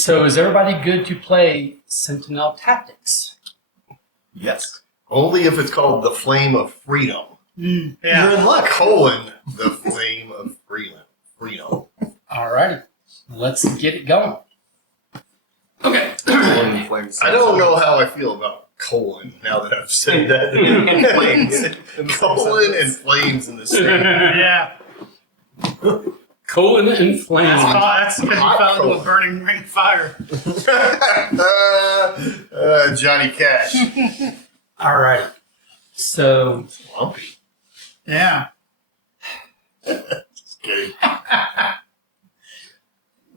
So is everybody good to play Sentinel Tactics? Yes. Only if it's called the Flame of Freedom. Yeah. You're in luck. Colon, the Flame of Freedom. Alrighty, let's get it going. Okay. I don't know how I feel about colon now that I've said that. And flames. Colon and flames in the same. Yeah. Colon and flames. That's because you Hot fell into colon. a burning ring of fire. Johnny Cash. Alright. So Lumpy. Yeah. Just kidding.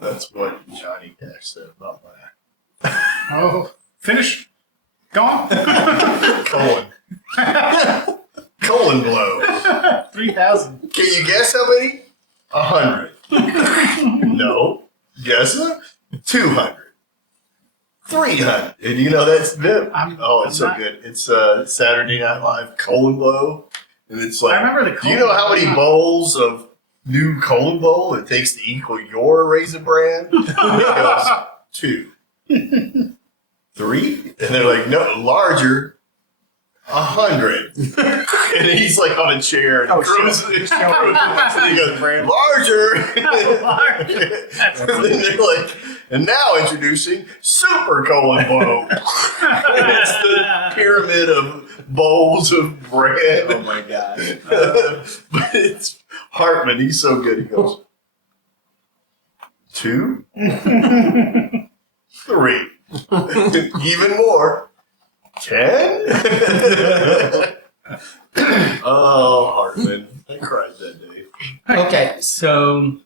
That's what Johnny Cash said about that. Oh, finish. Go on. Colon. Colon blow. 3,000. Can you guess how many? 100. No. Guess it? 200. 300. And you know that's them. Oh, it's so good. It's Saturday Night Live colon blow. And it's like, I remember the do you know how colon many blow. bowls of new colon bowl it takes to equal your Raisin Bran? It goes 2. 3? And they're like, no, larger. 100. And he's like on a chair and he goes, larger. And then they're like, and now introducing Super Colon Blow. It's the pyramid of bowls of bread. Oh my god. But it's Hartman. He's so good. He goes, 2, 3, even more, 10. Oh, Hartman. I cried that day. okay, so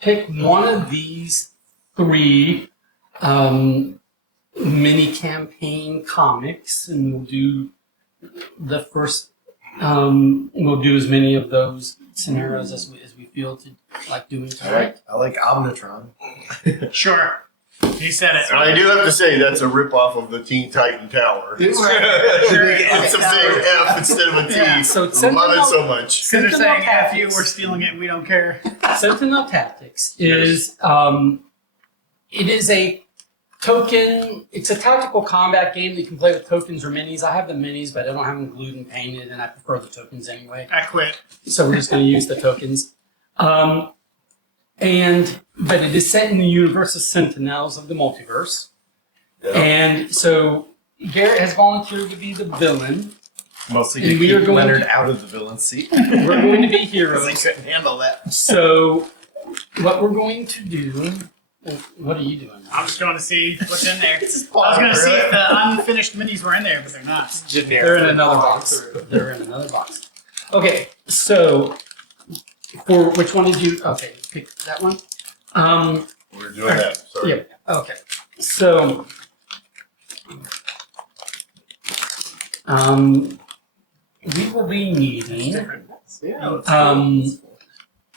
pick one of these 3 mini campaign comics, and we'll do the first. We'll do as many of those scenarios as we feel to like doing tonight. I like Omnitron. Sure. He said it. And I do have to say, that's a ripoff of the Teen Titan Tower. It's a big F instead of a T. Yeah, so Love it Sentinel- so much. Because they're Sentinel saying, F you, Tactics. we're stealing it, and we don't care. Sentinel Tactics is it is a token. It's a tactical combat game that you can play with tokens or minis. I have the minis, but I don't have them glued and painted, and I prefer the tokens anyway. I quit. So we're just going to use the tokens. But it is set in the universe of Sentinels of the Multiverse. Yeah. And so Garrett has volunteered to be the villain. Mostly And to we are keep going Leonard to- out of the villain seat. We're going to be Because heroes. he couldn't handle that. So what we're going to do... What are you doing? I'm just going to see what's in there. I This is was going to see plot, if the unfinished minis were in there, but they're not. They're in another box. They're in another box. Okay, so for which one did you? Okay, pick that one. We're doing that. Sorry. Yeah. Okay. So, we will be needing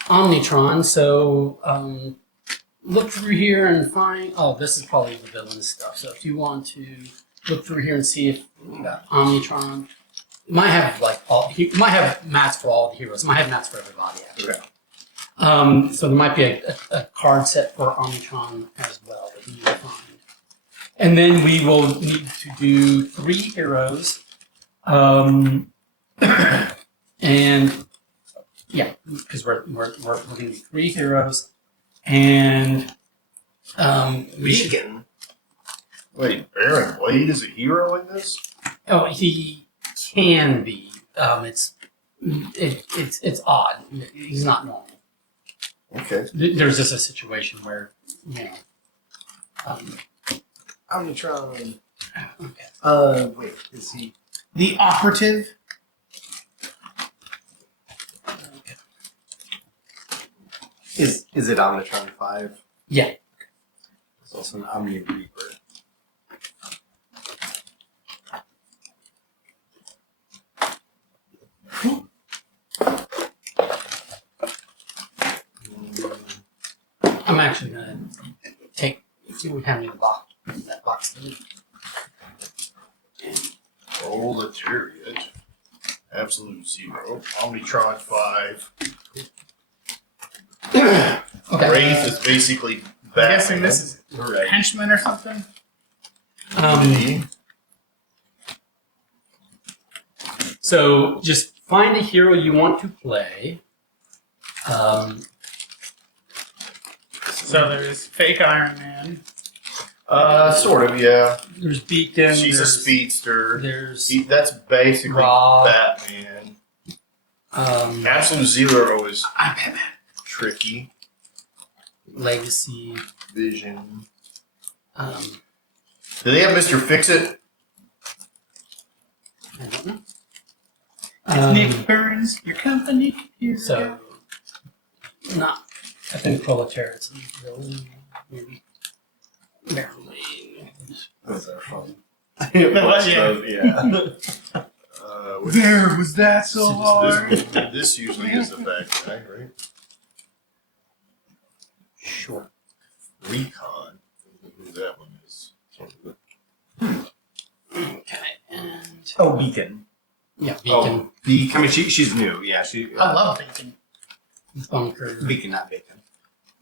Omnitron. So, look through here and find. Oh, this is probably the villain stuff. So, if you want to look through here and see if we got Omnitron. It might have like all. He might have mats for all the heroes. It might have mats for everybody. Actually. Yeah. So there might be a card set for Omnitron as well that you will find. And then we will need to do 3 heroes. And yeah, because we're going to do 3 heroes. And we should. Vegan. Wait, Baron Blade is a hero in this? Oh, he can be. It's odd. He's not normal. Okay. There's just a situation where, you know. Omnitron. Okay. Wait, is he? The operative. Is it Omnitron 5? Yeah. It's also an Omni Reaper. I'm actually gonna take. See what we have in the box. That box. Proletariat. Absolute 0. Omnitron 5. Okay. Wraith is basically I'm guessing this is Right. henchman or something. So just find a hero you want to play. So there's fake Iron Man. Sort of, yeah. There's Beacon. She's a there's, speedster. There's That's basically Raw. Batman. um, Absolute Zero is I'm Batman. tricky. Legacy. Vision. Um, Do they have Mr. Fix-It? I don't know. It's Nick Burns. Your company. So, not. I think Proletariat's in the villain, maybe. Barely. Those are fun. Yeah. Which- There was that so hard. this usually is the bad guy, right? Sure. Recon. Who that one is. Okay, and Oh, Beacon. yeah, Beacon, Oh, Beacon. I mean, she's new. Yeah, she. I love Beacon. Bunker. Beacon, not Bacon.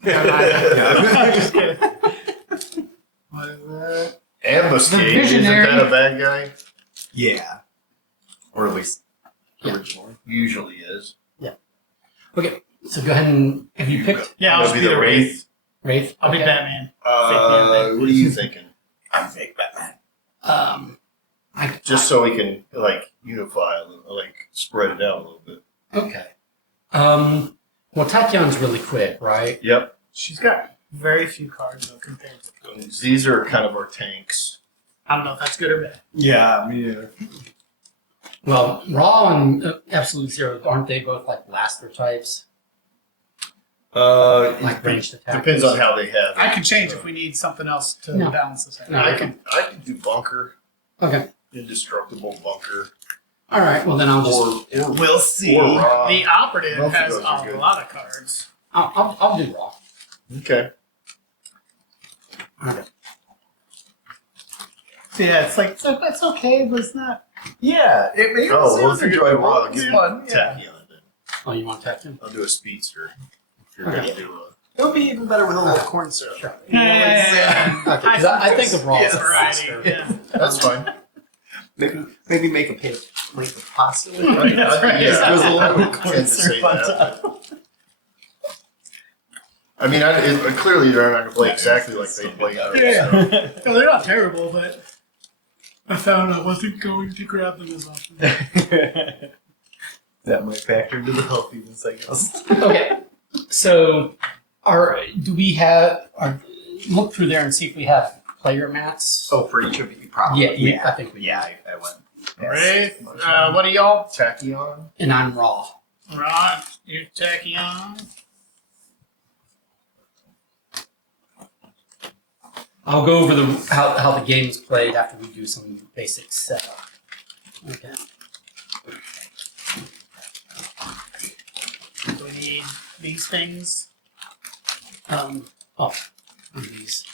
I'm just kidding. What is that? Ambuscade. The Isn't visionary. that a bad guy? Yeah. Or at least Yeah. originally. Usually is. Okay, so go ahead and have you picked Yeah, I'll That'd just be be the the Wraith. Wraith? I'll be Okay. Batman. What are you thinking? I'm fake Batman. I Just so we can unify a little, spread it out a little bit. okay. Well, Tachyon's really quick, right? Yep. She's got very few cards though compared to. These are kind of our tanks. I don't know if that's good or bad. Yeah, me either. Well, Raw and Absolute Zero, aren't they both like blaster types? Like ranged attack? Depends on how they have it. I can change if we need something else to No. balance this out. No. I can do bunker, Okay. indestructible bunker, All right. Well, then I'll just or We'll see. Raw. The operative Both of has those are a good. lot of cards. I'll do Raw. Okay. So yeah, it's like that's okay, but it's not. Yeah, it makes Oh, well, if you're doing enjoyable. Raw, It's give fun. Yeah. Tachyon then. Oh, you want Tachyon? I'll do a speedster. If you're Okay. gonna do It'll be even better with a little corn syrup. Sure. Yeah. Okay, 'cause I think of Raw Yes. as a Variety. blaster. Yeah. that's fine. Maybe make a plate of pasta. Right, That's right. Yeah, There's a I little would corn tend to say syrup on that. I mean, clearly they're not going to play exactly like they play ours. Yeah. So. No, they're not terrible, but I found I wasn't going to grab them as often. That might factor into the healthiness, I guess. Okay. So, do we have? Look through there and see if we have player mats. Oh, for each of you, probably. Yeah, I think we do. Yeah, I went. Right? What are y'all? Tachyon. And I'm Raw. Right. You're Tachyon. I'll go over how the game's played after we do some basic setup. Okay. Do we need these things? Oh, these.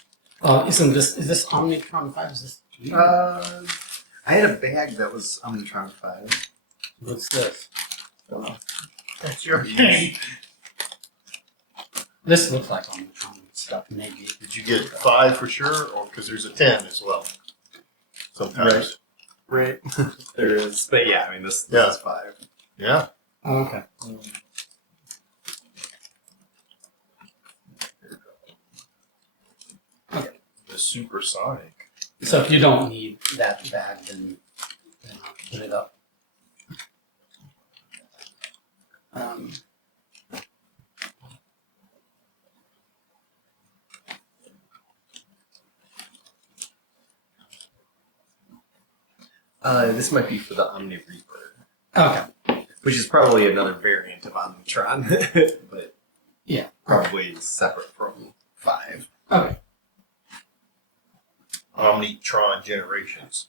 Is this Omnitron 5? Is this? I had a bag that was Omnitron 5. What's this? That's your game. This looks like Omnitron stuff, maybe. Did you get 5 for sure, or because there's a 10 as well? Sometimes. Right. There is. But yeah, I mean, this Yeah. is 5. Yeah. Oh, okay. The supersonic. So if you don't need that bag, then I'll put it up. This might be for the Omni Reaper, Okay. which is probably another variant of Omnitron, but Yeah. probably separate from 5. Okay. Omnitron Generations.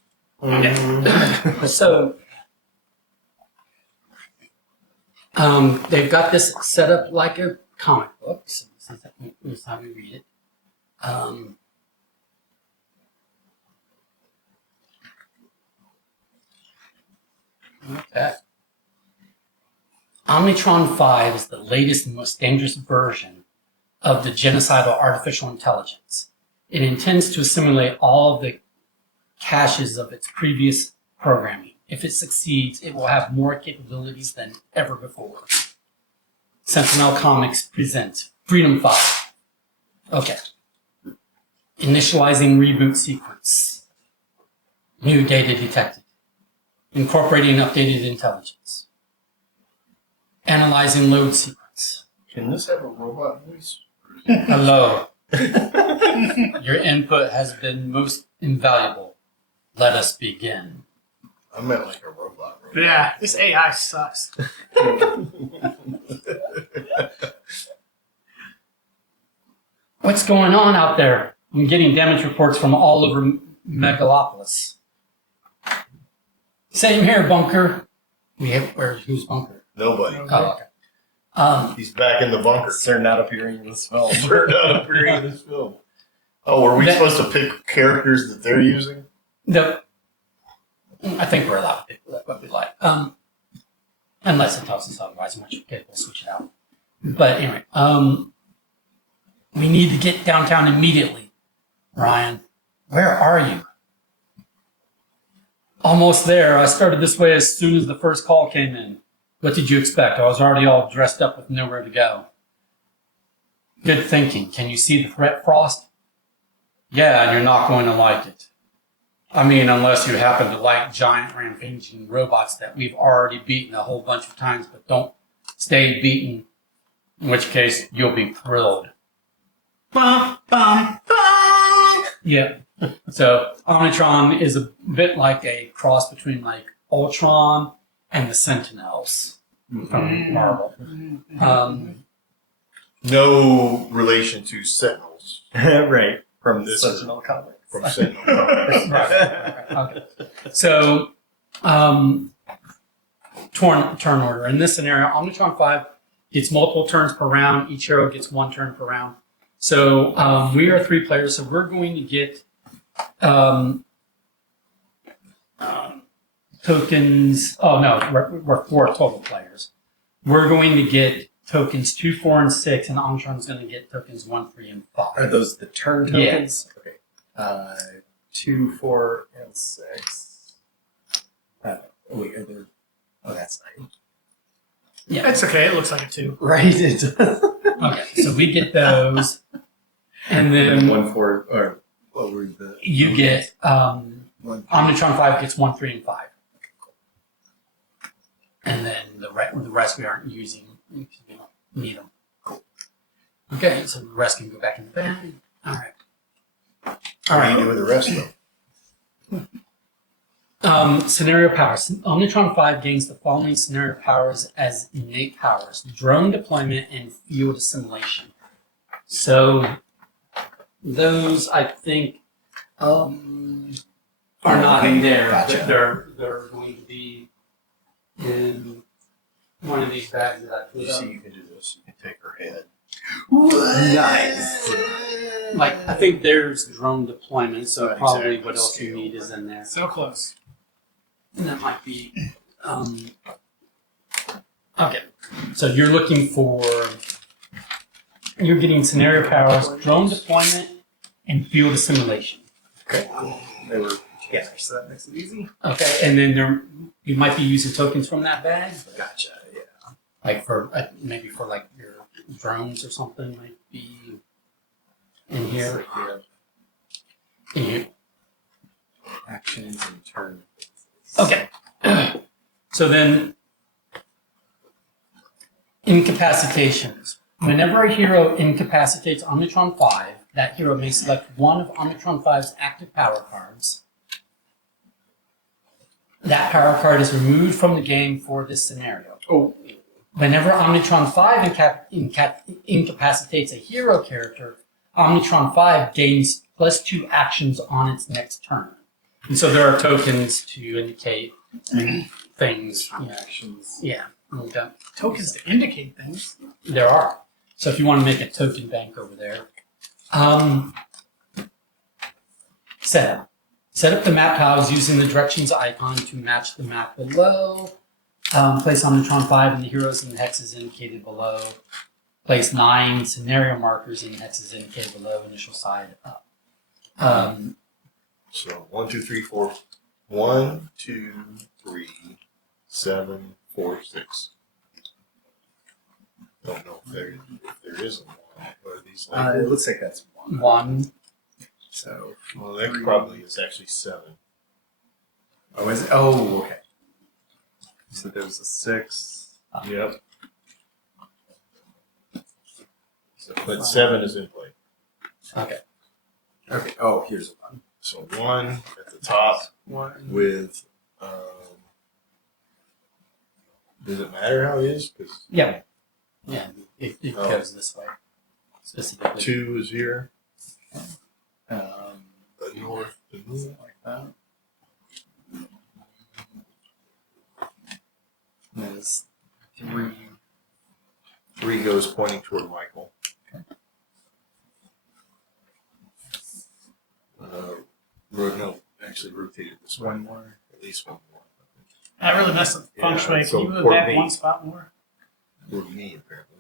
So they've got this set up like a comic book. So this is how we read it. Okay. Omnitron 5 is the latest and most dangerous version of the genocidal artificial intelligence. It intends to assimilate all of the caches of its previous programming. If it succeeds, it will have more capabilities than ever before. Sentinel Comics presents Freedom 5. Okay. Initializing reboot sequence. New data detected. Incorporating updated intelligence. Analyzing load sequence. Can this have a robot voice? Hello. Your input has been most invaluable. Let us begin. I meant like a robot. Yeah, this AI sucks. What's going on out there? I'm getting damage reports from all over Megalopolis. Same here, Bunker. Who's Bunker? Nobody. Oh, okay. He's back in the bunker. They're not appearing in this film. They're not appearing in this film. Oh, were we supposed to pick characters that they're using? I think we're allowed to pick what we like. Unless it tells us otherwise, in which case we'll switch it out. But anyway, we need to get downtown immediately. Ryan, where are you? Almost there. I started this way as soon as the first call came in. What did you expect? I was already all dressed up with nowhere to go. Good thinking. Can you see the threat, Frost? Yeah, and you're not going to like it. I mean, unless you happen to like giant rampaging robots that we've already beaten a whole bunch of times, but don't stay beaten, in which case you'll be thrilled. Bum, bum, bum. Yeah. So Omnitron is a bit like a cross between like Ultron and the Sentinels from Marvel. No relation to Sentinels Right. From This Sentinel Comics. from Sentinel Comics. Right. Okay. So, turn order. In this scenario, Omnitron 5 gets multiple turns per round. Each hero gets 1 turn per round. So we are 3 players, so we're going to get tokens. Oh no, we're 4 total players. We're going to get tokens 2, 4, and 6, and Omnitron's going to get tokens 1, 3, and 5. Are those the turn Yeah. tokens? Okay. 2, 4, and 6. Wait, are there? Oh, that's 9. Yeah. It's okay. It looks like it too. Right. It does. Okay, so we get those, and then 1, 4, or what were the? you get One. Omnitron 5 gets 1, 3, and 5. And then the rest we aren't using because we don't need them. Cool. Okay, so the rest can go back in the bag. All right. What do you do with the rest of them? Scenario powers. Omnitron 5 gains the following scenario powers as innate powers: drone deployment and field assimilation. So those I think are not in there. Gotcha. They're going to be in one of these bags that I put You up. see, you can do this. You can take her head. Nice. Like I think there's drone deployment, so Not probably exactly what else you scale. need is in there. So close. And that might be okay. So you're looking for you're getting scenario powers, drone deployment, and field assimilation. Okay. They were together, so that makes it easy. Okay, and then you might be using tokens from that bag, Gotcha. Yeah. like for maybe for like your drones or something might be in here. In here. Actions and turn. Okay. So then, incapacitations. Whenever a hero incapacitates Omnitron 5, that hero may select one of Omnitron 5's active power cards. That power card is removed from the game for this scenario. Oh. Whenever Omnitron 5 incapacitates a hero character, Omnitron 5 gains +2 actions on its next turn. And so there are tokens to indicate things. You know, Actions. yeah. Okay. Tokens to indicate things. There are. So if you want to make a token bank over there. Setup. Set up the map tiles using the directions icon to match the map below. Place Omnitron 5 and the heroes and the hexes indicated below. place 9 scenario markers in X's indicated below, initial side up. So 1, 2, 3, 4. 1, 2, 3, 7, 4, 6. Don't know if there is a 1. Are these It labeled? looks like that's 1. 1. So, Well, that probably is actually 7. oh, is it? Oh, okay. So there's a 6. Yep. But 7 is in play. Okay. Okay. Oh, here's a 1. So 1 at the top 1. with. Does it matter how it is? Because Yeah. Yeah, it Oh. goes this way. Specifically. 2 is here. The North. something like that. And there's 3. 3 goes pointing toward Michael. No, actually rotated this way. 1 more. At least 1 more. That really messed up the feng Yeah, shui. so Can you move poor back me. one spot more? Toward me, apparently.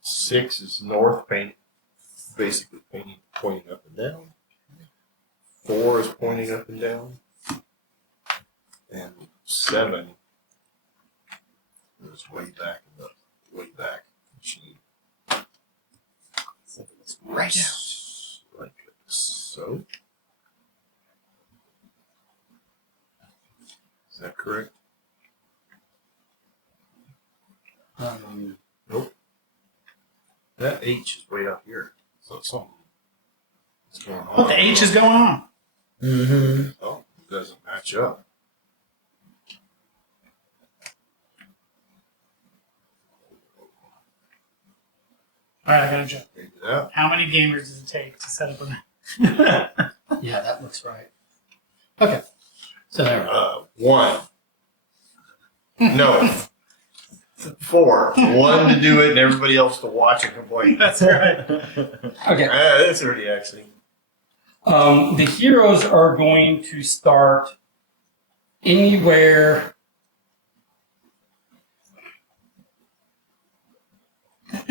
6 is north, basically pointing up and down. 4 is pointing up and down. And 7 is way back in the way back machine. Right now. Like so. Is that correct? Nope. That H is way up here. So something is going on. What the H is going on? Mm-hmm. Oh, it doesn't match up. All right, I gotta jump. Figure it out. How many gamers does it take to set up a? Yeah, that looks right. Okay. So there we go. 1. No. 4. 1 to do it and everybody else to watch and complain. That's right. Okay. That's already actually. The heroes are going to start anywhere.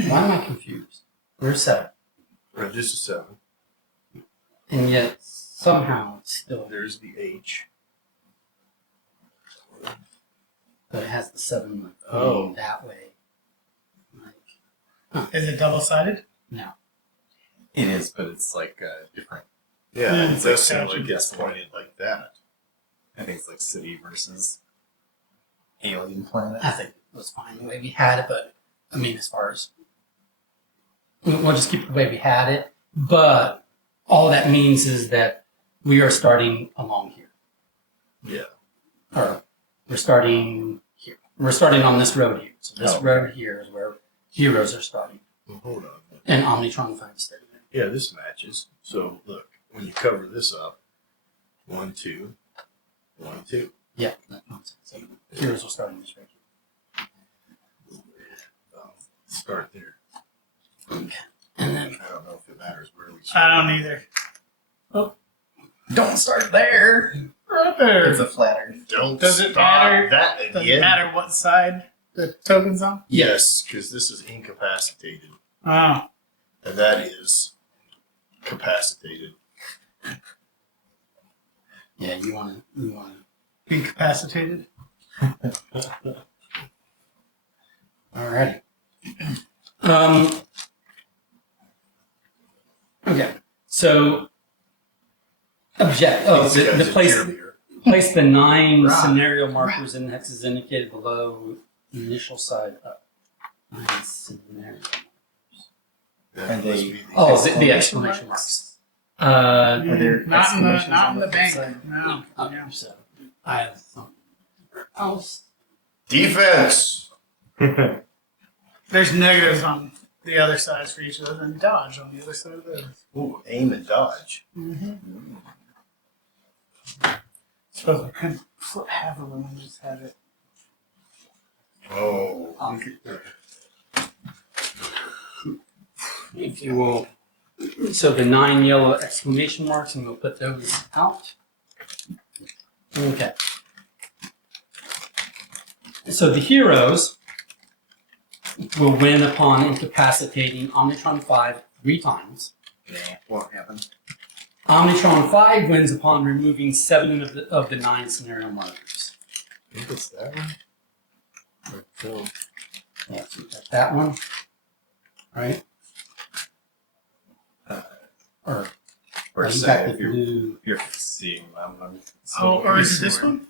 Why am I confused? Where's 7? Just a 7. And yet somehow it's still, There's the H. but it has the 7 like Oh. pointing that way. Like, Is it double-sided? no. It is, but it's like different. Yeah, Yeah, it it's does like sound Belgium. like it's pointed like that. I think it's like city versus alien planet. I think it was fine the way we had it, but I mean, as far as we'll just keep it the way we had it. But all that means is that we are starting along here, Yeah. or we're starting here. We're starting on this road here. So this Oh. road here is where heroes are starting, Well, hold on. and Omnitron 5 is there. Yeah, this matches. So look, when you cover this up, 1, 2, 1, 2. Yeah, that makes sense. So heroes are starting this right here. Start there. Okay. And then I don't know if it matters where we I start. don't either. Don't start there. Right there. It's a flat Earth. Don't Does it stop matter? that Doesn't again. matter what side the token's on. Yes, because this is incapacitated, Oh, and that is capacitated. yeah, you want to. incapacitated. Alrighty. Okay. So These the guys are place cheerleader. place the 9 Right. scenario markers in hexes indicated below, initial side up. 9 scenario. That And must they- be Oh, the Exclamation exclamation marks. Are there Not in the exclamations not on in the the bank. website? No. Okay, Yeah. so I have something else. defense. There's negatives on the other sides for each of those, and dodge on the other side of those. Ooh, aim and dodge. Mm-hmm. Suppose I could flip half of them and just have it. Oh, If you will. So the 9 yellow exclamation marks, and we'll put those out. Okay. So the heroes will win upon incapacitating Omnitron 5 3 times. Won't happen. Omnitron 5 wins upon removing 7 of the 9 scenario markers. I think it's that one. Or so. Yeah, so you got that one. Right? Or Or you say got the if you're, blue. if you're seeing them. Oh, or is it this one?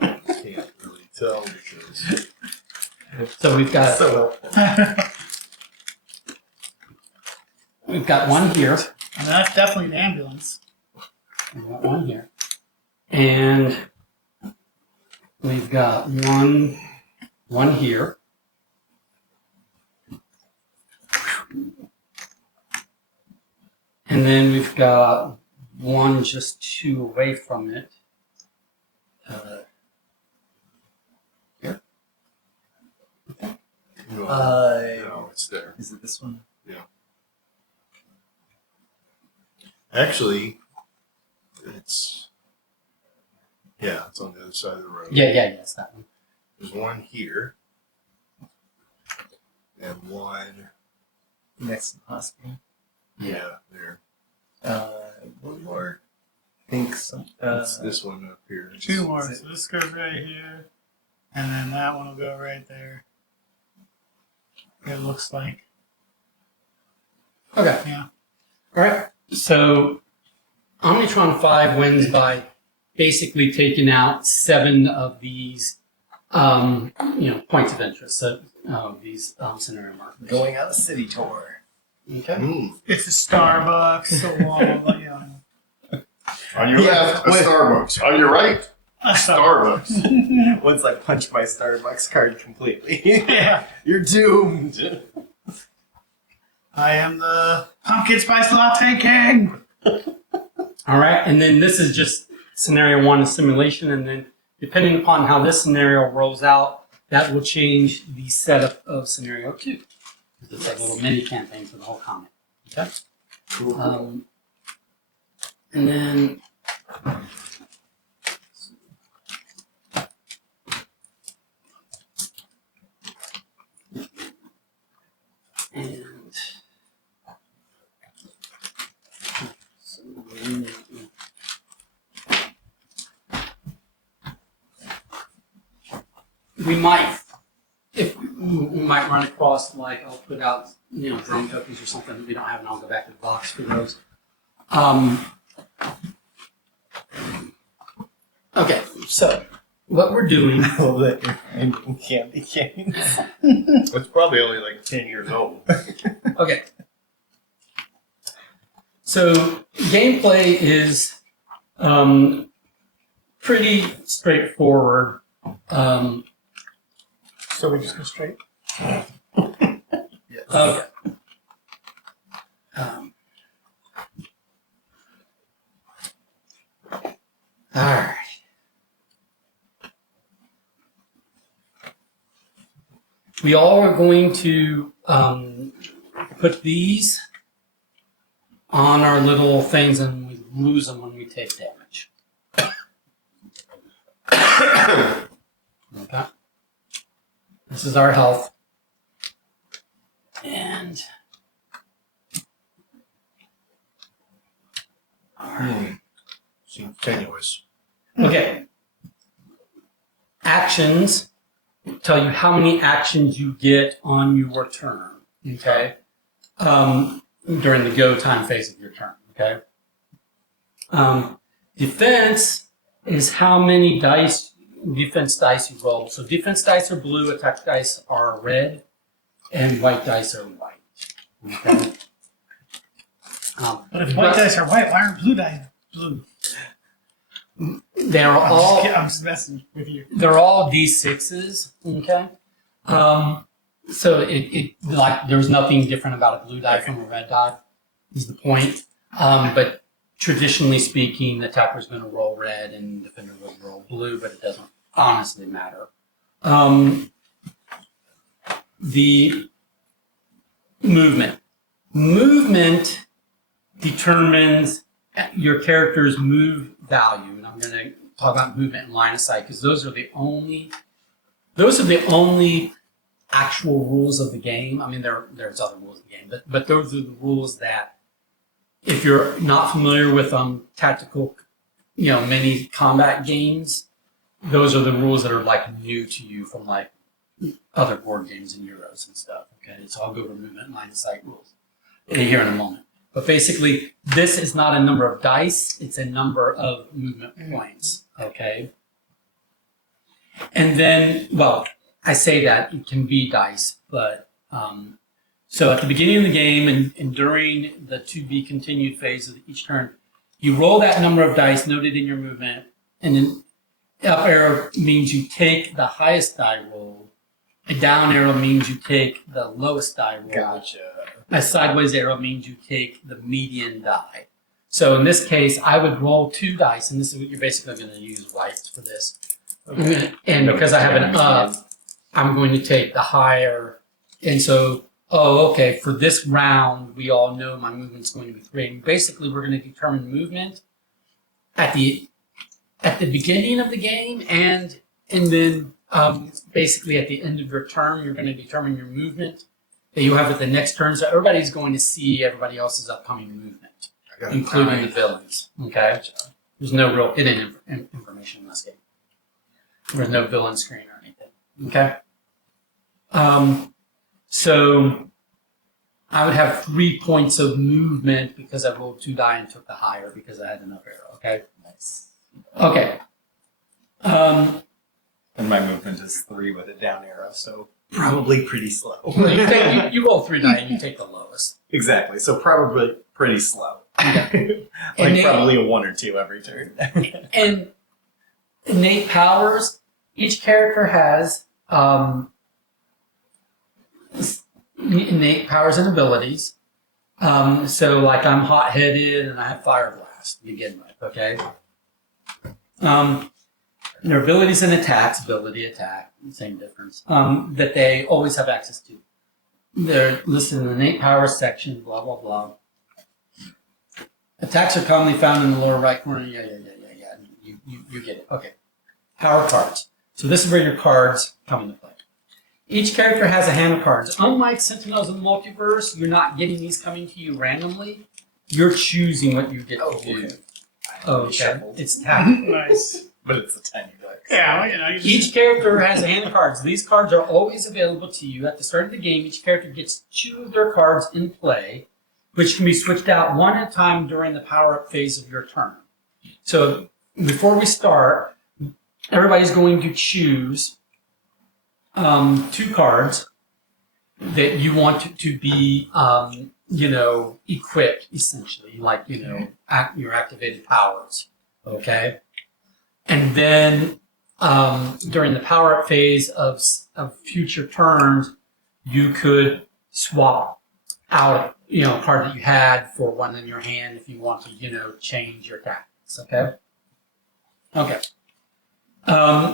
Can't really tell because So we've got So we've got one here. And that's definitely the ambulance. We've got one here. And we've got one here. And then we've got one just 2 away from it. Here. no, it's there. is it this one? Actually, it's it's on the other side of the road. Yeah, it's that one. There's one here, and one Next to the hospital. there. Boulevard. I think some. It's this one up here. Two more. So this goes right here. And then that one will go right there. It looks like. Okay. Yeah. All right. So Omnitron 5 wins by basically taking out 7 of these, points of interest. So these scenario markers. Going on a city tour. Okay. Mm. It's a Starbucks, so On your left, a Starbucks. On your right, a Starbucks. Once I punch my Starbucks card completely, Yeah. you're doomed. I am the pumpkin spice latte king. All right. And then this is just scenario 1 is simulation. And then depending upon how this scenario rolls out, that will change the setup of scenario 2. It's a little mini campaign for the whole comic. Okay. Cool. And then we might, if we might run across, like, I'll put out, drone tokens or something that we don't have, and I'll go back to the box for those. Okay, so what we're doing. All that you're finding candy canes. It's probably only like 10 years old. Okay. So gameplay is pretty straightforward. So we just go straight. Yes. Okay. All right. We all are going to put these on our little things, and we lose them when we take damage. Okay. This is our health. And Seems tenuous. okay. Actions tell you how many actions you get on your turn. Okay. During the go time phase of your turn. Okay. Defense is how many defense dice you roll. So defense dice are blue, attack dice are red, and white dice are white. Okay. But if white dice are white, why aren't blue dice blue? They're all I'm just messing with you. they're all D6s. Okay. So it like there's nothing different about a blue die from a red die, is the point. But traditionally speaking, the attacker's going to roll red and the defender will roll blue, but it doesn't honestly matter. The movement. Movement determines your character's move value, and I'm going to talk about movement and line of sight because those are the only actual rules of the game. I mean, there's other rules of the game, but those are the rules that, if you're not familiar with tactical, mini combat games, those are the rules that are like new to you from like other board games and Euros and stuff. Okay, so I'll go over movement and line of sight rules here in a moment. But basically, this is not a number of dice; it's a number of movement points. Okay, and then, well, I say that it can be dice, but so at the beginning of the game and during the to be continued phase of each turn, you roll that number of dice noted in your movement, and then up arrow means you take the highest die roll. A down arrow means you take the lowest die roll. Gotcha. A sideways arrow means you take the median die. So in this case, I would roll 2 dice, and this is what you're basically going to use whites for this. Okay. And because I have an up, I'm going to take the higher. And so, okay, for this round, we all know my movement's going to be 3. And basically, we're going to determine movement at the beginning of the game, and then basically at the end of your turn, you're going to determine your movement that you have at the next turn. So everybody's going to see everybody else's upcoming movement, including the villains. Okay, there's no real hidden information in this game. There's no villain screen or anything. Okay. So I would have 3 points of movement because I rolled 2 die and took the higher because I had enough arrow. Okay. Nice. Okay. And my movement is 3 with a down arrow, so probably pretty slow. Well, you roll 3 die and you take the lowest. Exactly. So probably pretty slow. And probably a 1 or 2 every turn. And innate powers. Each character has innate powers and abilities. So, like, I'm hot-headed and I have fire blast to begin with. Okay. Their abilities and attacks, attack, same difference. That they always have access to. They're listed in the innate powers section. Blah blah blah. Attacks are commonly found in the lower right corner. Yeah. You get it. Okay. Power cards. So this is where your cards come into play. Each character has a hand of cards. Unlike Sentinels in the Multiverse, you're not getting these coming to you randomly. You're choosing what you get to do. Okay. It's tactical. Nice. But it's a tiny deck. Yeah, you just, Each character has a hand of cards. These cards are always available to you. At the start of the game, each character gets 2 of their cards in play, which can be switched out 1 at a time during the power-up phase of your turn. So before we start, everybody's going to choose 2 cards that you want to be, equipped, essentially, like, your activated powers. Okay? And then during the power-up phase of future turns, you could swap out, a card that you had for one in your hand if you want to, change your tactics. Okay? Okay.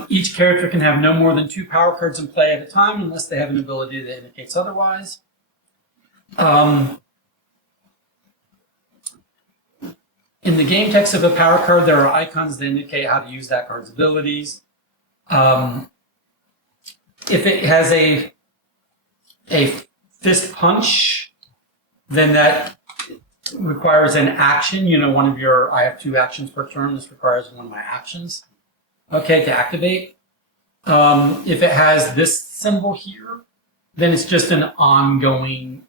Each character can have no more than 2 power cards in play at a time unless they have an ability that indicates otherwise. In the game text of a power card, there are icons that indicate how to use that card's abilities. If it has a fist punch, then that requires an action. I have 2 actions per turn. This requires one of my actions. Okay, to activate. If it has this symbol here, then it's just an ongoing,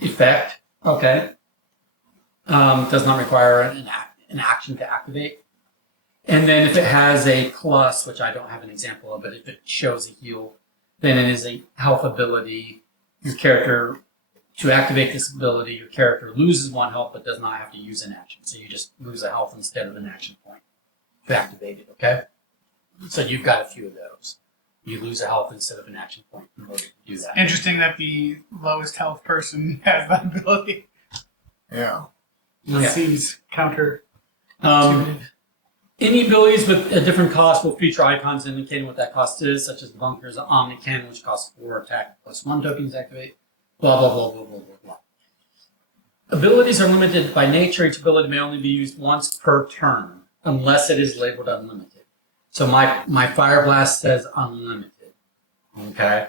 effect. Okay. Does not require an action to activate. And then if it has a plus, which I don't have an example of, but if it shows a heal, then it is a health ability. Your character, to activate this ability, your character loses 1 health but does not have to use an action. So you just lose a health instead of an action point to activate it, okay? So you've got a few of those. You lose a health instead of an action point in order to do that. interesting that the lowest health person has that ability. Yeah. It seems counter. Any abilities with a different cost will feature icons indicating what that cost is, such as Bunker's Omni Cannon, which costs 4 attack plus 1 tokens to activate. Blah, blah, blah, blah, blah, blah, blah. Abilities are limited by nature. Each ability may only be used once per turn, unless it is labeled unlimited. So my Fire Blast says unlimited. Okay?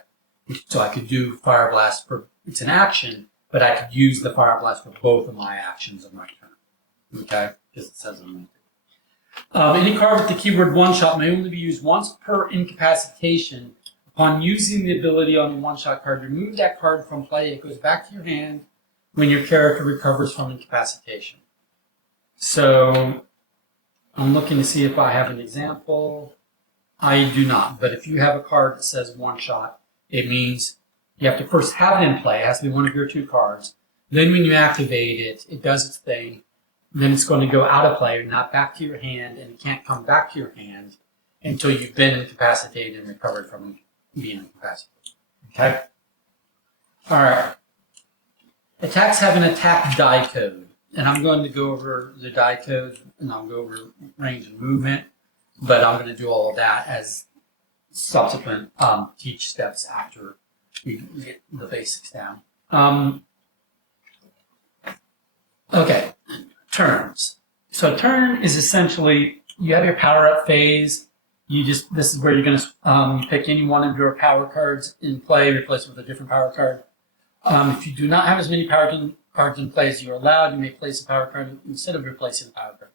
So I could do Fire Blast for, it's an action, but I could use the Fire Blast for both of my actions of my turn. Okay? Because it says I'm limited. Any card with the keyword one-shot may only be used once per incapacitation. Upon using the ability on the one-shot card, remove that card from play. It goes back to your hand when your character recovers from incapacitation. So I'm looking to see if I have an example. I do not, but if you have a card that says one-shot, it means you have to first have it in play. It has to be one of your 2 cards. Then when you activate it, it does its thing. Then it's going to go out of play, not back to your hand, and it can't come back to your hand until you've been incapacitated and recovered from being incapacitated. Okay? All right. Attacks have an attack die code, and I'm going to go over the die code, and I'll go over range and movement, but I'm going to do all of that as subsequent teach steps after we get the basics down. Okay. Turns. So turn is essentially, you have your power-up phase. This is where you're going to pick any one of your power cards in play, replace it with a different power card. If you do not have as many power cards in play as you're allowed, you may place a power card instead of replacing the power card.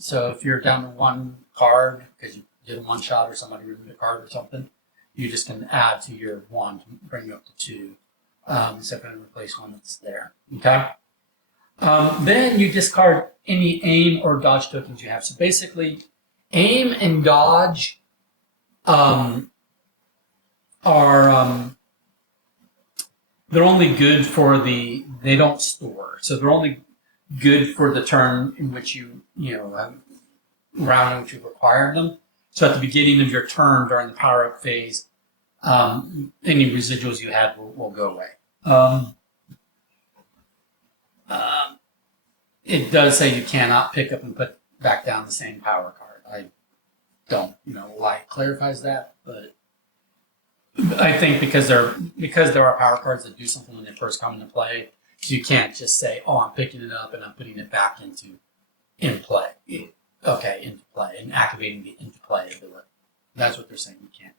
So if you're down to 1 card because you did a one-shot or somebody removed a card or something, you just can add to your 1 to bring you up to 2 instead of replace 1 that's there. Okay? Then you discard any aim or dodge tokens you have. So basically, aim and dodge are they're only good for they don't store. So they're only good for the turn in which round in which you've acquired them. So at the beginning of your turn during the power-up phase, any residuals you had will go away. It does say you cannot pick up and put back down the same power card. I don't, why it clarifies that, but I think because there are power cards that do something when they first come into play, so you can't just say, "Oh, I'm picking it up and I'm putting it back in play." Okay, into play and activating the into play ability. That's what they're saying you can't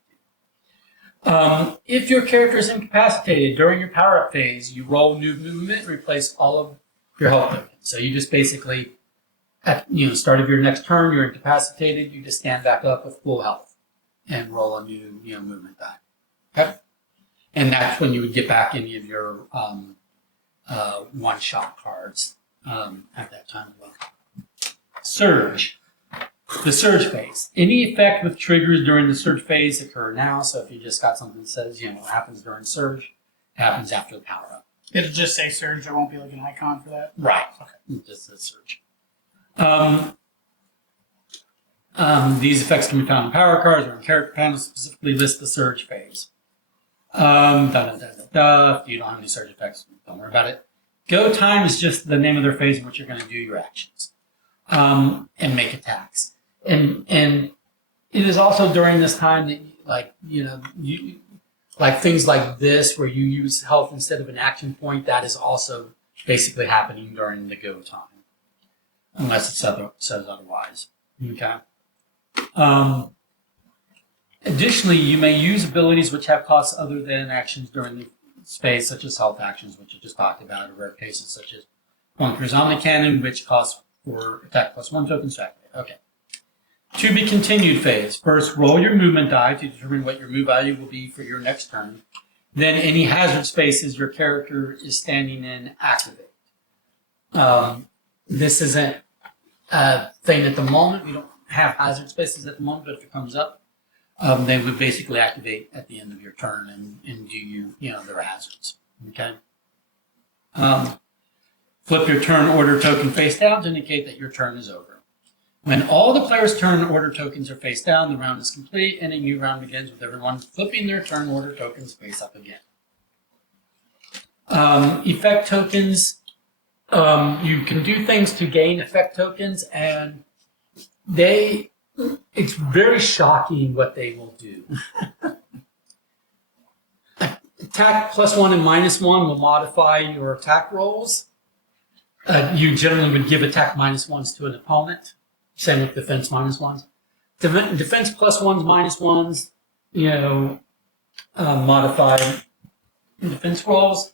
do. If your character is incapacitated during your power-up phase, you roll new movement and replace all of your health tokens. So you just basically, at start of your next turn, you're incapacitated. You just stand back up with full health and roll a new movement die. Okay, and that's when you would get back any of your one-shot cards at that time as well. Surge. The surge phase. Any effect with triggers during the surge phase occur now. So if you just got something that says, it happens during surge, it happens after the power up. It'll just say surge. There won't be like an icon for that. Right. Okay. It just says surge. These effects can be found in power cards or in character panels. Specifically list the surge phase. If you don't have any surge effects, don't worry about it. Go time is just the name of their phase in which you're going to do your actions and make attacks. And it is also during this time that like things like this where you use health instead of an action point, that is also basically happening during the go time, unless it says otherwise. Okay. Additionally, you may use abilities which have costs other than actions during the phase, such as health actions, which you just talked about, or rare cases such as Bunker's Omni Cannon, which costs for attack +1 tokens to activate. Okay. To be continued phase. First, roll your movement die to determine what your move value will be for your next turn. Then, any hazard spaces your character is standing in, activate. This isn't a thing at the moment. We don't have hazard spaces at the moment, but if it comes up, they would basically activate at the end of your turn and do their hazards. Okay. Flip your turn order token face down to indicate that your turn is over. When all the players' turn order tokens are face down, the round is complete, and a new round begins with everyone flipping their turn order tokens face up again. Effect tokens. You can do things to gain effect tokens, and it's very shocking what they will do. Attack +1 and -1 will modify your attack rolls. You generally would give attack -1s to an opponent. Same with defense -1s. Defense +1s, -1s, modified defense rolls.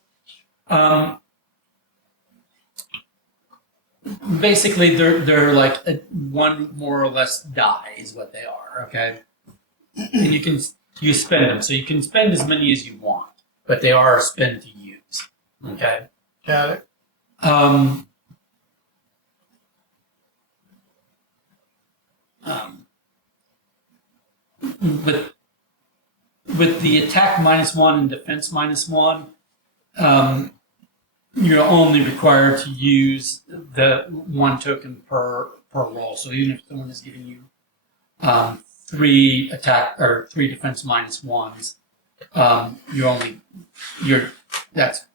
Basically, they're like one more or less die is what they are. Okay, and you spend them, so you can spend as many as you want, but they are spent to use. Okay. Got it. With the attack -1 and defense -1, you're only required to use the 1 token per roll. So even if someone is giving you 3 attack or 3 defense -1s, that's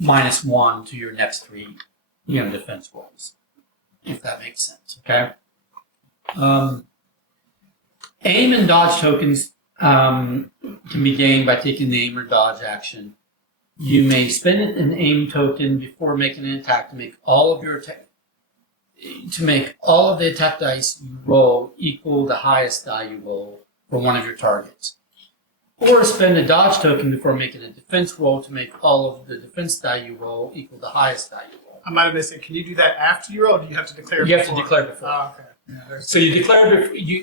-1 to your next 3 defense rolls, if that makes sense. Okay. Aim and dodge tokens can be gained by taking the aim or dodge action. You may spend an aim token before making an attack to make all of the attack dice you roll equal the highest die you roll for one of your targets. Or spend a dodge token before making a defense roll to make all of the defense die you roll equal the highest die you roll. I might have missed it. Can you do that after you roll, or do you have to declare You before? have to declare before. Oh, okay. Yeah, So you declare before, you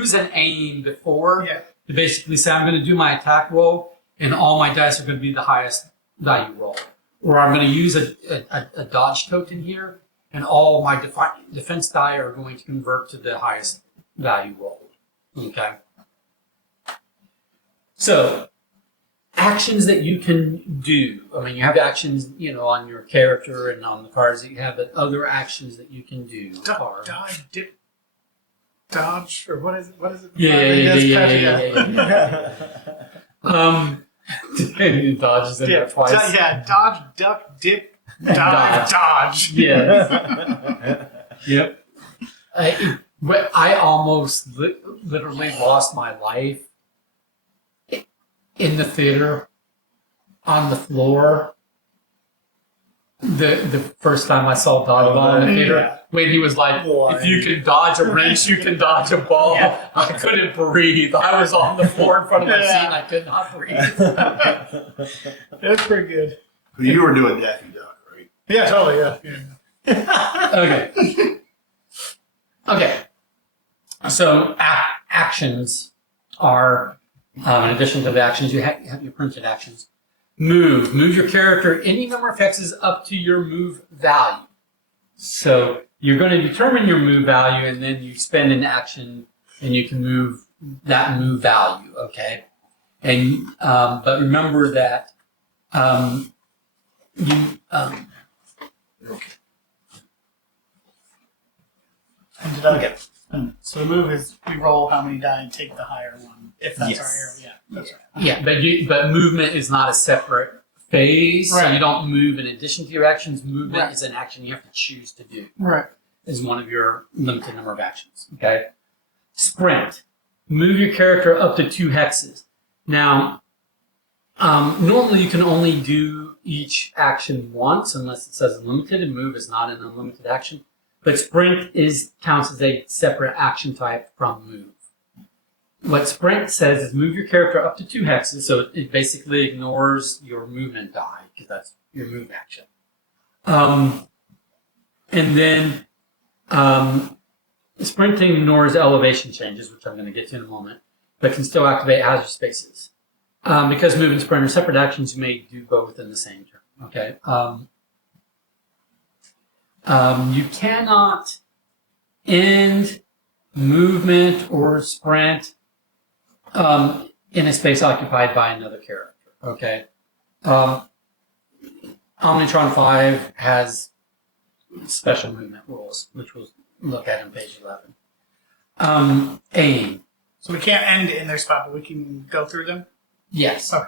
use an aim before to basically say, I'm going to do my attack roll and all my dice are going to be the highest die you roll. Or I'm going to use a dodge token here and all my defense die are going to convert to the highest value rolled. Okay. So actions that you can do. I mean, you have actions, on your character and on the cards that you have, but other actions that you can do are Dodge, dip, dodge, or what is it? Dodges in there twice. Dodge, duck, dip, dive, dodge. Yes. Yep. I almost literally lost my life in the theater on the floor. The first time I saw Dodgeball in the theater, when he was like, if you can dodge a wrench, you can dodge a ball. Yeah. I couldn't breathe. I was on the floor in front of my seat and I could not breathe. That's pretty good. You were doing Daffy Duck, right? Yeah, totally. Yeah. Okay. So actions are, in addition to the actions, you have your printed actions. Move your character any number of hexes up to your move value. So you're going to determine your move value, and then you spend an action, and you can move that move value. Okay, and but remember that So the move is we roll how many die and take the higher one, if that's our arrow. Yeah, that's right. Yeah, but movement is not a separate phase, so Right. you don't move in addition to your actions. Movement is an action you have to choose to do. Right. Is one of your limited number of actions. Okay. Sprint. Move your character up to 2 hexes. Now, normally you can only do each action once unless it says limited, and move is not an unlimited action. But sprint counts as a separate action type from move. What sprint says is move your character up to 2 hexes, so it basically ignores your movement die, because that's your move action. And then sprinting ignores elevation changes, which I'm going to get to in a moment, but can still activate hazard spaces. Because move and sprint are separate actions, you may do both in the same turn. Okay. You cannot end movement or sprint in a space occupied by another character. Okay. Omnitron 5 has special movement rules, which we'll look at on page 11. Aim. So we can't end in their spot, but we can go through them? Yes. Okay.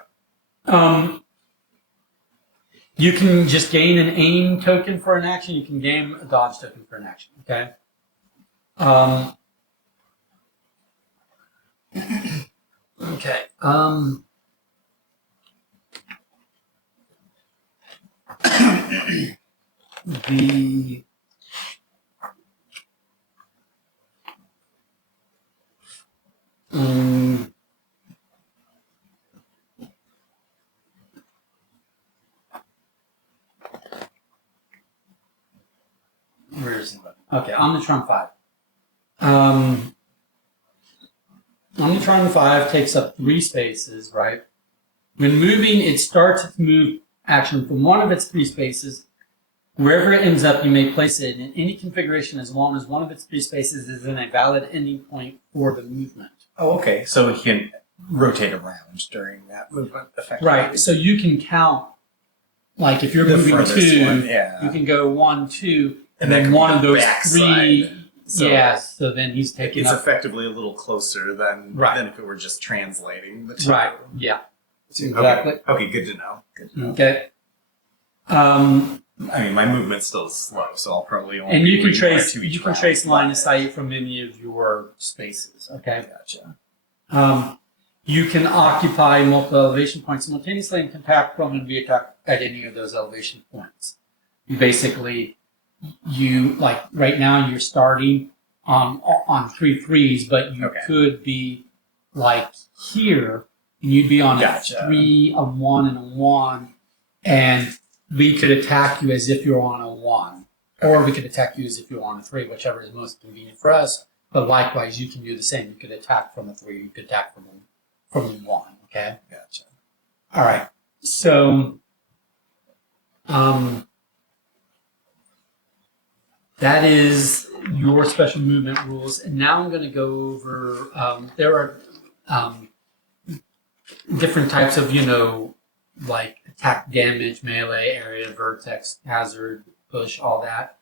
You can just gain an aim token for an action. You can gain a dodge token for an action. Okay. Okay. The Okay, Omnitron 5. Omnitron 5 takes up 3 spaces, right? When moving, it starts its move action from one of its 3 spaces. Wherever it ends up, you may place it in any configuration as long as one of its 3 spaces is in a valid ending point for the movement. Oh, okay. So he can rotate around during that movement effectively. Right, so you can count, like if you're The moving furthest 2, one, yeah. you can go 1, 2, and that then could one be of the those backside. 3. So So then he's taking it's up. effectively a little closer than if it were just translating the two. Right, yeah. Okay. Exactly. Okay, good to know. Good to know. Okay. I mean, my movement's still slow, so I'll probably only. And you can be doing one or trace two each you can round. trace line of sight from any of your spaces. Okay. Gotcha. You can occupy multiple elevation points simultaneously and can attack from and be attacked at any of those elevation points. You like right now you're starting on 3 3s, but you could be like here and you'd be on a 3, a 1, and a 1, and we could attack you as if you're on a 1, or we could attack you as if you're on a 3, whichever is most convenient for us. But likewise, you can do the same. You could attack from a 3. You could attack from a 1. Okay. Gotcha. All right. So, that is your special movement rules. And now I'm going to go over. There are different types of, like attack, damage, melee, area, vertex, hazard, push, all that.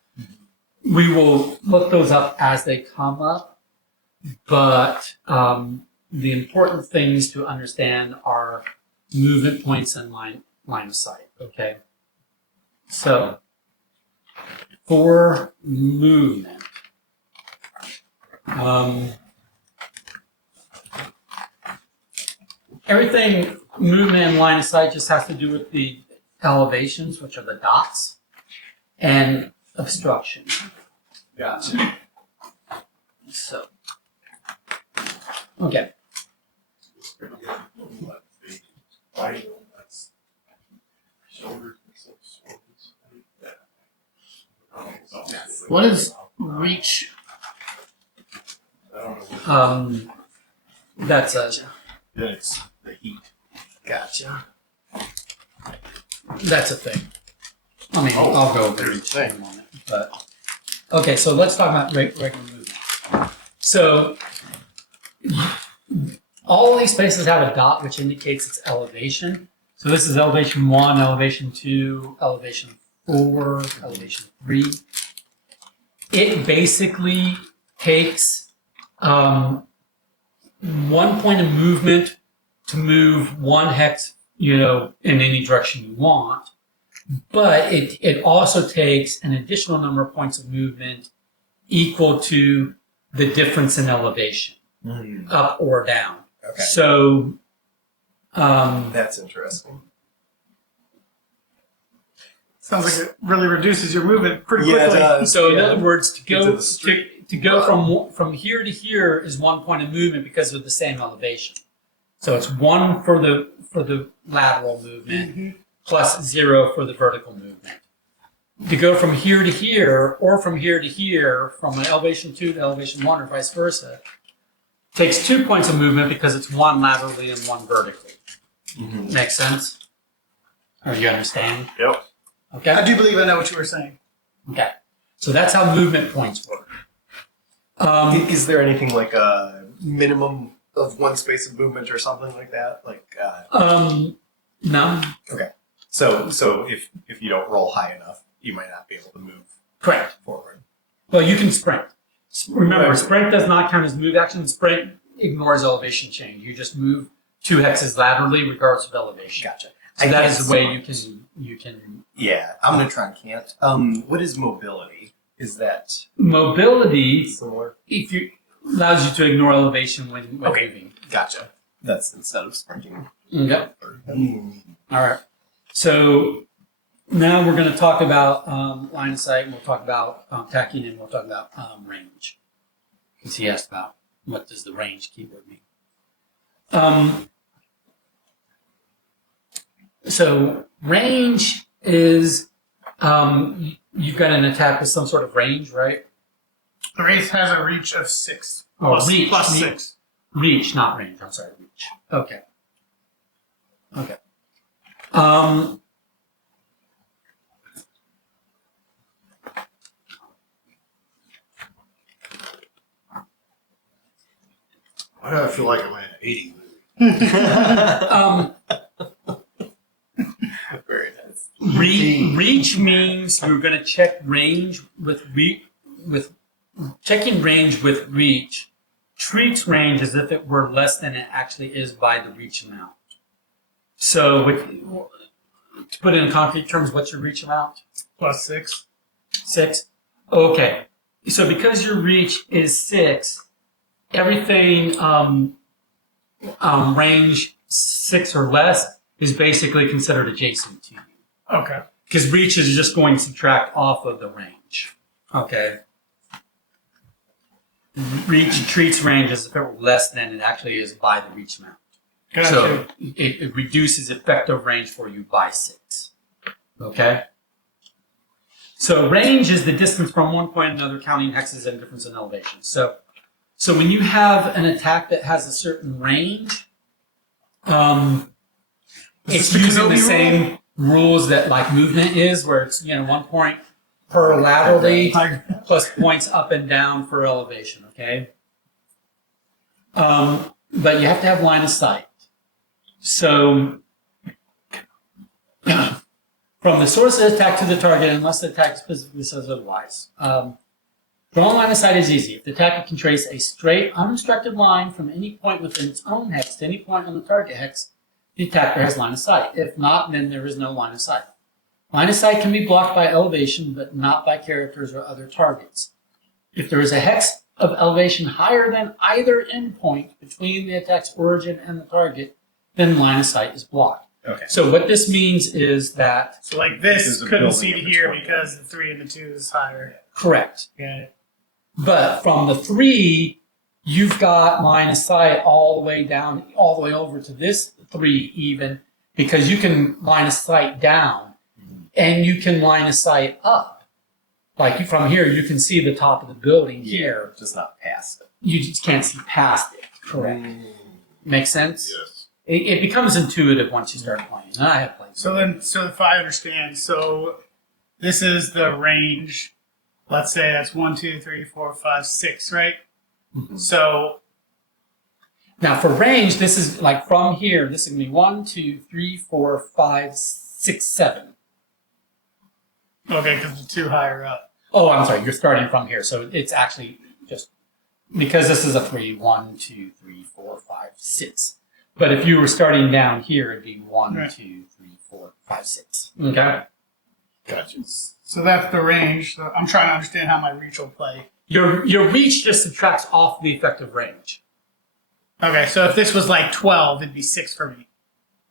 We will look those up as they come up, but the important things to understand are movement points and line of sight. Okay, so for movement, everything movement and line of sight just has to do with the elevations, which are the dots, and obstruction. Gotcha. So, okay. What is reach? That's a. That's the heat. Gotcha. That's a thing. I mean, I'll go over reach in a moment. But okay, so let's talk about regular movement. So all these spaces have a dot which indicates its elevation. So this is elevation 1, elevation 2, elevation 4, elevation 3. It basically takes 1 point of movement to move 1 hex, in any direction you want. But it also takes an additional number of points of movement equal to the difference in elevation, up or down. Okay. So that's interesting. Sounds like it really reduces your movement pretty quickly. Yeah, it does. So in other words, to Get go to the street. to go from here to here is 1 point of movement because of the same elevation. So it's 1 for the lateral movement plus 0 for the vertical movement. To go from here to here or from here to here, from an elevation 2 to elevation 1 or vice versa, takes 2 points of movement because it's 1 laterally and 1 vertically. Makes sense? Or you understand? Yep. Okay. I do believe I know what you were saying. Okay. So that's how movement points work. Is there anything like a minimum of 1 space of movement or something like that? No. Okay. So if you don't roll high enough, you might not be able to move Correct. forward. Well, you can sprint. Remember, Right. sprint does not count as move action. Sprint ignores elevation change. You just move 2 hexes laterally regardless of elevation. Gotcha. So that can't is the way sprint. you can. Yeah, Omnitron can't. What is mobility? Is that Mobility, similar? if you allows you to ignore elevation when moving. Gotcha. That's instead of sprinting. Okay. All right. So now we're going to talk about line of sight, and we'll talk about tacking, and we'll talk about range. Because he asked about what does the range keyword mean. So range is you've got an attack with some sort of range, right? The Wraith has a reach of 6. Oh, Plus, reach. plus Reach. 6. Reach, not range. I'm sorry, reach. Okay. Okay. Why do I feel like I'm in an 80 movie? Very nice. Reach means you're going to check range with checking range with reach treats range as if it were less than it actually is by the reach amount. So, to put it in concrete terms, what's your reach amount? Plus 6. 6. Okay. So because your reach is 6, everything range 6 or less is basically considered adjacent to you. Okay. Because reach is just going to subtract off of the range. Okay. Reach treats range as if it were less than it actually is by the reach amount. Gotcha. So it reduces effective range for you by 6. Okay? So range is the distance from one point to another, counting hexes and difference in elevation. So when you have an attack that has a certain range, it's using the same rules that like movement is, where it's 1 point per laterally plus points up and down for elevation. Okay, but you have to have line of sight. So from the source of the attack to the target, unless the attack specifically says otherwise. Drawing line of sight is easy. If the attacker can trace a straight, unobstructed line from any point within its own hex to any point on the target hex, the attacker has line of sight. If not, then there is no line of sight. Line of sight can be blocked by elevation, but not by characters or other targets. If there is a hex of elevation higher than either endpoint between the attack's origin and the target, then line of sight is blocked. Okay. So what this means is that... So like this This is a couldn't building see to of here 20. because the 3 and the 2 is higher. Correct. Yeah. But from the 3, you've got line of sight all the way down, all the way over to this 3 even, because you can line of sight down and you can line of sight up. Like from here, you can see the top of the building here. Just not past it. You just can't see past it. Correct. Make sense? Yes. It becomes intuitive once you start playing. And I have played. So if I understand, so this is the range. Let's say that's 1, 2, 3, 4, 5, 6, right? Mhm. So Now for range, this is like from here, this is going to be 1, 2, 3, 4, 5, 6, 7. okay, because the 2 higher up. Oh, I'm sorry. You're starting from here, so it's actually just because this is a 3, 1, 2, 3, 4, 5, 6. But if you were starting down here, it'd be 1, Right. 2, 3, 4, 5, 6. Okay. Gotcha. So that's the range. So I'm trying to understand how my reach will play. Your reach just subtracts off the effective range. Okay, so if this was like 12, it'd be 6 for me.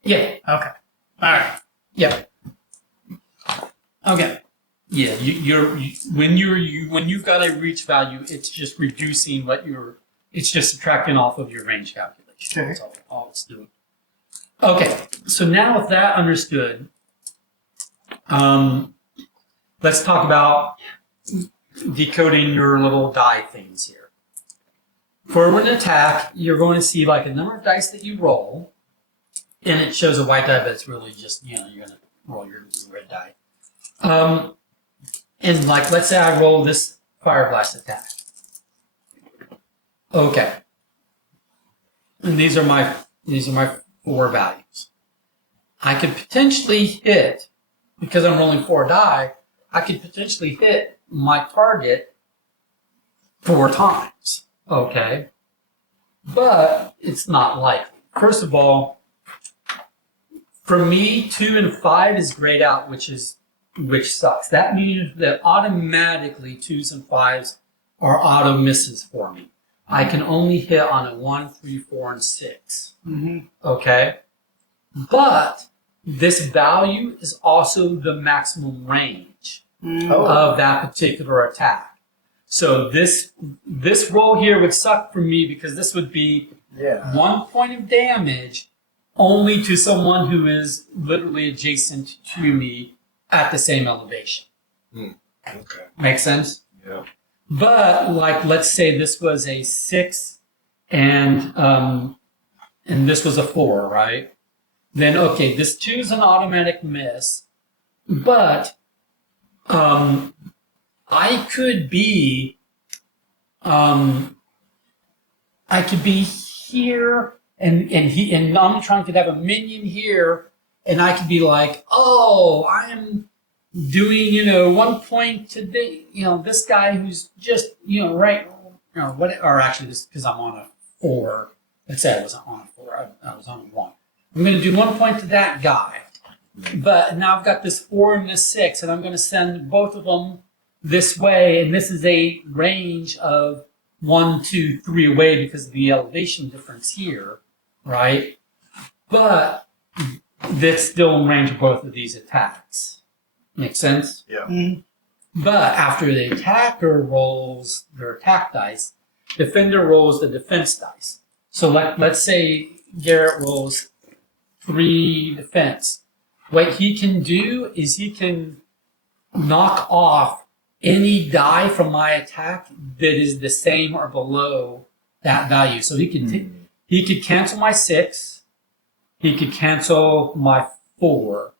Yeah. Okay. All right. Yep. Okay. Yeah. When you've got a reach value, it's just reducing it's just subtracting off of your range calculation. Okay. That's all it's doing. Okay. So now with that understood, let's talk about decoding your little die things here. For an attack, you're going to see like a number of dice that you roll, and it shows a white die, but it's really just, you're going to roll your red die. And like, let's say I roll this fire blast attack. Okay. And these are my 4 values. I could potentially hit, because I'm rolling 4 die, I could potentially hit my target 4 times. Okay. But it's not likely. First of all, for me, 2 and 5 is grayed out, which sucks. That means that automatically 2s and 5s are auto misses for me. I can only hit on a 1, 3, 4, and 6. Mm-hmm. Okay? But this value is also the maximum range of that particular attack. So this roll here would suck for me because this would be 1 point of damage only to someone who is literally adjacent to me at the same elevation. Okay. Make sense? Yeah. But like, let's say this was a 6 and this was a 4, right? Then okay, this 2 is an automatic miss, but I could be here, and Omnitron could have a minion here, and I could be like, oh, I am doing 1 point to this guy who's just right what, or actually this because I'm on a 4. Let's say I wasn't on a 4, I was on a 1. I'm going to do 1 point to that guy, but now I've got this 4 and this 6, and I'm going to send both of them this way, and this is a range of 1, 2, 3 away because of the elevation difference here, right? But that's still in range of both of these attacks. Make sense? Yeah. Mm. But after the attacker rolls their attack dice, defender rolls the defense dice. So let's say Garrett rolls 3 defense. What he can do is he can knock off any die from my attack that is the same or below that value. So he could cancel my 6, he could cancel my 4,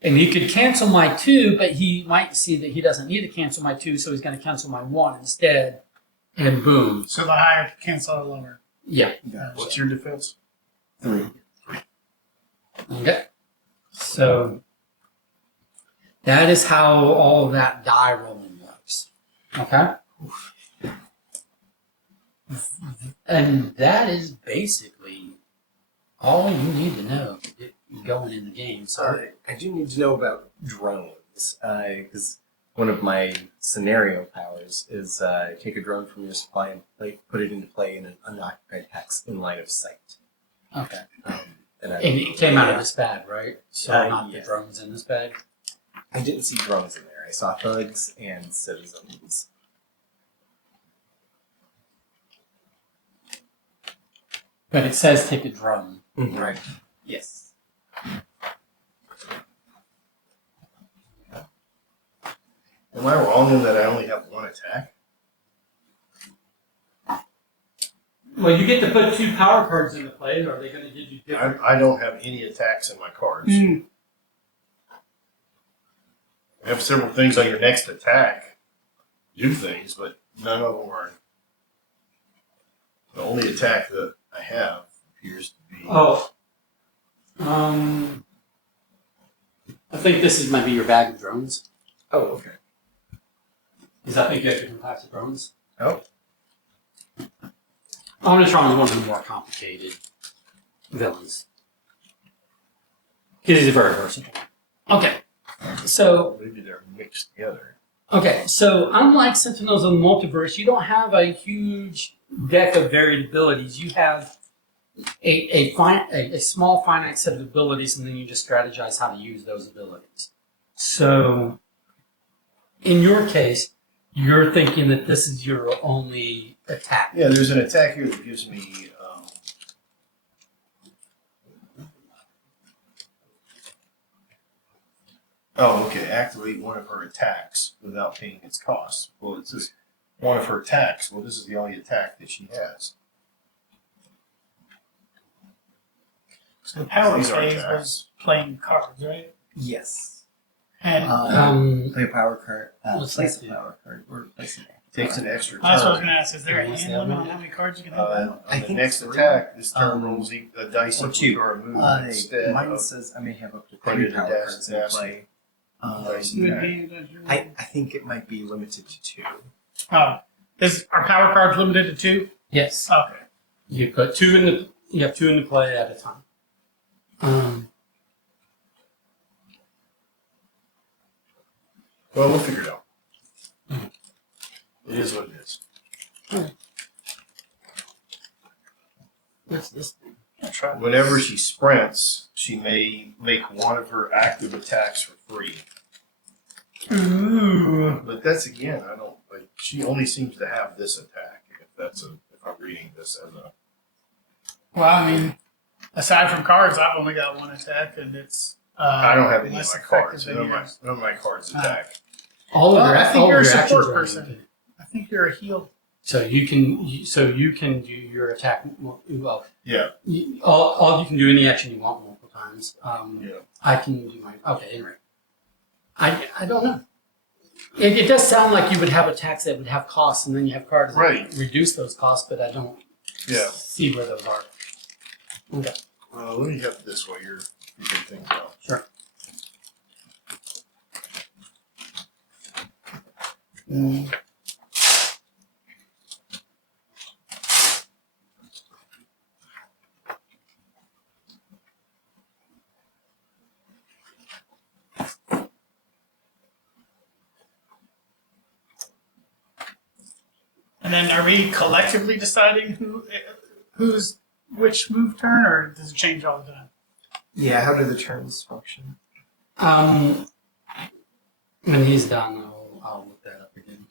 and he could cancel my 2, but he might see that he doesn't need to cancel my 2, so he's going to cancel my 1 instead, and boom. So the higher cancel the lower. Yeah. What's your defense? 3. Okay. So that is how all of that die rolling works. Okay? And that is basically all you need to know to get going in the game. So I do need to know about drones, because one of my scenario powers is take a drone from your supply and put it into play in an unoccupied hex in line of sight. okay. And And it came out of this bag, right? So not the yeah. drones in this bag. I didn't see drones in there. I saw thugs and citizens. But it says take a drone. Right. Yes. Am I wrong in that I only have 1 attack? Well, you get to put 2 power cards into play. Or are they going to give you different? I don't have any attacks in my cards. Mm. You have several things on your next attack. Do things, but none of them are. The only attack that I have appears to be. Oh. I think this is maybe your bag of drones. Oh, okay. Because I think you have different types of drones. Oh. Omnitron is one of the more complicated villains. He's very versatile. Okay. So, Maybe they're mixed together. unlike Sentinels in Multiverse, you don't have a huge deck of varied abilities. You have a small finite set of abilities, and then you just strategize how to use those abilities. So, in your case, you're thinking that this is your only attack. Yeah, there's an attack here that gives me. Oh, okay. Activate one of her attacks without paying its cost. Well, it says one of her attacks. Well, this is the only attack that she has. So the power These are phase attacks. was playing cards, right? Yes. And Play a power card. What's Place that a do? power card. Or place an Takes an extra that's what I was turn. going to ask. Is there a What's hand that limit one? on how many cards you can have? On I the think next 3. attack, this turn rolls a dice or equal 2. to our movement instead Mine of says I may have up to Printed 3 power dash cards in dash. play. dice You would attack. be- does your- I think it might be limited to 2. Oh, are power cards limited to 2? Yes. Okay. You put 2 in the. You have 2 in the play at a time. Well, we'll figure it out. It is what it is. What's this? Whenever she sprints, she may make one of her active attacks for free. Ooh. But that's again, I don't like. She only seems to have this attack. If I'm reading this as a. Well, I mean, aside from cards, I've only got 1 attack, and it's I don't have any of less my effective cards. than None of yours. my cards attack. All of Well, your, I think all of you're a your actions support are person. limited. I think you're a heal. So you can do your attack. Well, Yeah. all you can do any action you want multiple times. Yeah. I can do my anyway. I don't know. It does sound like you would have attacks that would have costs, and then you have cards that Right. reduce those costs, but I don't see where those are. Okay. Well, let me have this while you're figuring things out. Sure. Mm. And then are we collectively deciding who's which move turn, or does it change all the time? Yeah, how do the turns function? When he's done, I'll look that up again.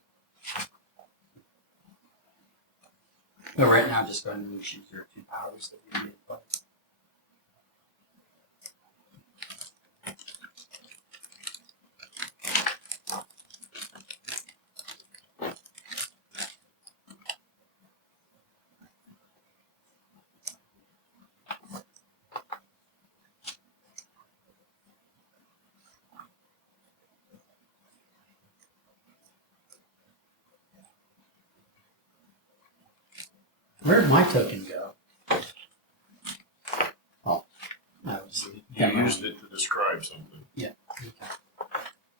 But right now, just go ahead and choose your 2 powers that you need to play. Where'd my token go? Oh, I was You used it to describe something. Yeah. Okay.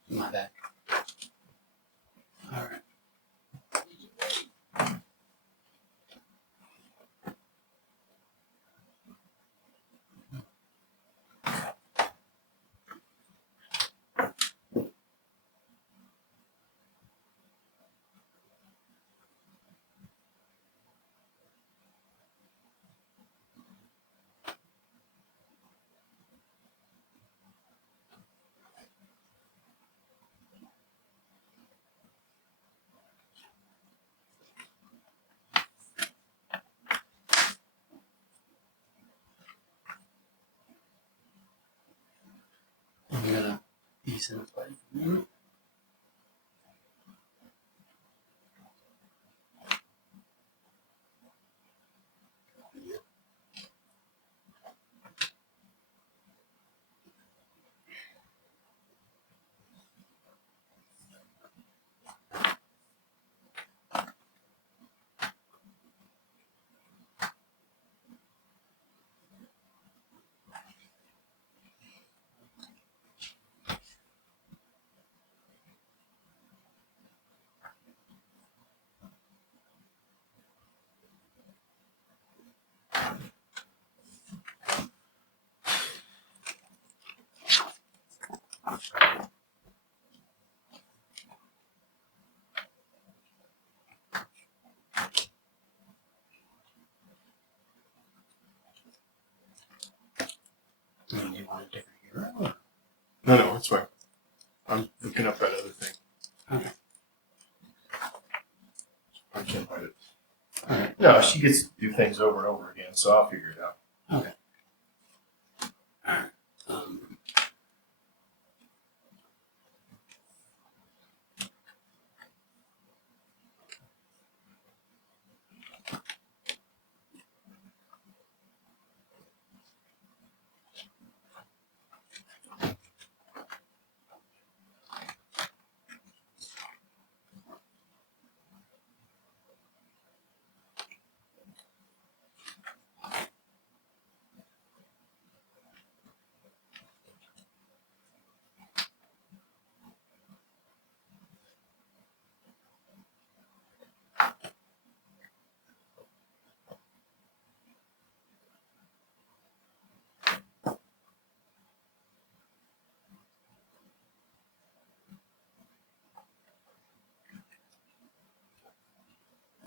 My bad. All right. I'm gonna piece in play. Do you want a different hero? No, it's fine. I'm looking up that other thing. Okay. I can't find it. All right. No, she gets to do things over and over again, so I'll figure it out. Okay. All right.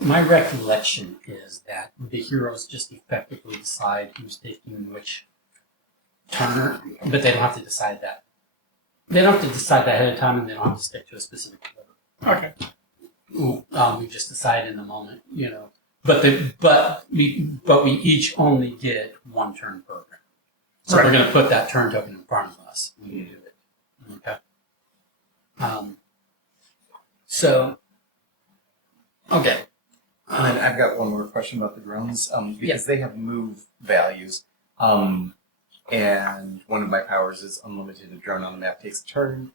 My recollection is that the heroes just effectively decide who's taking which turn, but they don't have to decide that. They don't have to decide that ahead of time, and they don't have to stick to a specific order. Okay. We just decide in the moment, you know. But we each only get 1 turn program. So Right. we're going to put that turn token in front of us when you do it. Okay. So Okay. And then I've got one more question about the drones, because they have move values. And one of my powers is unlimited. A drone on the map takes a turn.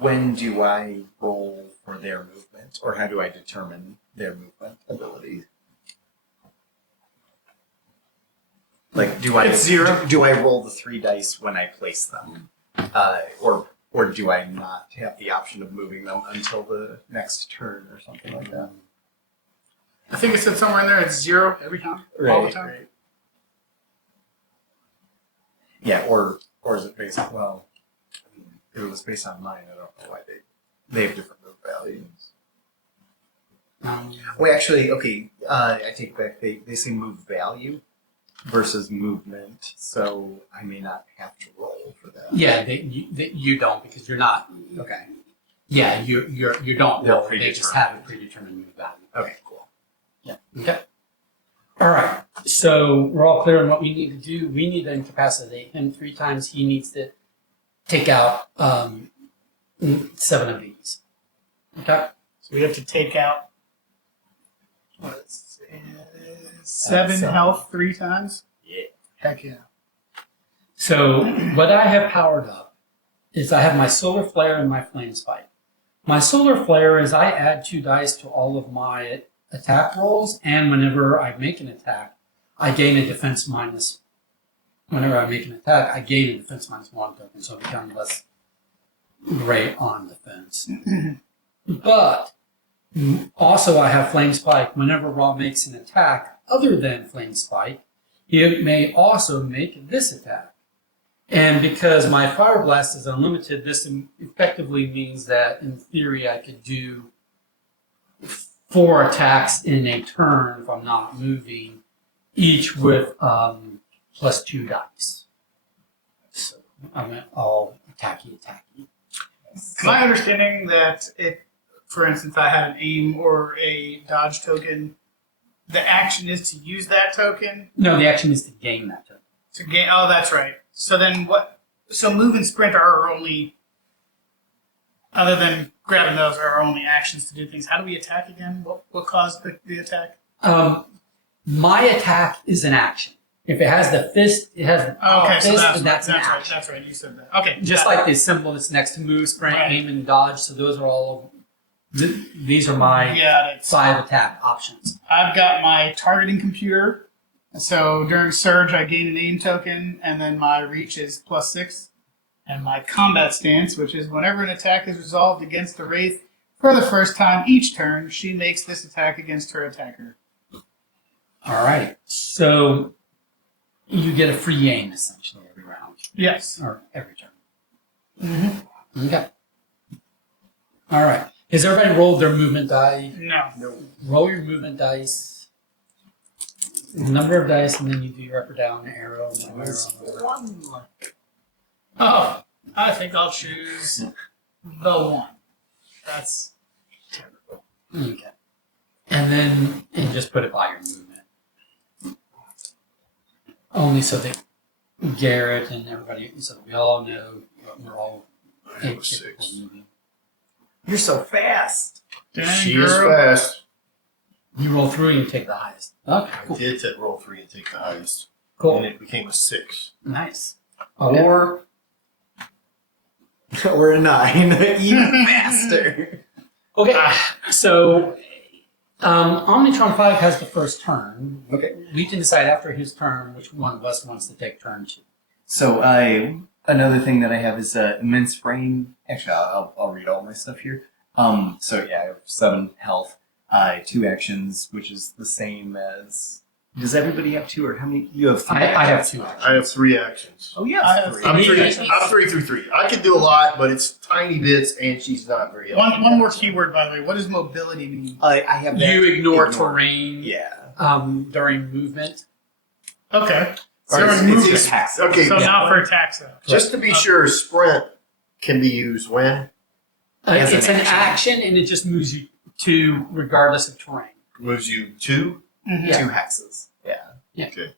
When do I roll for their movement, or how do I determine their movement ability? Like, do I It's 0. Do I roll the 3 dice when I place them, or do I not have the option of moving them until the next turn or something like that? I think it said somewhere in there it's 0 every time, all the time. Right. Yeah, or is it based? Well, if it was based on mine, I don't know why they have different move values. Wait, actually, okay. I take it back. They say move value versus movement, so I may not have to roll for that. Yeah, you don't because you're not. Okay. Yeah, you don't They're roll. They just have a predetermined move value. Okay. Cool. Yeah. Okay. All right. So we're all clear on what we need to do. We need to incapacitate him 3 times. He needs to take out 7 of these. Okay. So we have to take out what's 7 7. health 3 times. Yeah. Heck yeah. So what I have powered up is I have my solar flare and my flame spike. My solar flare is I add 2 dice to all of my attack rolls, and whenever I make an attack, I gain a defense minus. Whenever I make an attack, I gain a defense minus 1 token, so I become less great on defense. But also I have flame spike. Whenever Raw makes an attack other than flame spike, it may also make this attack. And because my fire blast is unlimited, this effectively means that in theory I could do 4 attacks in a turn if I'm not moving, each with plus 2 dice. So I mean, all attacky. Am I understanding that if, for instance, I had an aim or a dodge token, the action is to use that token No, the action is to gain that token. to gain? Oh, that's right. So then what? So move and sprint are our only, other than grabbing those, are our only actions to do things. How do we attack again? What caused the attack? My attack is an action. If it has the fist, it has the Okay, fist, so that's and that's an right. action. That's right. You said that. Okay, Just got it. like the symbol that's next to move, sprint, Right. aim, and dodge. So those are all. These are my Got it. 5 attack options. I've got my targeting computer. So during surge, I gain an aim token, and then my reach is +6. And my combat stance, which is whenever an attack is resolved against the wraith for the first time each turn, she makes this attack against her attacker. All right. So you get a free aim essentially every round Yes. or every turn. Mm-hmm. Okay. All right. Has everybody rolled their movement die? No. Roll your movement dice. Number of dice, and then you do your up or down arrow. Oh, I think I'll choose the 1. That's terrible. Okay. And just put it by your movement. Only so that Garrett and everybody, so that we all know what we're all capable of 6. moving. You're so fast. Dang, She is girl. fast. You roll through and you take the highest. Okay, I cool. did take roll 3 and take the highest. Cool. And it became a 6. Nice. Okay. Or a 9, even faster. Okay, so Omnitron 5 has the first turn. Okay. We can decide after his turn which one of us wants to take turn 2. So another thing that I have is immense brain. Actually, I'll read all my stuff here. So yeah, I have 7 health, 2 actions, which is the same as. Does everybody have 2, or how many? You have 3. I have 2. I have 3 actions. Oh yeah, I have 3. I'm Me- 3. I'm 3 through 3. I can do a lot, but it's tiny bits, and she's not very helpful. One more keyword, by the way. What does mobility mean? I have that. You ignore terrain Yeah. during movement. Okay. Or So it's movement. attacks. Okay, So yeah. not for attacks, though. just to be sure, sprint can be used when? As an It's an action. action, and it just moves you to regardless of terrain. Moves you 2? Mhm. Yeah. 2 hexes. Yeah. Okay.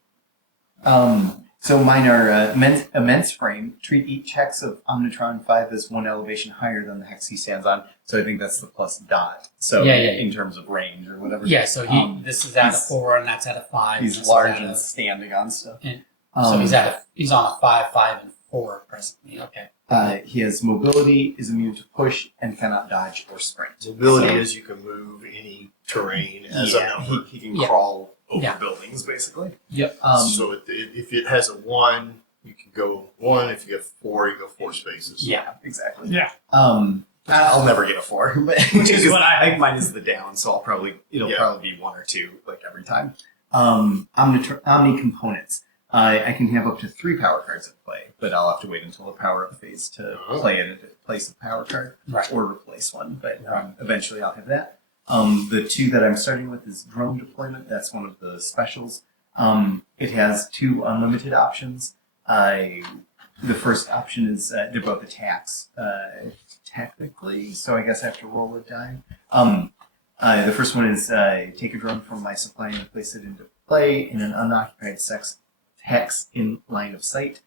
So mine are immense frame. Treat each hex of Omnitron 5 as one elevation higher than the hex he stands on. So I think that's the plus dot. So Yeah. in terms of range or whatever. Yeah, so this is at a 4 and that's at a 5. He's and large this and standing on stuff. so he's on a 5, 5, and 4 presently. Okay. He has mobility, is immune to push, and cannot dodge or sprint. Mobility is you can move any terrain as a number. He can Yeah. crawl over Yeah. buildings, basically. Yep. So if it has a 1, you can go 1. If you have 4, you go 4 spaces. Yeah, exactly. Yeah. I'll never get a 4, but Which is what I- think mine is the down, so it'll probably be 1 or 2 like every time. Omni components. I can have up to 3 power cards at play, but I'll have to wait until the power up phase to play it in place of power card Right. or replace one. But eventually I'll have that. The 2 that I'm starting with is drone deployment. That's one of the specials. It has 2 unlimited options. The first option is they're both attacks, technically, so I guess I have to roll a die. The first one is take a drone from my supply and place it into play in an unoccupied hex in line of sight.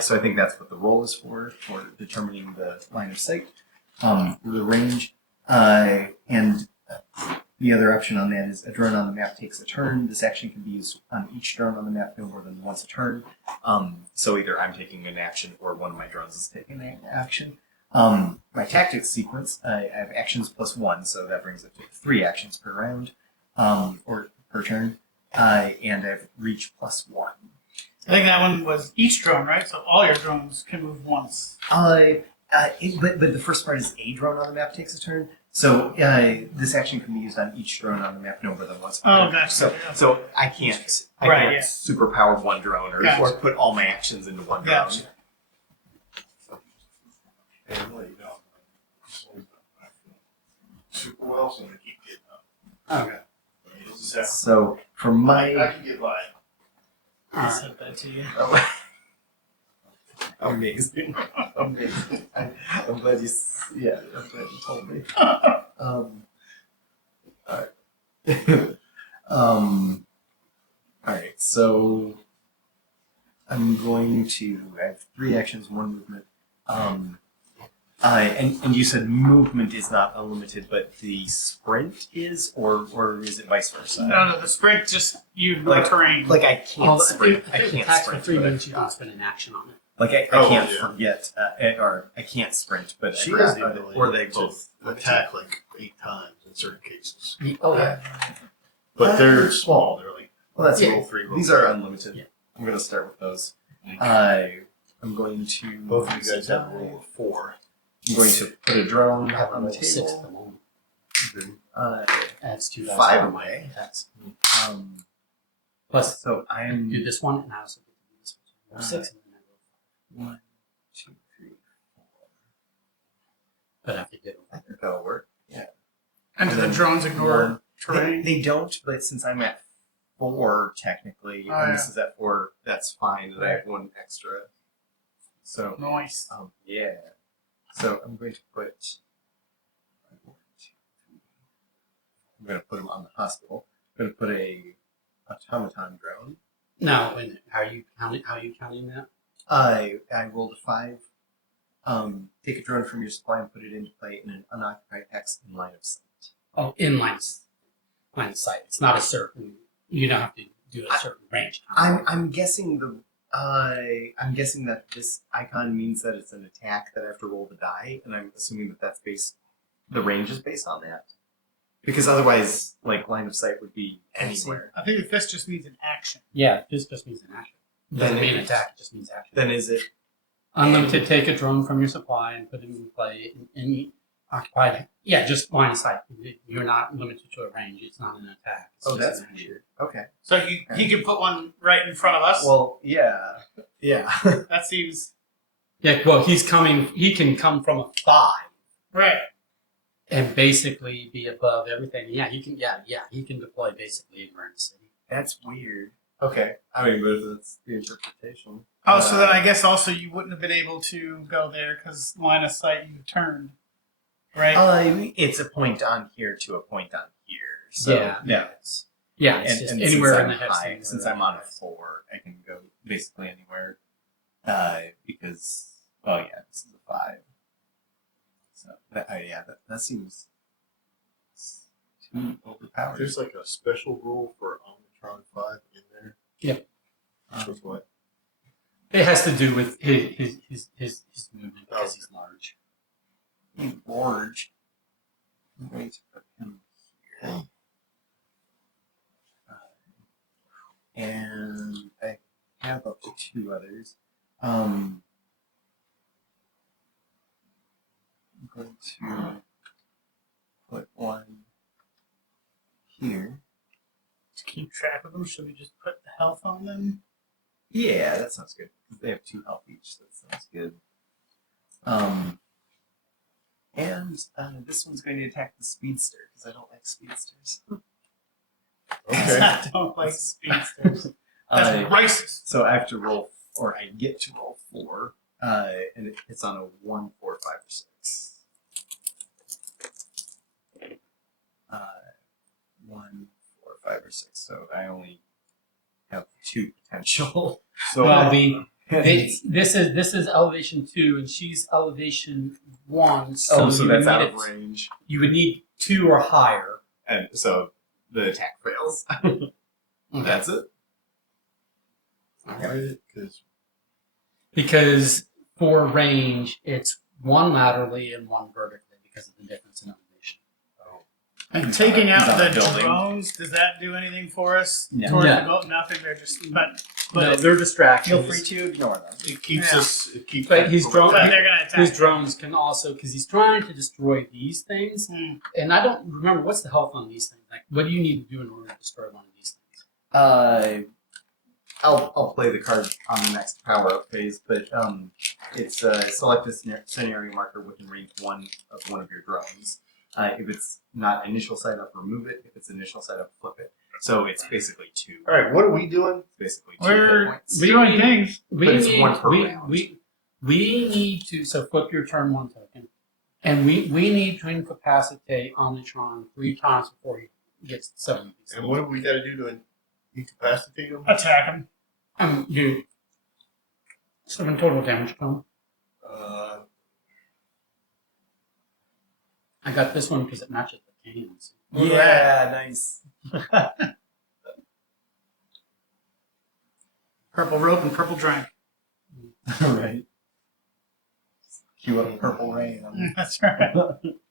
So I think that's what the roll is for determining the line of sight, the range, and the other option on that is a drone on the map takes a turn. This action can be used on each drone on the map no more than once a turn. So either I'm taking an action or one of my drones is taking an action. My tactics sequence, I have actions plus 1, so that brings it to 3 actions per round, or per turn. And I have reach plus 1. I think that one was each drone, right? So all your drones can move once. But the first part is a drone on the map takes a turn. So this action can be used on each drone on the map no more than once. Oh, gotcha. So I can't superpower one drone or put all my actions into one drone. Gotcha. Super well, so I'm gonna keep getting up. Okay. So for my I can get by. I sent that to you. amazing, amazing. I'm glad you. Yeah, I'm glad you told me. All right. All right. So I'm going to. I have 3 actions, 1 movement. And you said movement is not unlimited, but the sprint is, or is it vice versa? No, the sprint just you more terrain. Like I can't sprint. I If it can't attacks sprint. for 3 but minutes, you can spend an action on it. Like I Oh, can't yeah. forget, or I can't sprint, but She I has forget, the ability or they to both attack like 8 times in certain cases. Oh, yeah. But they're small. They're like Well, that's roll 3, roll These 3. are unlimited. Yeah. I'm going to start with those. I'm going to Both of you guys have a roll of 4. I'm going to put a drone I have on the roll 6 at the table. moment. That's 2 dice. 5 for away. attacks. Plus, so I am Do this one, and I also get to do this one. So I roll 6 and then I roll 5. 1, 2, 3, 4. But I have to get I think that'll work. Yeah. And do the drones ignore One. terrain? They don't, but since I'm at 4 technically, Oh, and this is at 4, that's fine that I have 1 extra. So Nice. yeah. So I'm going to put. I'm going to put him on the hospital. I'm going to put a automaton drone. No, wait a minute. How are you counting that? I rolled a 5. Take a drone from your supply and put it into play in an unoccupied hex in line of sight. Oh, in line of sight. It's not a certain. You don't have to do a certain range. I'm guessing I'm guessing that this icon means that it's an attack that I have to roll the die, and I'm assuming that that's the range is based on that. Because otherwise, like, line of sight would be anywhere. I think that this just means an action. Yeah, this just means an action. It doesn't Then mean it- attack. It just means action. Then is it? Unlimited. Take a drone from your supply and put it in play in any occupied. Yeah, just line of sight. You're not limited to a range. It's not an attack. It's Oh, just that's an action. weird. Okay. So he could put one right in front of us. Well, yeah. That seems Yeah. Well, he's coming. He can come from a 5 right. and basically be above everything. Yeah, he can. Yeah. He can deploy basically anywhere in the city. That's weird. Okay. I mean, but that's the interpretation. Oh, so then I guess also you wouldn't have been able to go there because line of sight you turned, right? It's a point on here to a point on here. So Yeah. yeah. Yeah. It's just anywhere in the hex. Since I'm on a 4, I can go basically anywhere. Because this is a 5. So that seems too overpowered. There's like a special rule for Omnitron 5 in there. Yep. With what? It has to do with his movement because he's large. He's large. I'm going to put him here. And I have up to 2 others. I'm going to put one here. To keep track of them, should we just put the health on them? Yeah, that sounds good. They have 2 health each. That sounds good. And this one's going to attack the speedster because I don't like speedsters. Okay. I don't like speedsters. That's racist. So I have to roll, or I get to roll 4, and it's on a 1, 4, 5, or 6. 1, 4, 5, or 6. So I only have 2 potential. So Well, this is elevation 2, and she's elevation 1. So, so you that's would out need of range, You would need 2 or higher. and so the attack fails. That's it. Alright, Because for range, it's 1 laterally and 1 vertically because of the difference in elevation. And taking out He's on the a building. drones, does that do anything for us? No. Towards No. the goal? Nothing. They're just But but they're distractions. Feel free to ignore them. it keeps Yeah. us. It keeps. But us he's from drone- but attacking. they're gonna attack. His drones can also, because he's trying to destroy these things. Hmm. And I don't remember what's the health on these things. Like, what do you need to do in order to destroy one of these things? I'll play the card on the next power up phase, but it's select a scenario marker within range 1 of one of your drones. If it's not initial sight up, remove it. If it's initial sight up, flip it. So it's basically 2. All right, what are we doing? It's basically 2 We're hit points. doing things. We But it's need, 1 per we, round. we need to, so flip your turn 1 token. And we need to incapacitate Omnitron 3 times before he gets 7 of these And things. what do we got to do to incapacitate them? Attack them. You 7 total damage to him. I got this one because it matches the cans. Yeah, nice. Purple rope and purple drink. Right. Cue up Purple Rain. That's right.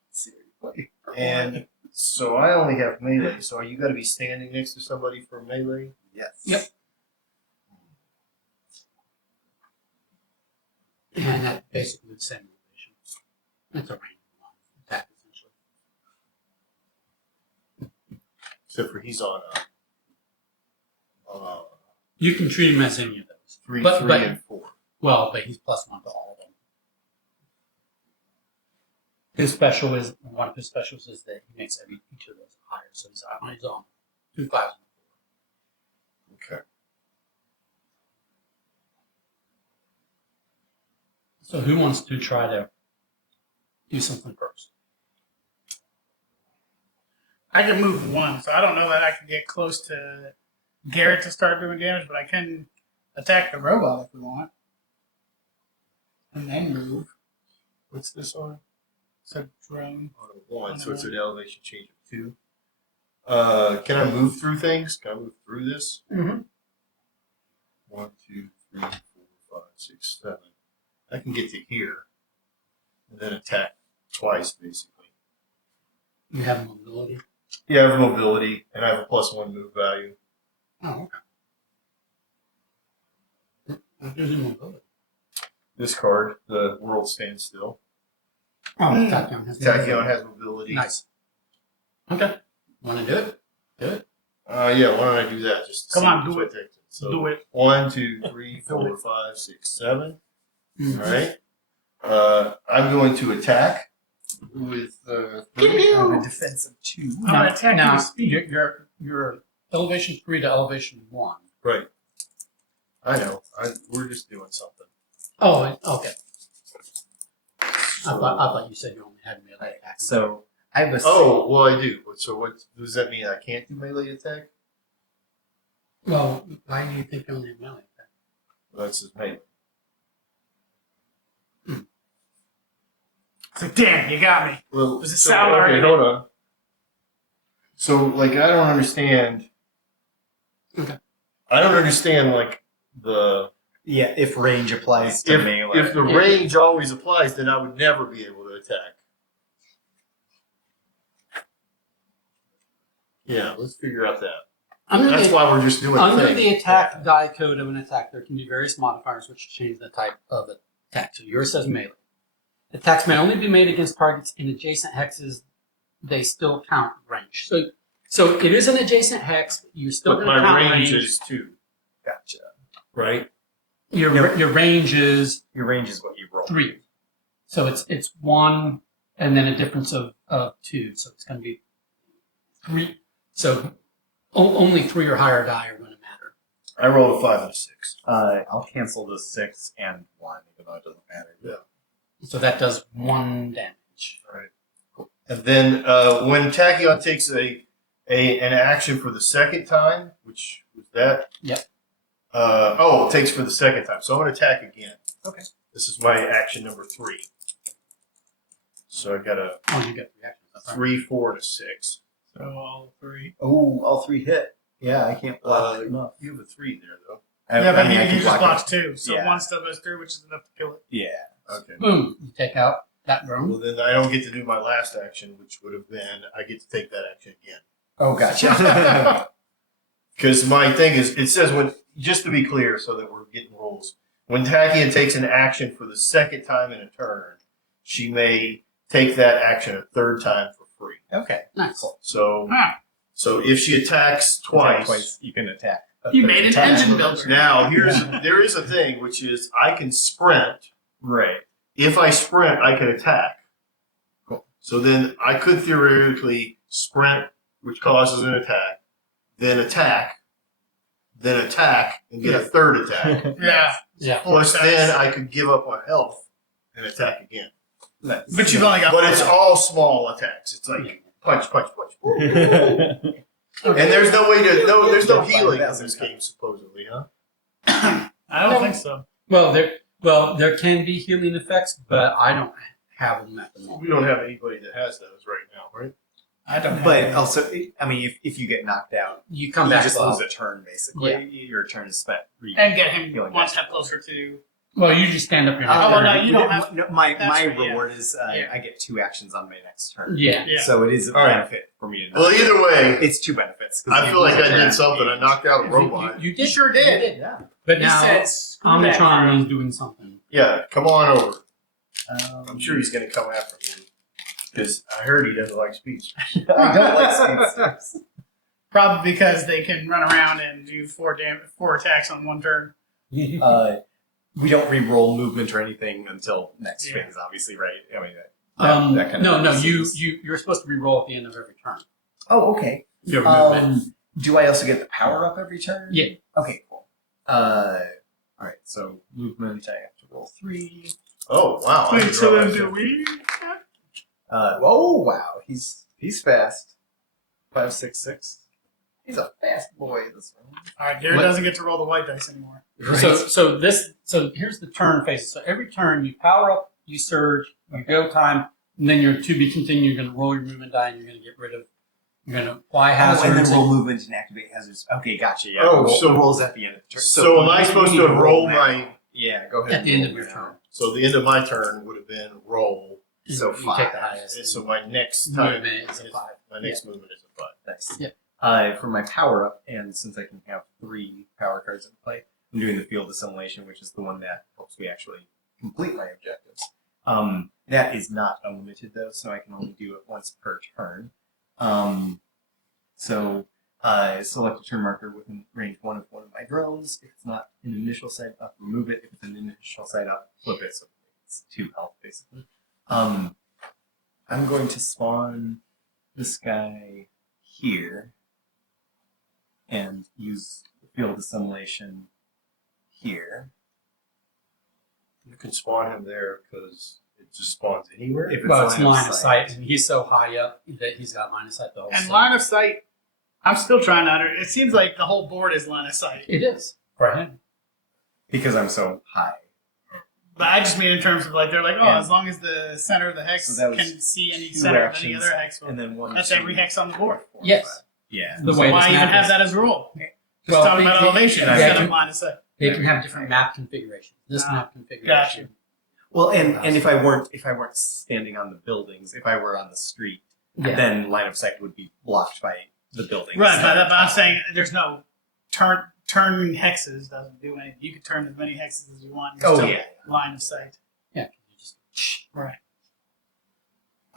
Seriously. And so I only have melee. So are you got to be standing next to somebody for melee? Yes. Yep. And that's basically the same elevation. That's a range attack, essentially. Except for he's on You can treat him as any of those. 3, But- 3, but- and 4. Well, but he's +1 to all of them. His special is one of his specials is that he makes each of those higher, so he's on his own. 2 5s. Okay. So who wants to try to do something first? I can move 1, so I don't know that I can get close to Garrett to start doing damage, but I can attack the robot if we want. And then move. What's this on? It's a drone. On a 1, so it's an elevation change of 2. Can I move through things? Can I move through this? Mm-hmm. 1, 2, 3, 4, 5, 6, 7. I can get to here and then attack twice, basically. You have mobility. Yeah, I have mobility and I have a +1 move value. Oh, okay. There's a mobility. This card, the world stands still. Oh, Tachyon has Tachyon has mobility. Nice. Okay. Want to do it? Do it. Yeah, why don't I do that? Just to Come see on, do what it. I take. So Do it. 1, 2, 3, 4, 5, 6, 7. All right. I'm going to attack with 3. I have a defensive 2. I'm gonna attack you now with speed. your elevation 3 to elevation 1. Right. I know. We're just doing something. Oh, okay. I So- thought you said you only had melee attack. So I have a. Oh, well, I do. So what does that mean? I can't do melee attack? Well, why do you think you only have melee attack? That's his melee. It's like, damn, you got me. Well, There's a sound okay, argument. hold on. So, like, I don't understand. Okay. I don't understand, like, the. Yeah, if range applies to melee. If the range always applies, then I would never be able to attack. Yeah, let's figure out that. That's why we're just doing Under the thing. the attack die code of an attack, there can be various modifiers which change the type of attack. So yours says melee. Attacks may only be made against targets in adjacent hexes. They still count range. So it is an adjacent hex. But you're still But going to my count range range. is 2. Gotcha. Right? Your range is Your range is what you roll. 3. So it's 1 and then a difference of 2. So it's going to be 3. So only 3 or higher die are going to matter. I rolled a 5 and a 6. I'll cancel the 6 and 1, even though it doesn't matter. Yeah. So that does 1 damage. Right. Cool. And then when Tachyon takes an action for the second time, which was that? Yep. It takes for the second time. So I'm going to attack again. Okay. This is my action number 3. So I got a Oh, you get reactions. That's right. 3, 4, and a 6. So all 3. Oh, all 3 hit. Yeah, I can't block enough. You have a 3 there, though. Yeah, but I mean, I he can just block blocks it. 2. So Yeah. 1 still goes through, which is enough to kill it. Yeah. Okay. Boom. You take out that drone. Well, then I don't get to do my last action, which would have been I get to take that action again. Oh, gotcha. Because my thing is, it says when, just to be clear so that we're getting rules, when Tachyon takes an action for the second time in a turn, she may take that action a third time for free. Okay. Nice. So, Ah, so if she attacks twice, you can attack. a you third made an time. engine builder. now there is a thing which is I can sprint. Right. If I sprint, I can attack. Cool. So then I could theoretically sprint, which causes an attack, then attack, and get a third attack. Yeah. Yeah. Plus, Attacks. then I could give up my health and attack again. Nice. But you've only got But 4 it's all small attacks. It's like punch, punch, punch. Okay. And there's no way to there's no Don't find healing that in this game supposedly, huh? I don't think so. Well, there can be healing effects, but I don't have them at the moment. We don't have anybody that has those right now, right? I don't. But have also, I mean, if you get knocked out, You come you back just up. lose a turn, basically. Yeah. Your turn is spent. and get him Healing 1 back. step closer to. Well, you just stand up your next Oh, turn. no, you don't have- No, my that's right, yeah. reward is Yeah. I get 2 actions on my next turn. Yeah. Yeah. So it is a All right. benefit for me to know. Well, either way, It's 2 benefits. 'cause I you feel like lose a I turn. did something. I knocked out a robot. You You sure did. You did. Yeah. But He now said, "Screw that Omnitron crap." is doing something. Yeah, come on over. I'm I'm sure he's going to come after me because I heard he doesn't like speech. I don't like speedsters. Probably because they can run around and do 4 attacks on 1 turn. We don't re-roll movement or anything until next Yeah. phase, obviously, right? I mean, that kind of no, things. you're supposed to re-roll at the end of every turn. Oh, okay. Your movement. Do I also get the power up every turn? Yeah. Okay, cool. All right, so movement, I have to roll 3. Oh, wow. I Wait, didn't so then realize do that. we? Oh, wow. He's fast. 5, 6, 6. He's a fast boy, this one. Alright, Garrett What? doesn't get to roll the white dice anymore. So here's the turn phases. So every turn you power up, you surge, you go time, and then your to be continued. You're going to roll your movement die, and you're going to get rid of. You're going to apply hazards. and then roll movement and activate hazards. Okay, gotcha. Yeah. Oh, roll, so- rolls at the end of the turn. So am I supposed to have rolled now. my... Yeah, go ahead. at the and end of roll your now. turn. So the end of my turn would have been roll. So you 5. take the highest. And so my next time Movement is a 5. my next movement is a 5. Nice. Yeah. For my power up, and since I can have 3 power cards in play, I'm doing the field assimilation, which is the one that helps me actually complete my objectives. That is not unlimited though, so I can only do it once per turn. Select a turn marker within range 1 of one of my drones. If it's not an initial sight up, remove it. If it's an initial sight up, flip it. So it's 2 health basically. I'm going to spawn this guy here and use field assimilation here. You can spawn him there because it just spawns anywhere. If Well, it's line of sight, and he's so high up that he's got line of sight the whole And scene. line of sight, I'm still trying to it seems like the whole board is line of sight. It is for him. because I'm so high. But I just mean in terms of like they're like, oh, And- as long as the center of the hex So that was can see any 2 center of any actions, other hex, and then 1. that's 2, every hex on the board. Yes. Yeah. The So way why this even map have is- that as a rule? Just Well, talking about elevation and I instead can- of line of sight. They can have different map configurations. This Ah, map configuration. gotcha. Well, and if I weren't standing on the buildings, if I were on the street, Yeah. then line of sight would be blocked by the buildings. Right, but I'm saying there's no turning hexes doesn't do anything. You can turn as many hexes as you want. Oh, Still yeah. line of sight. Yeah. You just- Right.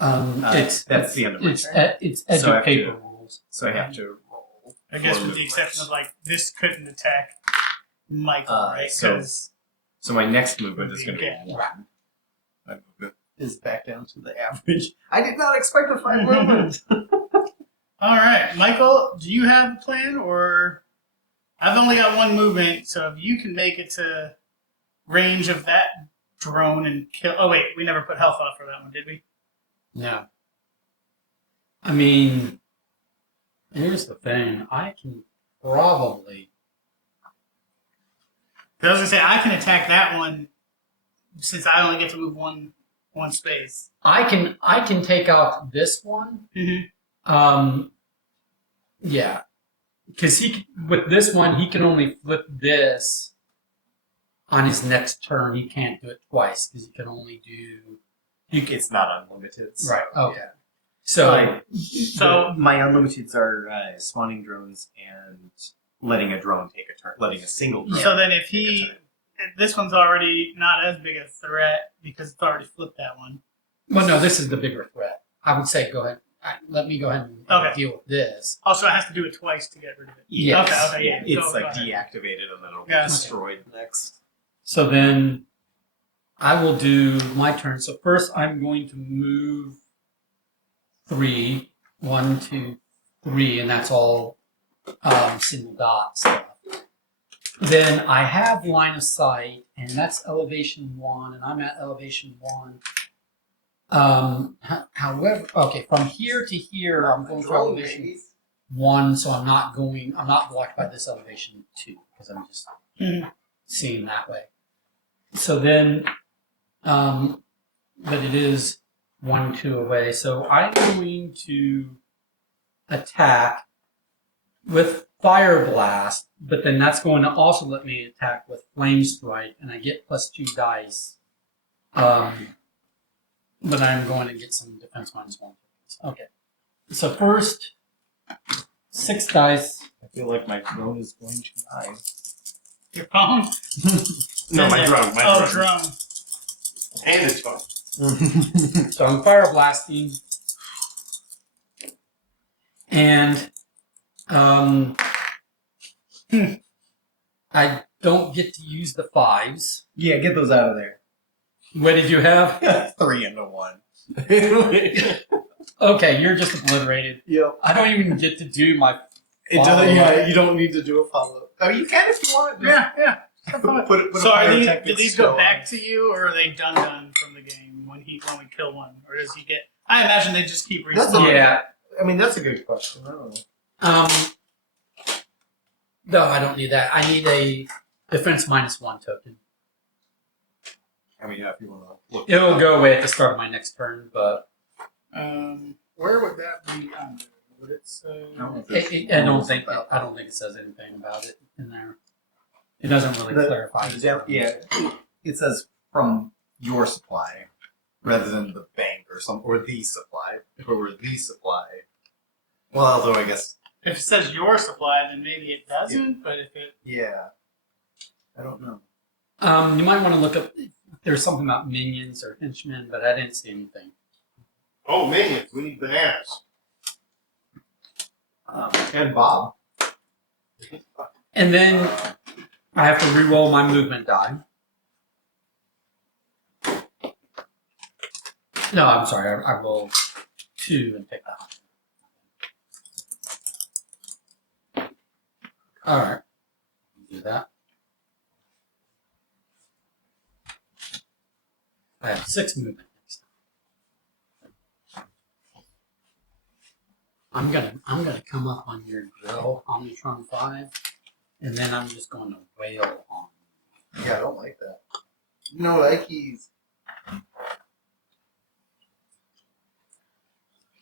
It's that's the end of my it's turn. it's So I edge have of paper to- rules. So I have to roll. I guess for with the movements. exception of like this couldn't attack Michael, right? so- 'Cause- So my next movement is going to Okay. be 1. My movement is back down to the average. I did not expect a 5 Mhm. movement. all right, Michael, do you have a plan, or I've only got 1 movement, so if you can make it to range of that drone and kill. Oh wait, we never put health off for that one, did we? No. I mean, here's the thing. I can probably. 'Cause I was gonna say I can attack that one since I only get to move one space. I can take out this one. Mm-hmm. Yeah, because with this one he can only flip this on his next turn. He can't do it twice because he can only do. It's not unlimited. so- Right. Okay. So Like, So- my unlimiteds are spawning drones and letting a drone take a turn, letting a single drone. So then if take a he, turn. this one's already not as big a threat because it's already flipped that one. well, no, this is the bigger threat. I would say go ahead. Let me go ahead and Okay. deal with this. Also, I have to do it twice to get rid of it. Yes. Okay, yeah. It's Go like ahead. deactivated and then it'll be Gotcha. destroyed next. So then I will do my turn. So first I'm going to move 3, 1, 2, 3, and that's all single dot stuff. Then I have line of sight, and that's elevation 1, and I'm at elevation 1. However, okay, from here to here, I'm going to elevation 1, so I'm not blocked by this elevation 2 because I'm just Mhm. seeing that way. So then, but it is 1, 2 away. So I'm going to attack with Fire Blast, but then that's going to also let me attack with Flame Strike, and I get +2 dice. But I'm going to get some defense -1. Okay. So first, 6 dice. I feel like my drone is going to die. Your phone? No, my drone. My Oh, drone. drone. And it's fun. So I'm Fire Blasting. And I don't get to use the 5s. Yeah, get those out of there. What did you have? 3 into 1. Okay, you're just obliterated. Yep. I don't even get to do my. It doesn't. Yeah, you don't need to do a follow up. Oh, you can if you want. Yeah, yeah. Put So a are fire these, tactics do these skill go on back it. to you, or are they done from the game when we kill one, or does he get? I imagine they just keep That's respawning. Yeah. I mean, that's a good question. I don't know. No, I don't need that. I need a defense -1 token. I mean, yeah, if you want to look. It'll go away at the start of my next turn, but Where would that be under? Would it say? I don't think it says anything about it in there. It doesn't really clarify. Yeah, it says from your supply rather than the bank or the supply. If it were the supply, well, although I guess If it says your supply, then maybe it doesn't. But if it, yeah, I don't know. You might want to look up. There's something about minions or henchmen, but I didn't see anything. Oh, minions. We need bananas. And Bob. And then I have to re-roll my movement die. No, I'm sorry. I rolled 2 and picked that. All right. Do that. I have 6 movement next time. I'm gonna come up on your drill Omnitron 5, and then I'm just going to wail on. Yeah, I don't like that. No Nikes. I'm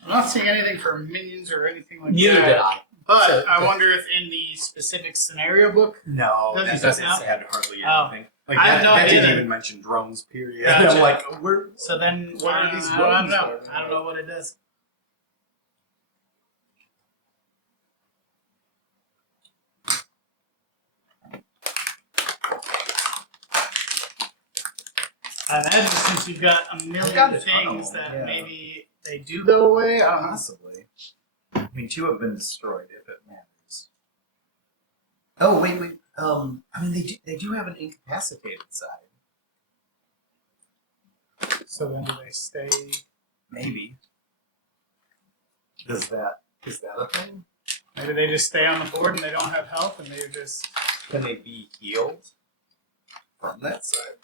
not seeing anything for minions or anything like Neither that. did I. But So- I wonder if in the specific scenario book. No, Doesn't that say doesn't no? add hardly Oh. anything. Like I have that, no that didn't idea. even mention drones. Period. Gotcha. I'm like, we're So then, What are these I don't drones know. talking I don't know what it does. I imagine since you've got a got million a ton of things them, that yeah. maybe they do go away. I don't know. possibly. I mean, 2 have been destroyed if it matters. Oh wait. I mean, they do have an incapacitated side. So then do they stay? Maybe. Is that a thing? Maybe they just stay on the board and they don't have health and they're just. Can they be healed from that side?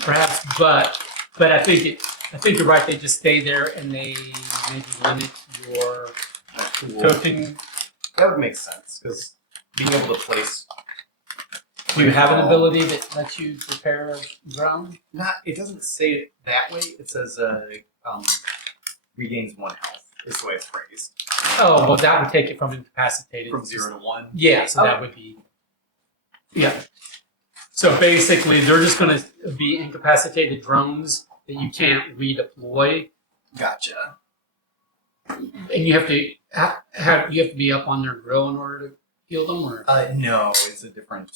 Perhaps, but I think you're right. They just stay there and they maybe limit your token. That would make sense because being able to place. Do you have an ability that lets you prepare a ground? Not. It doesn't say it that way. It says regains 1 health. Is the way it's phrased. Oh, well, that would take it from incapacitated From 0 to 1. Yeah, so that would be. Yeah. So basically, they're just going to be incapacitated drones that you can't redeploy, Gotcha. and you have to be up on their grill in order to heal them, or No, it's a different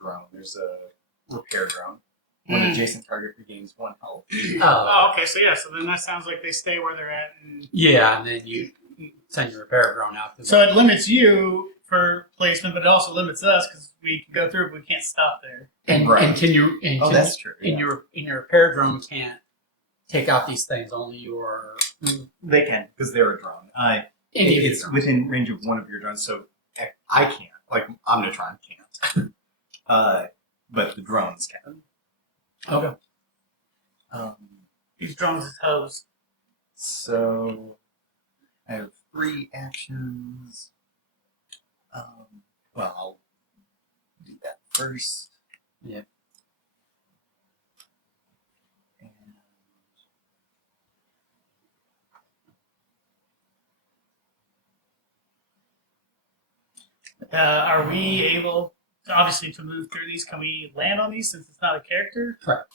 drone. There's a repair drone. When adjacent target regains 1 health. Oh, okay. So yeah. So then that sounds like they stay where they're at. And yeah, and then you send your repair drone out. so it limits you for placement, but it also limits us because we can go through, but we can't stop there. and Right. can you? And Oh, can that's you, true. And your repair drone can't take out these things. Only your They can because they're a drone. any of It's your- within range of 1 of your drones, so I can't. Like Omnitron can't. But the drones can. Okay. These drones is hosed. So I have 3 actions. Well, I'll do that first. Yep. And Are we able, obviously, to move through these? Can we land on these since it's not a character? Correct.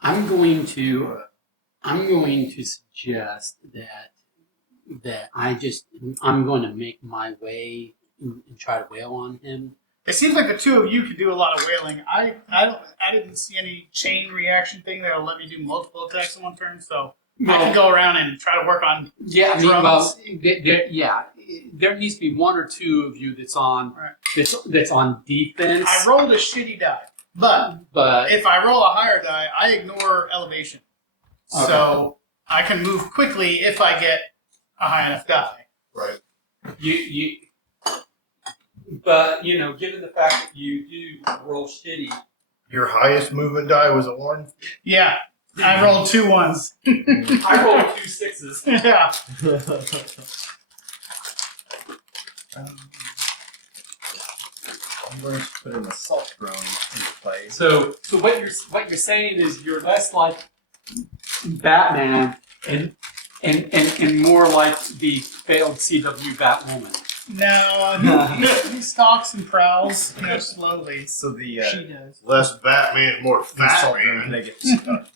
I'm going to suggest that I'm going to make my way and try to wail on him. It seems like the 2 of you could do a lot of wailing. I didn't see any chain reaction thing that'll let me do multiple attacks in 1 turn, so I can go around and try to work on. Yeah, I mean, Drums. well, there needs to be 1 or 2 of you that's on Right. that's on defense. I rolled a shitty die, but but if I roll a higher die, I ignore elevation. Okay. So I can move quickly if I get a high enough die. Right. But given the fact that you do roll shitty, Your highest movement die was a 1. Yeah, I rolled 2 1s. I rolled 2 6s. Yeah. I'm going to put an assault drone into play. So what you're saying is you're less like Batman and more like the failed CW Batwoman. No, he stalks and prowls, slowly. So the She does. Less Batman, more assault drone, can Fatman. I get stuck?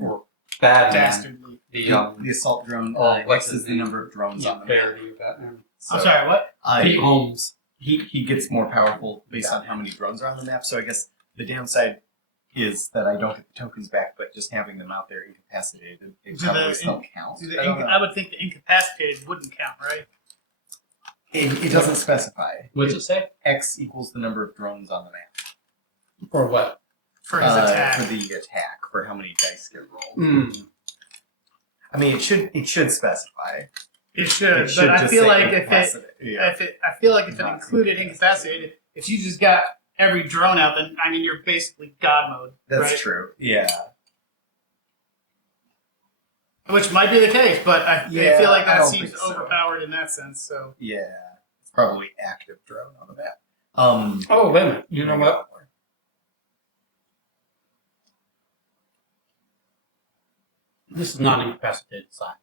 Or Batman. Dastardly. The assault drone what's X's his the name? number of drones on the map. Parody of Batman. I'm sorry, what? Pete Holmes. He gets more powerful based on how many drones are on the map. So I guess the downside is that I don't get the tokens back, but just having them out there incapacitated, they Do probably the- still count. Do the I don't know. I would think the incapacitated wouldn't count, right? It doesn't specify. What's it say? X equals the number of drones on the map. For what? For his attack. For the attack, for how many dice get rolled. Mm. I mean, it should specify. It should, It should but I just feel say like if incapacitated. Yeah. it included incapacitated, if you just got every drone out, then you're basically God mode. That's right? true. Yeah. Which which might be the case, but I Yeah, feel like I that don't seems think so. overpowered in that sense. So Yeah, it's probably active drone on the map. Oh, wait a minute. You know what? This is not incapacitated side.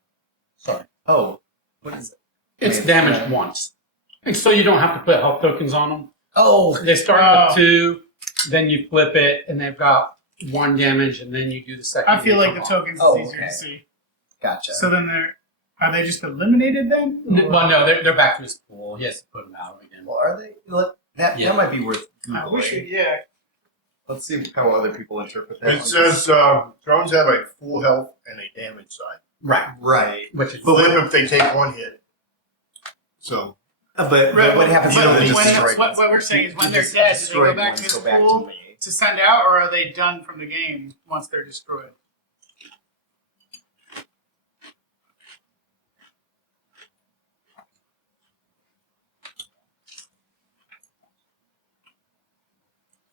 Sorry. Oh, what is it? It's It's, damaged once. And so you don't have to put health tokens on them. Oh, They start Oh. with 2, then you flip it, and they've got 1 damage, and then you do the second. I feel and like the come tokens Oh, is easier okay. to see. gotcha. So then are they just eliminated then? on. Well, no, they're back to his pool. He has to put them out again. Well, are they? That Yeah. that might be worth I Googling. wish it, yeah. Let's see how other people interpret that. It one. says drones have a full health and a damage side. Right. right, Which is Flip if they take 1 hit. So but what happens But to the when- destroyed what ones? we're saying is when The they're dead, do they go destroyed back ones to this go back pool to me. to send out, or are they done from the game once they're destroyed?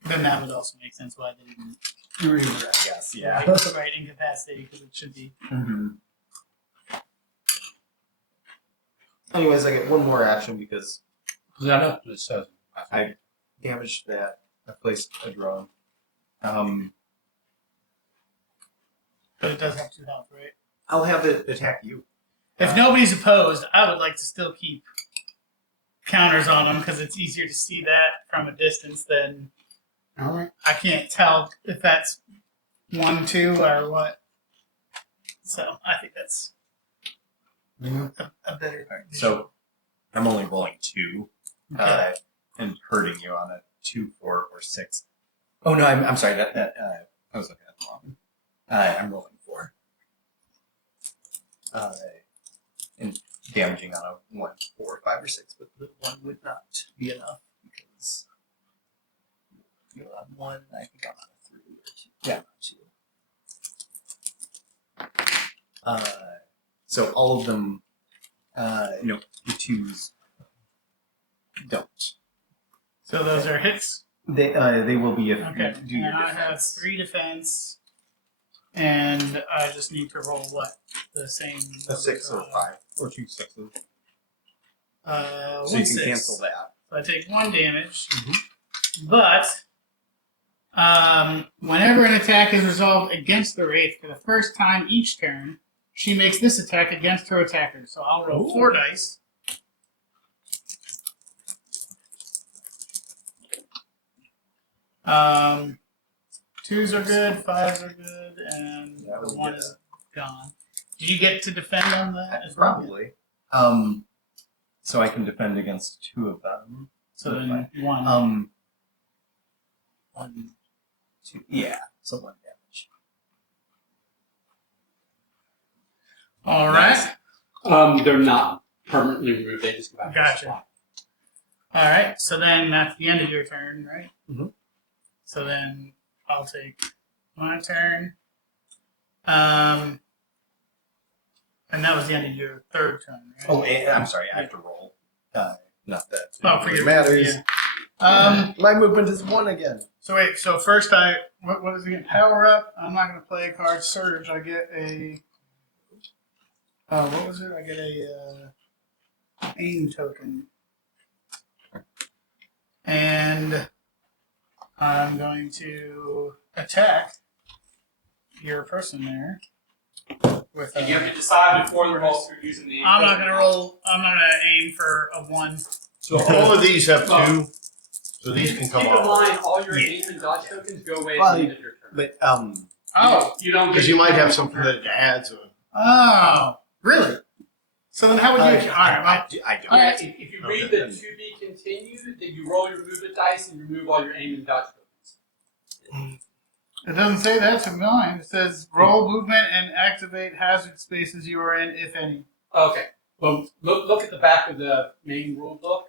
Then that would also make sense why they didn't I guess, yeah. write incapacitated, because it should be. Mm-hmm. Anyways, I get one more action because that up? It says. I damaged that. I placed a drone. But it does have 2 health, right? I'll have it attack you. If nobody's opposed, I would like to still keep counters on them because it's easier to see that from a distance than All right. I can't tell if that's 1, 2, or what. So I think that's Yeah. a better. So I'm only rolling 2, Okay. and hurting you on a 2, 4, or 6. Oh no, I'm sorry. That I was looking at the wrong. I'm rolling 4. And damaging on a 1, 4, 5, or 6, but the 1 would not be enough because you're on 1. I think I'm on a 3 or 2. Yeah, 2. So all of them, the 2s don't. So those are hits. They will be if Okay. you do your And I have defense. 3 defense, and I just need to roll what? The same. A 6 or 5 or 2 6s. So One you can 6. cancel that. So I take 1 damage, but whenever an attack is resolved against the Wraith for the first time each turn, she makes this attack against her attacker. So I'll roll 4 dice. Um, 2s are good, 5s are good, and Yeah, the we'll 1 get is gone. Do you get to defend on that as well? Probably. So I can defend against 2 of them. So then 1. 1, 2. Yeah, so 1 damage. All right. They're not permanently removed. They just go back. Gotcha. To the spot. All right. So then that's the end of your turn, right? Mhm. So then I'll take my turn. And that was the end of your 3rd turn, right? Oh, and, I'm sorry. I have to roll. Not that. Oh, for it your matters. yeah. My movement is 1 again. So wait. So first, what is it again? Power up. I'm not going to play a card. Surge. I get a. What was it? I get a aim token, and I'm going to attack your person there. With And you have to decide before the roll if you're using the. I'm not gonna roll. I'm not gonna aim for a 1. So all of these have 2. So these can Keep come in off. mind, all your aim and dodge tokens go away Well, at the end of your turn. But Oh, You don't Because you might have something that adds. oh, really? So then, how would you? All right, well, I don't. All right, if you read Okay. the to be continued, then you roll your movement dice and you remove all your aim and dodge tokens. it doesn't say that to mine. It says roll movement and activate hazard spaces you are in, if any. Okay. Well, look at the back of the main rule book.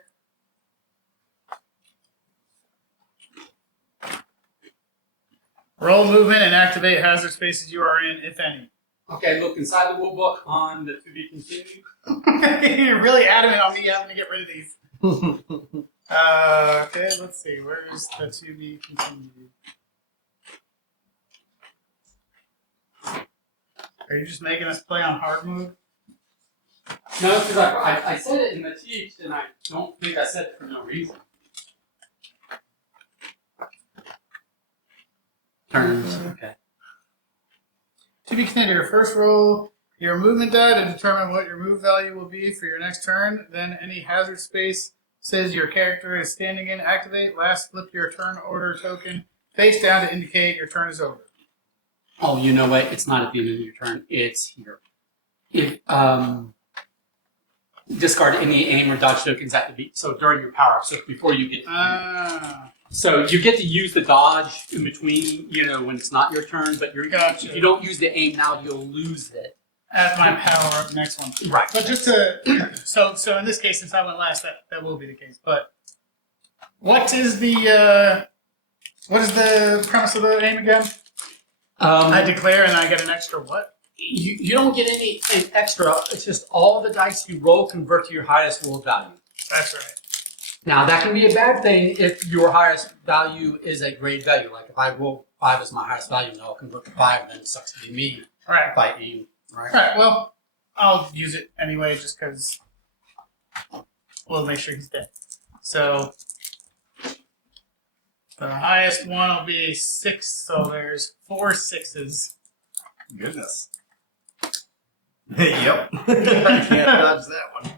Roll movement and activate hazard spaces you are in, if any. Okay, look inside the rule book on the to be continued. You're really adamant on me having to get rid of these. Okay, let's see. Where is the to be continued? Are you just making us play on hard mode? No, because I said it in the teach, and I don't think I said it for no reason. Turns. Okay. To be continued, your first roll your movement die to determine what your move value will be for your next turn. Then any hazard space says your character is standing in, activate. Last, flip your turn order token face down to indicate your turn is over. Oh, you know what? It's not at the end of your turn. It's here. If discard any aim or dodge tokens at the beat. So during your power up. So before you get. So you get to use the dodge in between. You know when it's not your turn, but you're. Gotcha. If you don't use the aim now, you'll lose it. At my power up next one. Right. But just to so in this case, since I went last, that will be the case. But what is the premise of the aim again? I declare and I get an extra what? You don't get anything extra. It's just all the dice you roll convert to your highest roll value. That's right. Now that can be a bad thing if your highest value is a grade value. Like if I roll 5 as my highest value and I'll convert to 5, then it sucks to be me. Right. If I aim. Right. Right. Well, I'll use it anyway, just because we'll make sure he's dead. So the highest one will be a 6. So there's 4 6s. Goodness. Yep. I can't dodge that one.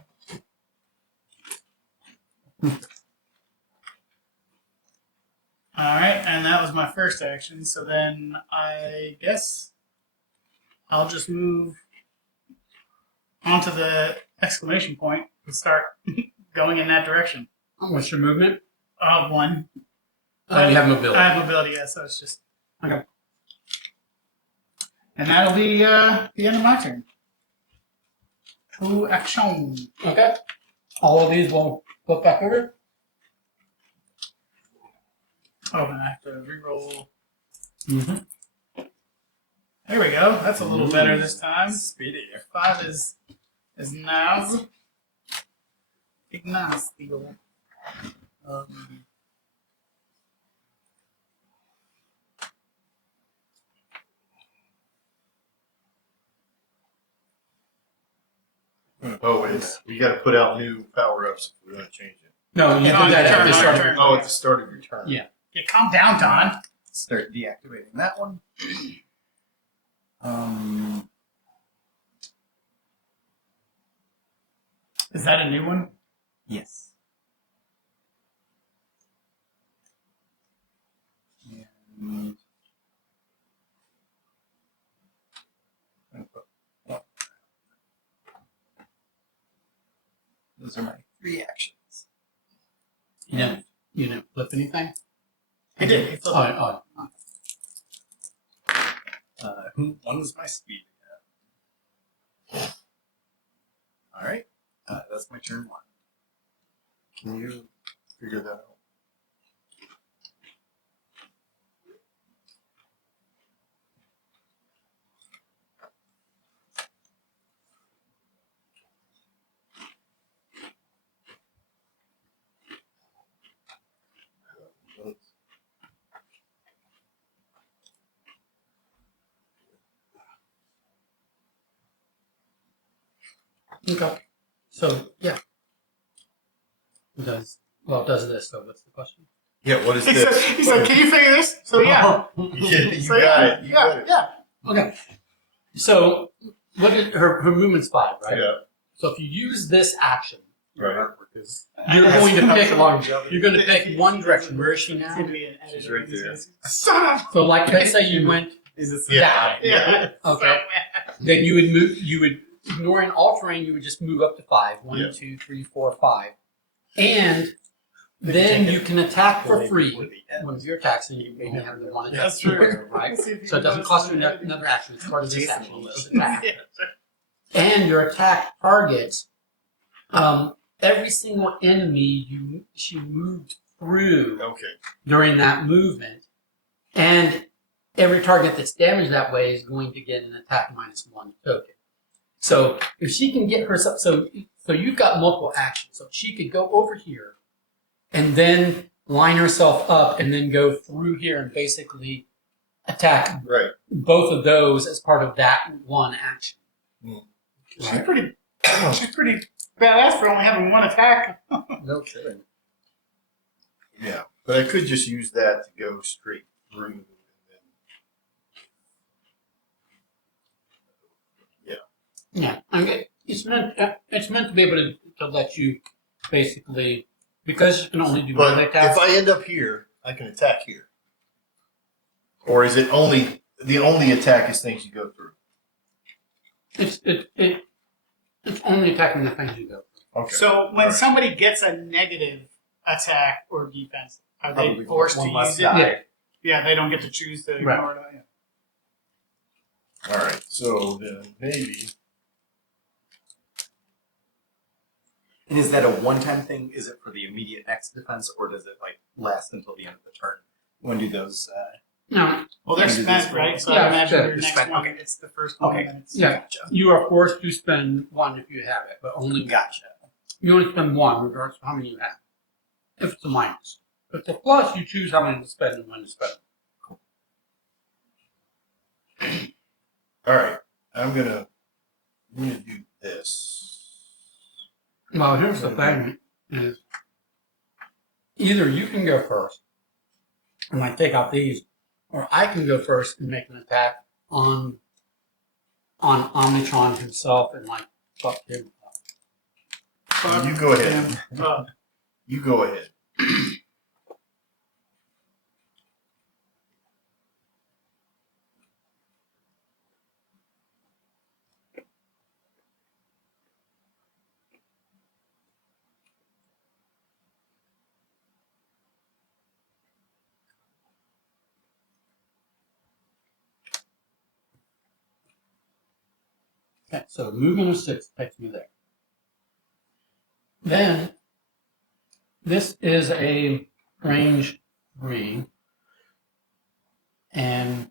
All right, and that was my first action. So then I guess I'll just move onto the exclamation point and start going in that direction. What's your movement? 1. Oh, you have mobility. I have mobility, yeah, so it's just... Okay. And that'll be the end of my turn. To action. Okay. All of these will flip back over. Oh, and I have to reroll. Mm-hmm. There we go. That's a little better this time. Speedy. 5 is Naz. Ignacio. Oh wait, we got to put out new power ups if we're going to change it. No, you Yeah, do on that your at turn, the on start your of your turn. Oh, at the start of your turn. Yeah. Yeah, calm down, Don. Start deactivating that one. Is that a new one? Yes. And those are my 3 actions. You didn't flip anything? He did. He flipped it. Oh. One was my speed. All right. That's my turn 1. Can you figure that out? Okay. So, yeah. It does. Well, it does this, so what's the question? Yeah, what is He this? said, can you figure this? So yeah. Yeah, you So, got it. You got it. Yeah. Okay. So, what is her movement's 5, right? Yeah. So if you use this action, Right. you're going to pick you're going to pick one direction. Where is she now? She's right there. Son of So like let's say you went Yeah. down. Yeah. Okay. Then you would move. You would ignoring all terrain. You would just move up to 5. 1, Yeah. 2, 3, 4, 5, and then you can attack for free. One of your attacks, and you only have the one attack. That's true. Right. So it doesn't cost you another action. It's part of this action. You just attack. And your attack targets every single enemy she moved through Okay. during that movement, and every target that's damaged that way is going to get an attack -1 token. So if she can get herself, so you've got multiple actions. So she could go over here, and then line herself up, and then go through here and basically attack Right. both of those as part of that one action. She's pretty badass for only having one attack. No kidding. Yeah. But I could just use that to go straight through. And then, Yeah, I mean, it's meant to be able to let you basically, because you can only do one but attack. if I end up here, I can attack here. Or is it only the only attack is things you go through? It's only attacking the things you go through. Okay. So when Alright. somebody gets a negative attack or defense, are they Probably forced to one less use it? die. Yeah, they don't get to choose to ignore it. Yeah. All right. So then maybe. And is that a one-time thing? Is it for the immediate next defense, or does it like last until the end of the turn? When do those? No, Well, they're When do spent, these right? roll? So Yeah, I imagine they're your next spent. one, Okay. it's the first one. Okay. And it's, Yeah. Gotcha. you are forced to spend one if you have it, but only Gotcha. you only spend one regardless of how many you have. If it's a minus, if it's a plus, you choose how many to spend and when to spend. All right. I'm gonna do this. Well, here's the thing: is either you can go first and like take out these, or I can go first and make an attack on Omnitron himself and like fuck him up. You go ahead. Uh, You go ahead. Okay, so movement of 6 takes me there. Then this is a range 3, and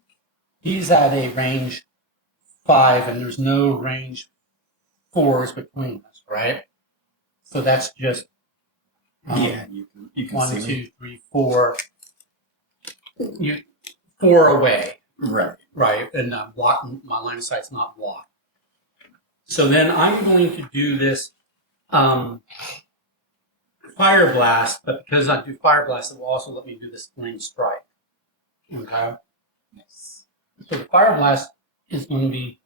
he's at a range 5, and there's no range 4s between us, right? So that's just Yeah, you can 1, see 2, me. 3, 4. You 4 away, Right. right? And block, my line of sight's not blocked. So then I'm going to do this Fire Blast, but because I do Fire Blast, it will also let me do this Flame Strike. Okay? Nice. So the Fire Blast is going to be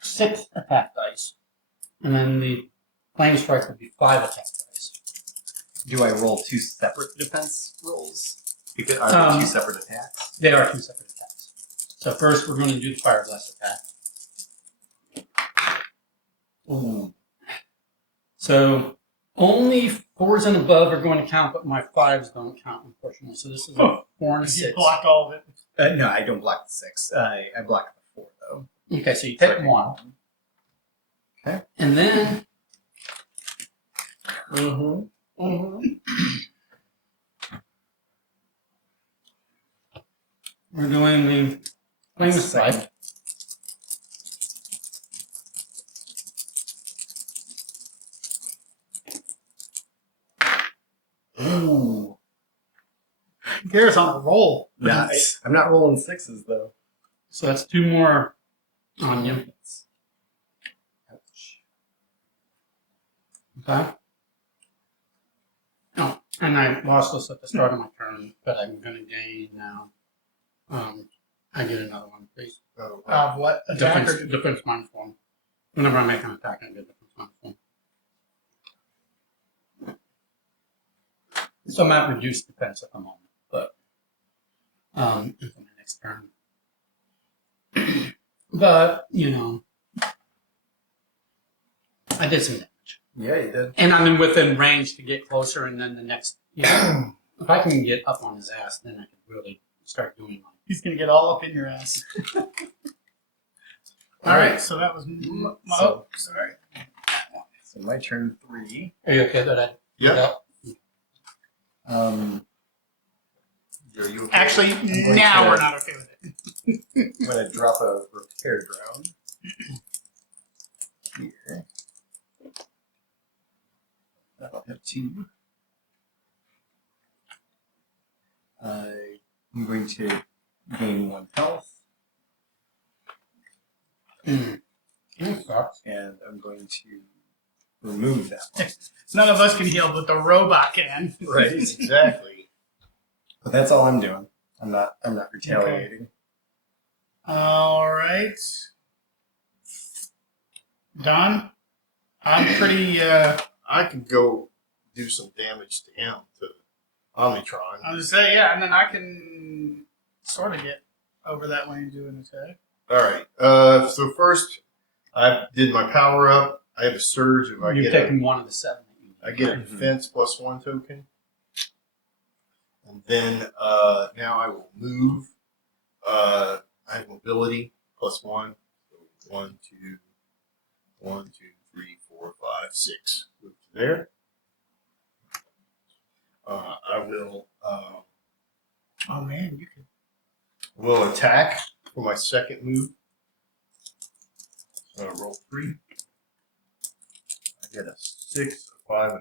6 attack dice. And then the Flame Strike will be 5 attack dice. Do I roll 2 separate defense rolls? Because are they 2 separate attacks? They are 2 separate attacks. So first we're going to do the Fire Blast attack. Ooh. So only 4s and above are going to count, but my 5s don't count, unfortunately. So this is a 4 and a you 6. block all of it. No, I don't block the 6. I block the 4 though. Okay, so you take 1. Okay. And then we're doing the Flame Strike. Ooh. Garrett's on a roll. Nah, I'm not rolling 6s though. So that's 2 more on you. Ouch. Okay. Oh, and I lost this at the start of my turn, but I'm going to gain now. I get another one, please. Oh, What attack? Defense minus 1. Whenever I make an attack, I get defense minus 1. So I'm at reduced defense at the moment, but until my next turn. But, you know, I did some damage. Yeah, you did. And I'm within range to get closer, and then the next, you know, if I can get up on his ass, then I can really start doing my. He's going to get all up in your ass. All All right. right, so that was my. So- Oh, sorry. So my turn 3. Are you okay that I? Yeah. Um, Are you okay? Actually, going now to- we're not okay with it. I'm gonna drop a repair drone here. That'll have 2. I'm going to gain 1 health, That sucks. and I'm going to remove that one. None of us can heal, but the robot can. Right, exactly. But that's all I'm doing. I'm not retaliating. All right. Don, I'm pretty. I can go do some damage to him, to Omnitron. I was gonna say yeah, and then I can sort of get over that way and do an attack. All right. So first, I did my power up. I have a surge. If I You're get taking one of the 7 that you I get a defense +1 token, and then now I will move. I have mobility +1. So 1, 2, 1, 2, 3, 4, 5, 6. Move to there. I will Oh man, you could. will attack for my second move. So I roll 3. I get a 6, a 5,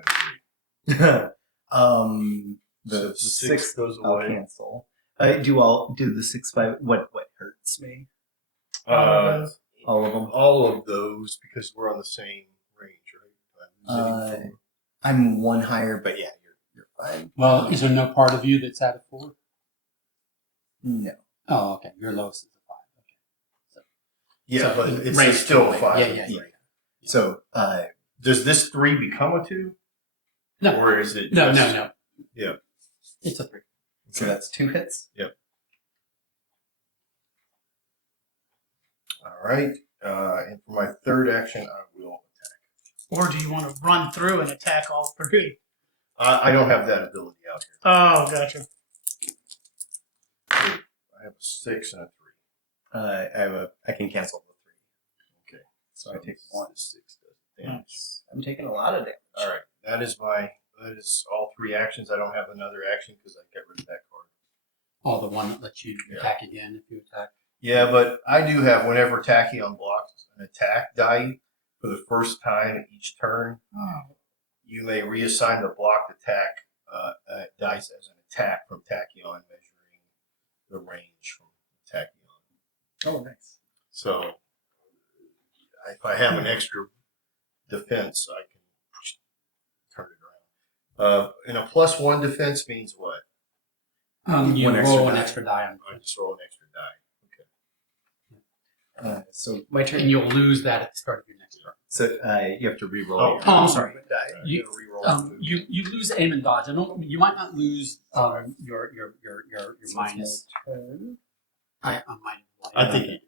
and a 3. The So 6 6 goes I'll away. cancel. I'll do the 6 5. What hurts me? Uh, All of them. all of those because we're on the same range, right? I'm 1 higher, but yeah, you're fine. Well, is there no part of you that's at a 4? No. Oh, okay. Your lowest is a 5. Okay. Yeah, So, but it's range still away. a 5. Yeah. So Does this 3 become a 2? No. Or is it No. just- Yeah. It's a 3. so that's 2 hits. All right. And for my third action, I will attack. Or do you want to run through and attack all 3? I don't have that ability out here. Oh, gotcha. I have a 6 and a 3. I can cancel the 3. Okay. So I take 1. 6 does damage. I'm taking a lot of damage. All right. That is all 3 actions. I don't have another action because I get rid of that card. Oh, the one that lets you Yeah. attack again if you attack. Yeah, but I do have, whenever Tachyon blocks an attack die for the first time each turn, Oh, you may reassign the blocked attack dice as an attack from Tachyon, measuring the range from Tachyon. Oh, nice. So if I have an extra defense, I can turn it around. And a +1 defense means what? You One extra roll an die. extra die on I just roll an extra die. Okay. So my turn. and you'll lose that at the start of your next turn. So you have to re-roll. Oh, your I'm sorry. die. You- I'm gonna reroll. You lose aim and dodge. You might not lose your minus. Turn. I might. I think you do.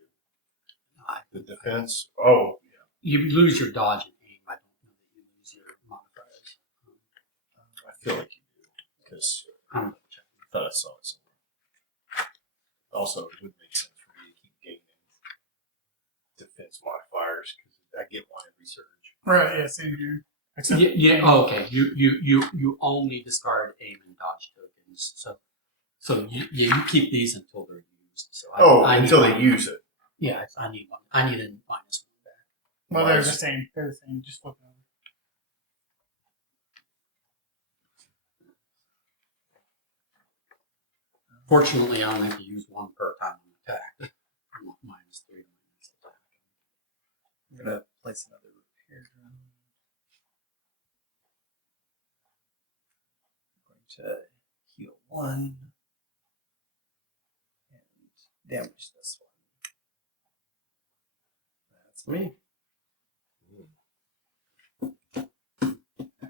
The defense. Oh, yeah. You lose your dodge and aim. I don't know that you lose your modifiers. I feel like you do because I'm gonna check. I thought I saw it somewhere. Also, it would make sense for me to keep gaining defense modifiers because I get one every surge. right. Yeah, same here. Except Yeah. Oh, okay. You only discard aim and dodge tokens. So you keep these until they're used. So I need Until one. they use it. Yeah, I need one. I need a -1 back. well, Why they're is- the same. They're the same. Just look over. Fortunately, I only have to use 1 per time on attack. I'm not -3 minus attack. I'm gonna place another repair drone. I'm going to heal 1 and damage this one. That's me.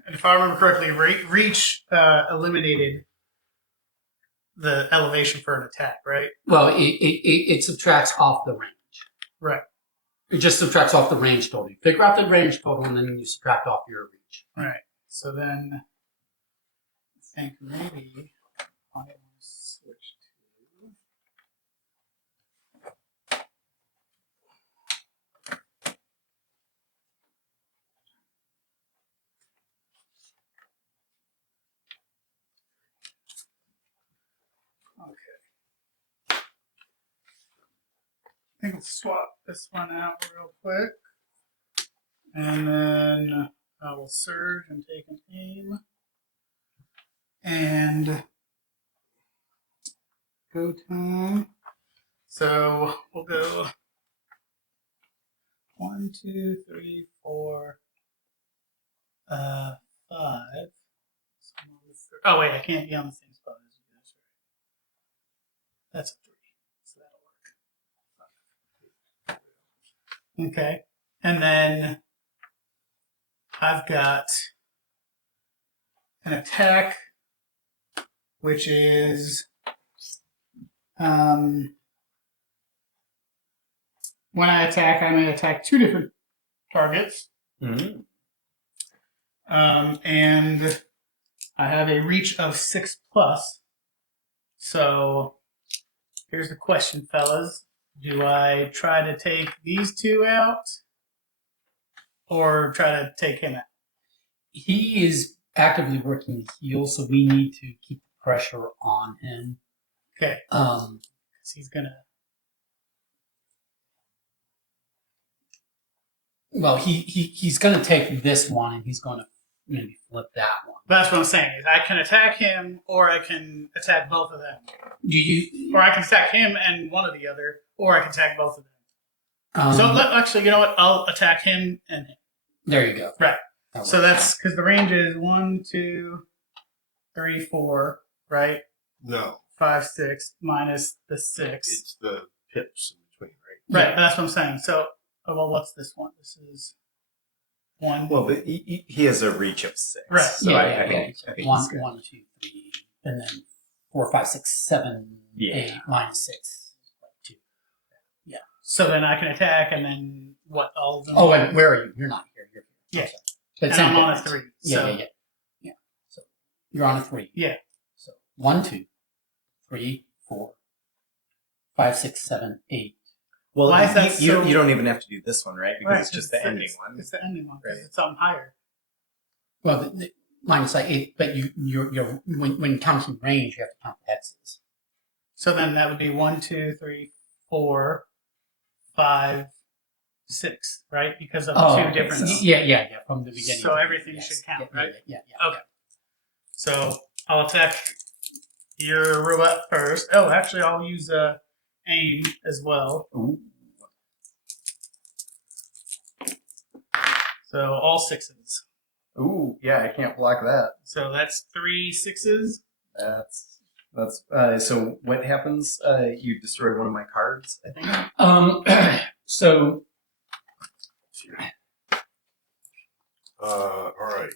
And if I remember correctly, Reach eliminated the elevation for an attack, right? Well, it subtracts off the range. Right. It just subtracts off the range total. You figure out the range total, and then you subtract off your reach. Right. So then, I think maybe I will switch to. Okay. I think I'll swap this one out real quick. And then I will surge and take an aim. And go time. So we'll go 1, 2, 3, 4, 5. Oh wait, I can't be on the same spot as you guys. That's a 3, so that'll work. Okay, and then I've got an attack, which is when I attack, I may attack 2 different targets. Mm-hmm. And I have a reach of 6+. So here's the question, fellas. Do I try to take these 2 out or try to take him out? He is actively working to heal, so we need to keep the pressure on him. Okay. 'Cause he's gonna. Well, he's going to take this one, and he's going to maybe flip that one. That's what I'm saying. Is I can attack him, or I can attack both of them. Do you? Or I can attack him and one or the other, or I can attack both of them. So actually, you know what? I'll attack him and him. There you go. Right. That So works. that's because the range is 1, 2, 3, 4, right? No, 5, 6 minus the 6. it's the pips in between, right? Right, Yeah. that's what I'm saying. So, well, what's this one? This is 1. Well, but he has a reach of 6. Right. So Yeah, I yeah, think, yeah. I think One, he's good. 1, 2, 3, and then 4, 5, 6, 7, Yeah. 8 minus 6. 2. So then I can attack, and then what? All of them. Oh, and where are you? You're not here. You're here. Yeah. I'm sorry. But and same I'm on a difference. 3. Yeah, So, yeah. So you're on a 3. Yeah. So 1, 2, 3, 4, 5, 6, 7, 8. Well, Why is that you, so- you don't even have to do this one, right? Because right, it's just the ending it's, one. It's the ending one because Right. it's something higher. Well, minus like 8, but you're when counting range, you have to count the hexes. So then that would be 1, 2, 3, 4, 5, 6, right? Because of 2 okay. different. Yeah. From the beginning. So to the everything end, yes. should count, Yeah, right? Yeah. Okay. So I'll attack your robot first. Oh, actually, I'll use aim as well. Ooh. So all 6s. Ooh, yeah, I can't block that. So that's 3 6s. That's so what happens? You destroy one of my cards, I think. So All right.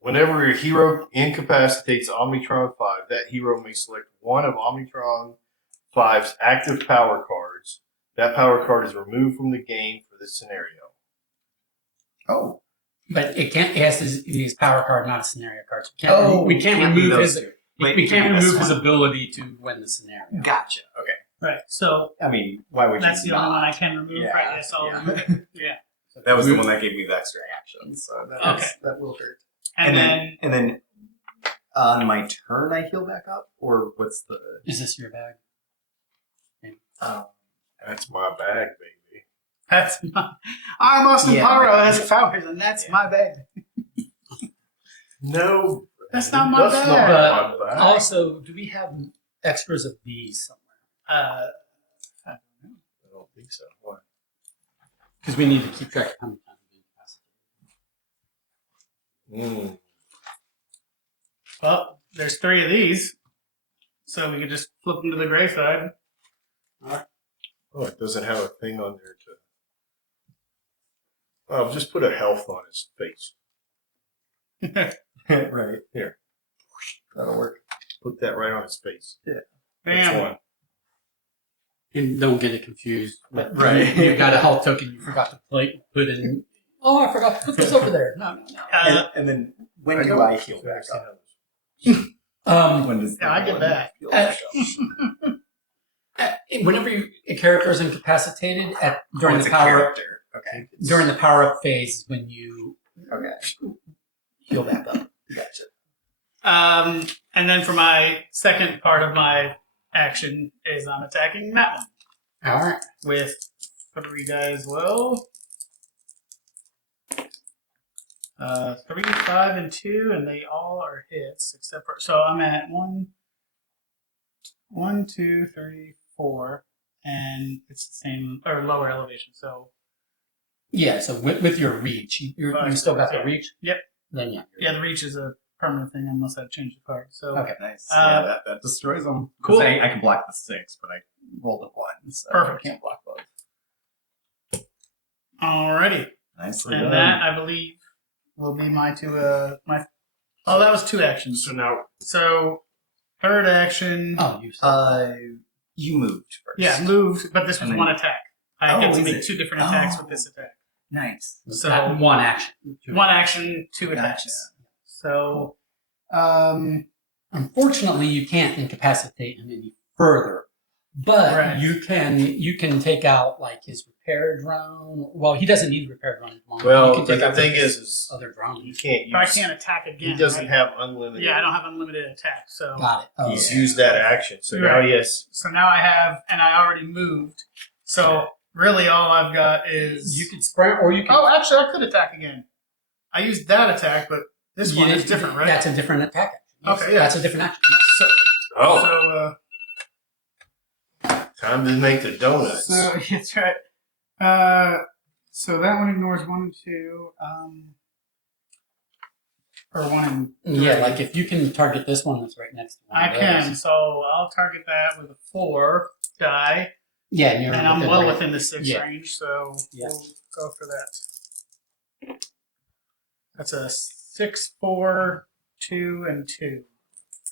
Whenever a hero incapacitates Omnitron 5, that hero may select one of Omnitron 5's active power cards. That power card is removed from the game for this scenario. Oh, but it can't. It has to be his power card, not a scenario card. So we can't be remove those his. two. We can't this remove his one. ability to win the scenario. Gotcha. Okay. Right. So I mean, why would that's you the only one I not? can remove. Yeah, Right. Yes, I'll yeah. remove it. Yeah. That was the one that gave me the extra action, so Okay. that will hurt. And then and then on my turn, I heal back up, or what's the? Is this your bag? That's my bag, baby. that's my. I'm Austin Yeah, Pyro right. as Powers, and that's my bag. No. That's not my that's bag. not my bag. Also, do we have extras of these somewhere? I don't think so. Why? Because we need to keep track of how many times we Mm. Well, there's 3 of these, so we could just flip them to the gray side. Oh, it doesn't have a thing on there to. Oh, just put a health on his face. Right Here. that'll work. Put that right on his face. Which Bam. one? And don't get it confused. But Right. You got a health token you forgot to put in. Oh, I forgot to put this over there. No. And then when do I heal back up? When does Yeah, I get that. heal back up? Whenever a character is incapacitated during Oh, it's the a power character. Okay. during the power up phase, when you Okay. heal back up. Gotcha. And then for my second part of my action is I'm attacking that one All right. with 3 die as well. 3, 5, and 2, and they all are hits except for. So I'm at 1, 1, 2, 3, 4, and it's the same or lower elevation. So Yeah, so with your reach, you still got the reach? Yep. Then yeah. yeah, the reach is a permanent thing unless I change the card. So Okay. Nice. Uh, yeah, that destroys them. cool. I can block the 6, but I rolled a 1, so Perfect. I can't block both. alrighty, Nicely and done. that I believe will be my two. Oh, that was 2 actions. So now, So third action. Oh, you said You moved first. Yeah, moved, but this was And then- one attack. I get to is make it? 2 different attacks Oh. with this attack. Nice. So that one action. one action, 2 Gotcha. attacks. So, Unfortunately, you can't incapacitate him any further, but Right. you can take out like his repair drone. Well, he doesn't need a repair drone anymore. You well, can but take the out thing his is other drone. you can't but I use. can't attack again. He doesn't right? have unlimited. Yeah, I don't have unlimited attack. So, Got it. Oh, He's Yeah. used that action, so now Right. he has. so now I have, and I already moved. So really, all I've got is you can sprint, or you can. Oh, actually, I could attack again. I used that attack, but this one is different, right? That's a different attack. Action. Okay, yeah. That's a different action. So, Oh, so time to make the donuts. So that's right. So that one ignores 1 and 2, or 1 and 3. Yeah, like if you can target this one that's right next to one. I of can. those. So I'll target that with a 4 die, Yeah, and, you're and I'm within well range. within the 6 Yeah. range. So Yeah. we'll go for that. That's a 6, 4, 2, and 2,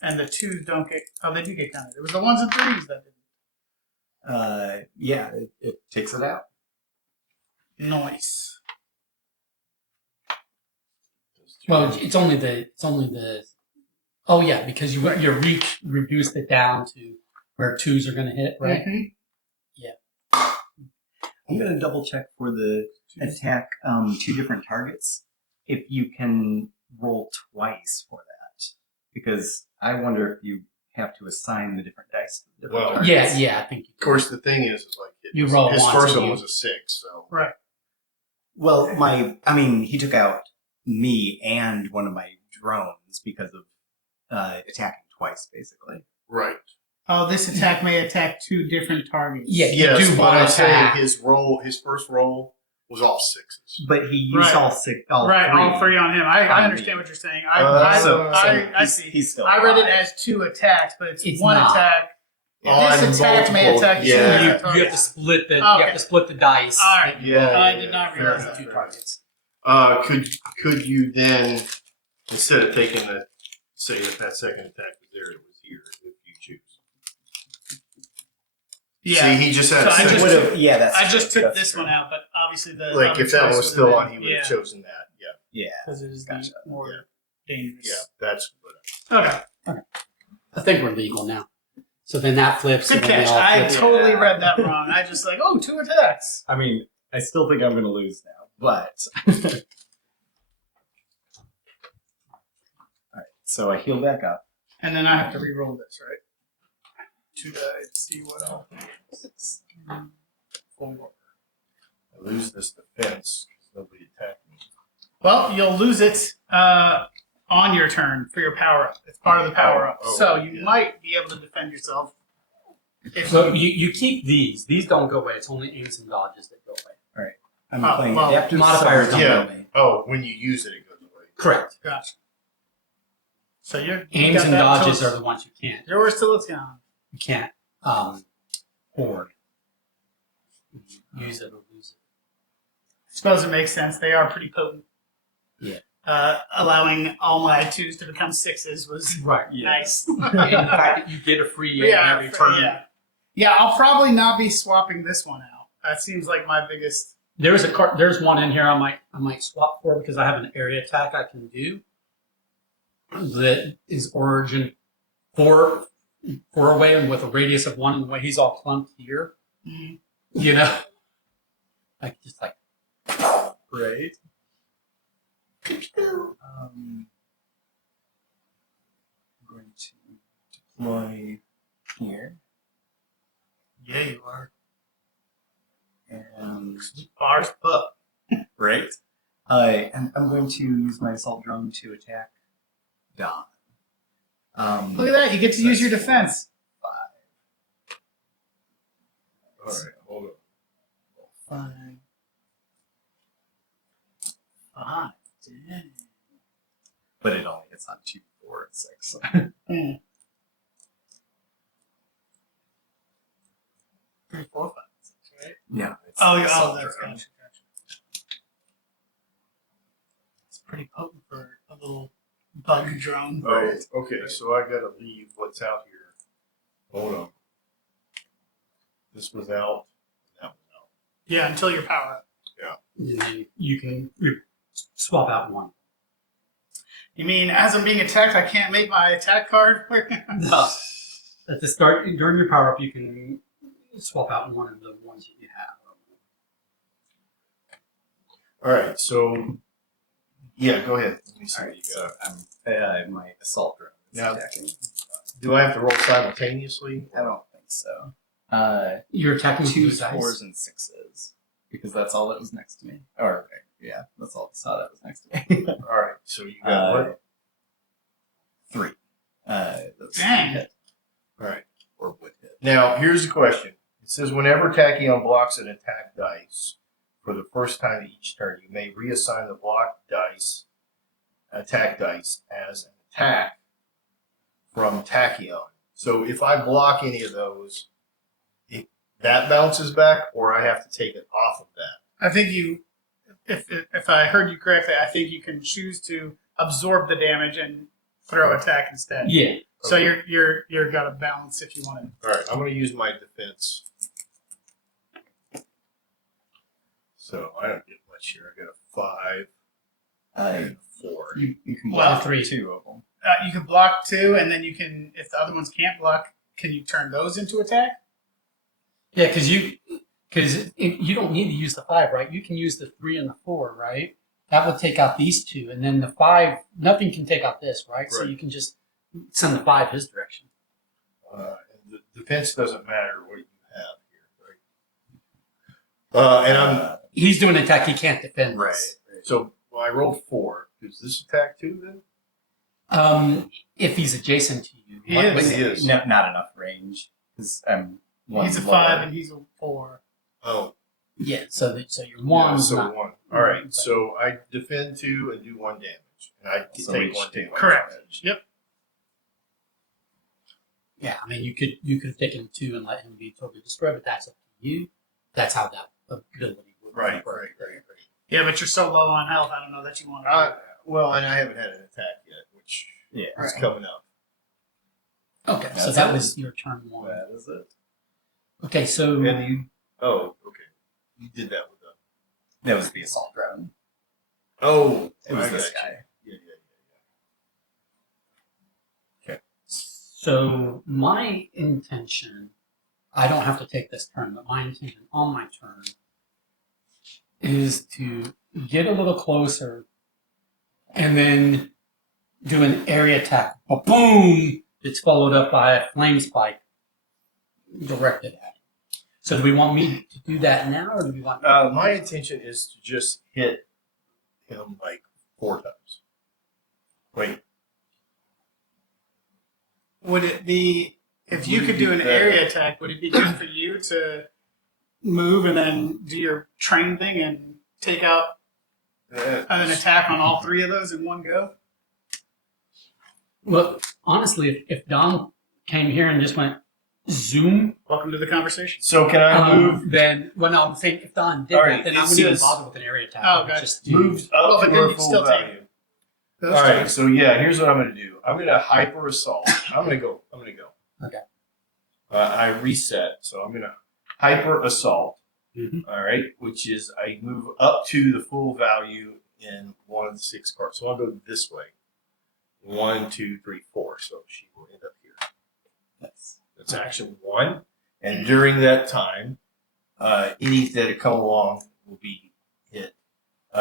and the 2s don't get. Oh, they do get counted. It was the 1s and 3s that didn't. Yeah, it takes it out. Noise. Well, it's only the. Oh yeah, because your reach reduced it down to where 2s are going to hit, right? Mhm. I'm going to double check for the attack 2 different targets if you can roll twice for that, because I wonder if you have to assign the different dice to the different Well, targets. Yeah, I think. Of course, the thing is like You roll his once first and one you- was a 6, so Right. Well, he took out me and one of my drones because of attacking twice, basically. right. Oh, this attack may attack 2 different targets. Yeah, you Yes, do but one I'm saying attack. his first roll was all 6s. But he used Right. all 6, all Right, 3. all 3 on him. I On understand me. what you're saying. So I see. He's still I read it alive. as 2 attacks, but it's It's 1 not. attack. On This attack may multiple- attack 2 yeah. different You have targets. to split the. You Okay. have to split the dice. All right. Yeah, I did not fair realize enough. Two targets. Could you then, instead of taking the, say if that second attack was there, it was here, if you choose. Yeah. See, he just had So a I second. just Would've- yeah, that's I just true. took That's this true. one out, but obviously the Like other if that choice one was would've still been- on, he would have yeah, chosen that. Yeah, Yeah. because it is Gotcha. the more Yeah. dangerous. yeah, that's what. Okay, I think we're legal now. So then that flips. good and then they catch. all I flip. totally Yeah. read that wrong. I just like, oh, 2 attacks. I mean, I still think I'm going to lose now, but. Alright, so I heal back up. And then I have to re-roll this, right? 2 die to see what else. 4. I lose this defense because nobody attacked me. Well, you'll lose it on your turn for your power up. It's part of the power up. Oh, So you yeah. might be able to defend yourself. If So you keep these. These don't go away. It's only aims and dodges that go away. I'm Oh, playing well, adaptive modifiers Sword. don't Yeah. Oh, when you use it, it goes away. Correct. Gotcha. So you Aims got and that dodges till are the ones you can't. yours till it's gone. You can't hoard. Use it or lose I suppose it makes sense. They are pretty potent. Yeah. Allowing all my 2s to become 6s was it. Right. nice. In fact, you get a free every turn. Yeah, I'll probably not be swapping this one out. That seems like my biggest. There's one in here I might swap for because I have an area attack I can do that is origin 4 away and with a radius of 1 and the way he's all clumped here. Mhm. You know? Like just like Right. I'm going to deploy here. Yeah, you are. And Bars up. right. And I'm going to use my assault drone to attack Don. Look at that. You get to use your defense. All right, hold on. 5. Dang. But it only hits on 2, 4, and 6. Mm. 3, 4, 5, 6, right? Yeah. It's Oh, yeah, assault that's drone. gotcha. It's pretty potent for a little bug drone. Oh, okay. So I gotta leave what's out here. Hold on. This was out. That was out. Yeah, until your power up. And then you can swap out one. You mean as I'm being attacked, I can't make my attack card? No. At the start, during your power up, you can swap out one of the ones that you have. All right. So, yeah, go ahead. Let me see All what right, you so got. I'm my assault drone is Now- attacking. Do I have to roll simultaneously? I don't think so. You're attacking with 2s, two dice. 4s, and 6s because that's all that was next to me. Or yeah, that's all I saw that was next to me. All right. So you got what? 3. That's Dang. hit. All right. Or would hit. Now, here's the question. It says whenever Tachyon blocks an attack dice for the first time each turn, you may reassign the block dice, attack dice, as an attack from Tachyon. So if I block any of those, that bounces back, or I have to take it off of that. I think you, if I heard you correctly, I think you can choose to absorb the damage and throw attack instead. Yeah. So Okay. you're got a balance if you want to. All right, I'm going to use my defense. So I don't get much here. I got a 5 and a 4. You can Well, block 3. 2 of them. You can block 2, and then you can, if the other ones can't block, can you turn those into attack? Yeah, because you don't need to use the 5, right? You can use the 3 and the 4, right? That would take out these 2, and then the 5. Nothing can take out this, right? So Right. you can just send the 5 his direction. And the defense doesn't matter what you have here, right? And I'm He's doing an attack. He can't defend. Right. This. so I rolled 4. Does this attack 2 then? If he's adjacent to you, He What- is. He is. No, not enough range because I'm one He's a lower. 5 and he's a 4. Oh, Yeah. So your yeah, one's so not. 1. All right, so I defend 2 and do 1 damage, and I So take each 1 take damage. Correct. Yep. Yeah, I mean, you could have taken 2 and let him be totally destroyed, but that's up to you. That's how that ability would Right, work. right. Yeah, but you're so low on health. I don't know that you want to. Well, and I haven't had an attack yet, which Yeah. is Right. coming up. Okay, so That's that it. was your turn 1. That is it. Okay, so And you, okay. You did that with the, That was the assault drone. oh, It was I this got guy. you. Yeah. So my intention, I don't have to take this turn, but my intention on my turn is to get a little closer and then do an area attack. Boom! It's followed up by a flame spike directed at him. So do we want me to do that now, or do we want? My intention is to just hit him like 4 times. Wait. Would it be, if you could do an area attack, would it be good for you to move and then do your train thing and take out an attack on all 3 of those in one go? Well, honestly, if Dom came here and just went zoom, Welcome to the conversation. So can I move? then no, I'm saying if Don did All that, right, then it I wouldn't even says- bother with an area attack. Oh, I would gotcha. just do- Moved Well, up but to then our you'd full still take value. Those All two. right, so yeah, here's what I'm going to do. I'm going to hyper assault. I'm going to go. Okay. I reset, so I'm going to hyper assault. Mhm. All right, which is I move up to the full value in one of the 6 cards. So I'll go this way. 1, 2, 3, 4. So she will end up here. That's action 1. And during that time, any that come along will be hit.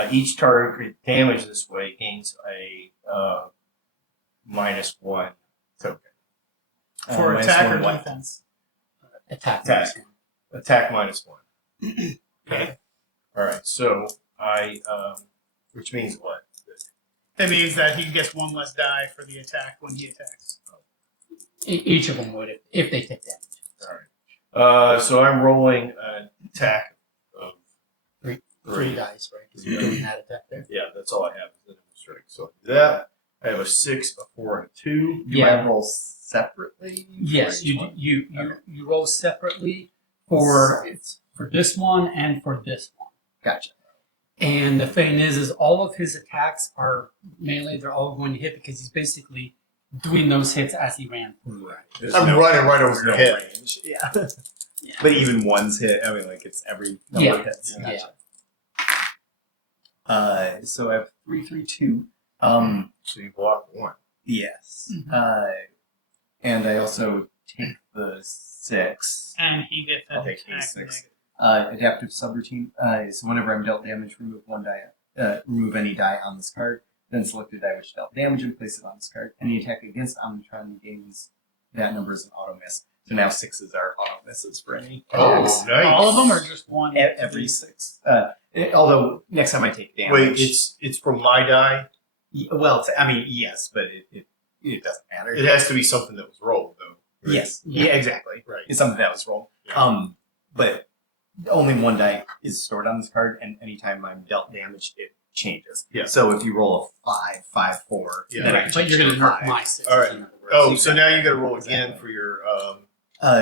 Each target damaged this way gains a -1 token. For Minus attack one or what? defense? attack. Attack. Attack -1. Okay. All right. So which means what? That means that he gets 1 less die for the attack when he attacks. Each of them would if they take damage. All right. So I'm rolling an attack of Three dice, right? Because you're doing that attack there. Yeah, that's all I have. Is the strength. So I do that. I have a 6, a 4, and a 2. Do I roll separately? Yes, for each you one? you roll separately for this one and for this one. Gotcha. And the thing is all of his attacks are melee. They're all going to hit because he's basically doing those hits as he ran. Right. I'm running right over your head. range. Yeah. But even one's hit, I mean, like it's every number of hits. Yeah. So I have 3, 3, 2. So you block 1. Yes. Mm-hmm. And I also take the 6. And he gets an I'll take attack. these 6. negative. Adaptive subroutine. So whenever I'm dealt damage, remove one die. Remove any die on this card. Then select a die which dealt damage and place it on this card. Any attack against Omnitron gains that number as an auto miss. So now 6s are auto misses for any. Oh, attacks. nice. All of them or just one? Every 6. Although next time I take damage. Wait, it's from my die? Well, I mean, yes, but it doesn't matter. It has to be something that was rolled, though. Right? Yes. Yeah, exactly. Right. It's something that was rolled. Yeah. But only one die is stored on this card, and anytime I'm dealt damage, it changes. Yeah. So if you roll a 5, 5, 4, Yeah. then I Right, can but you're change going to to mark 5. my 6. All right. in other words. Oh, so now you got to roll Exactly. again for your.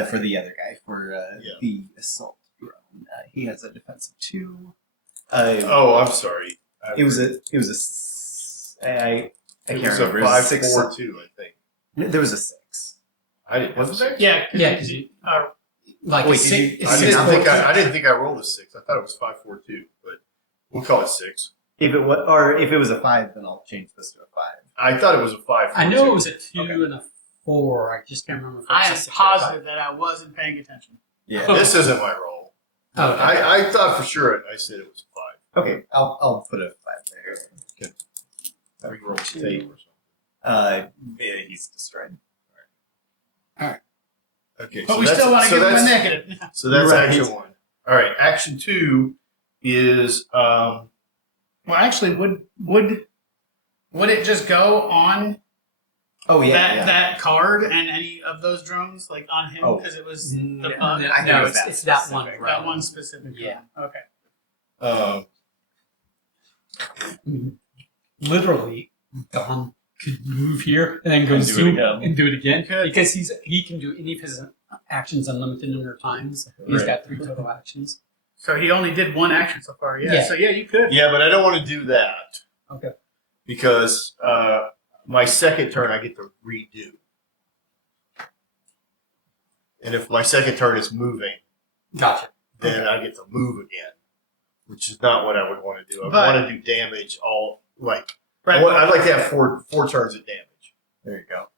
For the other guy, for Yeah. the assault drone. He has a defensive 2. Oh, I'm sorry. It was I It can't was remember. a It was 5, 6. 4, 2, I think. There was a 6. I didn't. Was there? Yeah. Yeah, because you like Wait, it's did six, you- it's I six didn't think four- I didn't think I rolled a 6. I thought it was 5, 4, 2, but we'll call it 6. If it was a 5, then I'll change this to a 5. I thought it was a 5. 4, I know 2. it was a 2 Okay. and a 4. I just can't remember if it I was a am 6 or a 5. positive that I wasn't paying attention. Yeah. This isn't my roll. Oh, okay. I thought for sure I said it was a 5. Okay, I'll put a 5 there. Re-roll tape or something. Yeah, he's destroyed. Okay, But so we that's- still want to so give him a that's- negative. So that's Right. action 1. All right, action 2 is Well, actually, would it just go on Oh yeah, that card and any of those drones, like on him, Oh. because it was the No, bug? I think no, it was it's that one. specific. That one specific. Yeah. Drone. Okay. um, I mean, literally, Don could move here and then go And do it zoom again. and do it again Could. because he can do any of his actions unlimited number of times. He's Right. got 3 total actions. So he only did one action so far. Yeah. Yeah. So yeah, you could. yeah, but I don't want to do that. Okay. Because my second turn I get to redo. And if my second turn is moving, Gotcha. then I get to move again, which is not what I would want to do. I But- want to do damage all like Right. I'd like to have four turns of damage. There you go.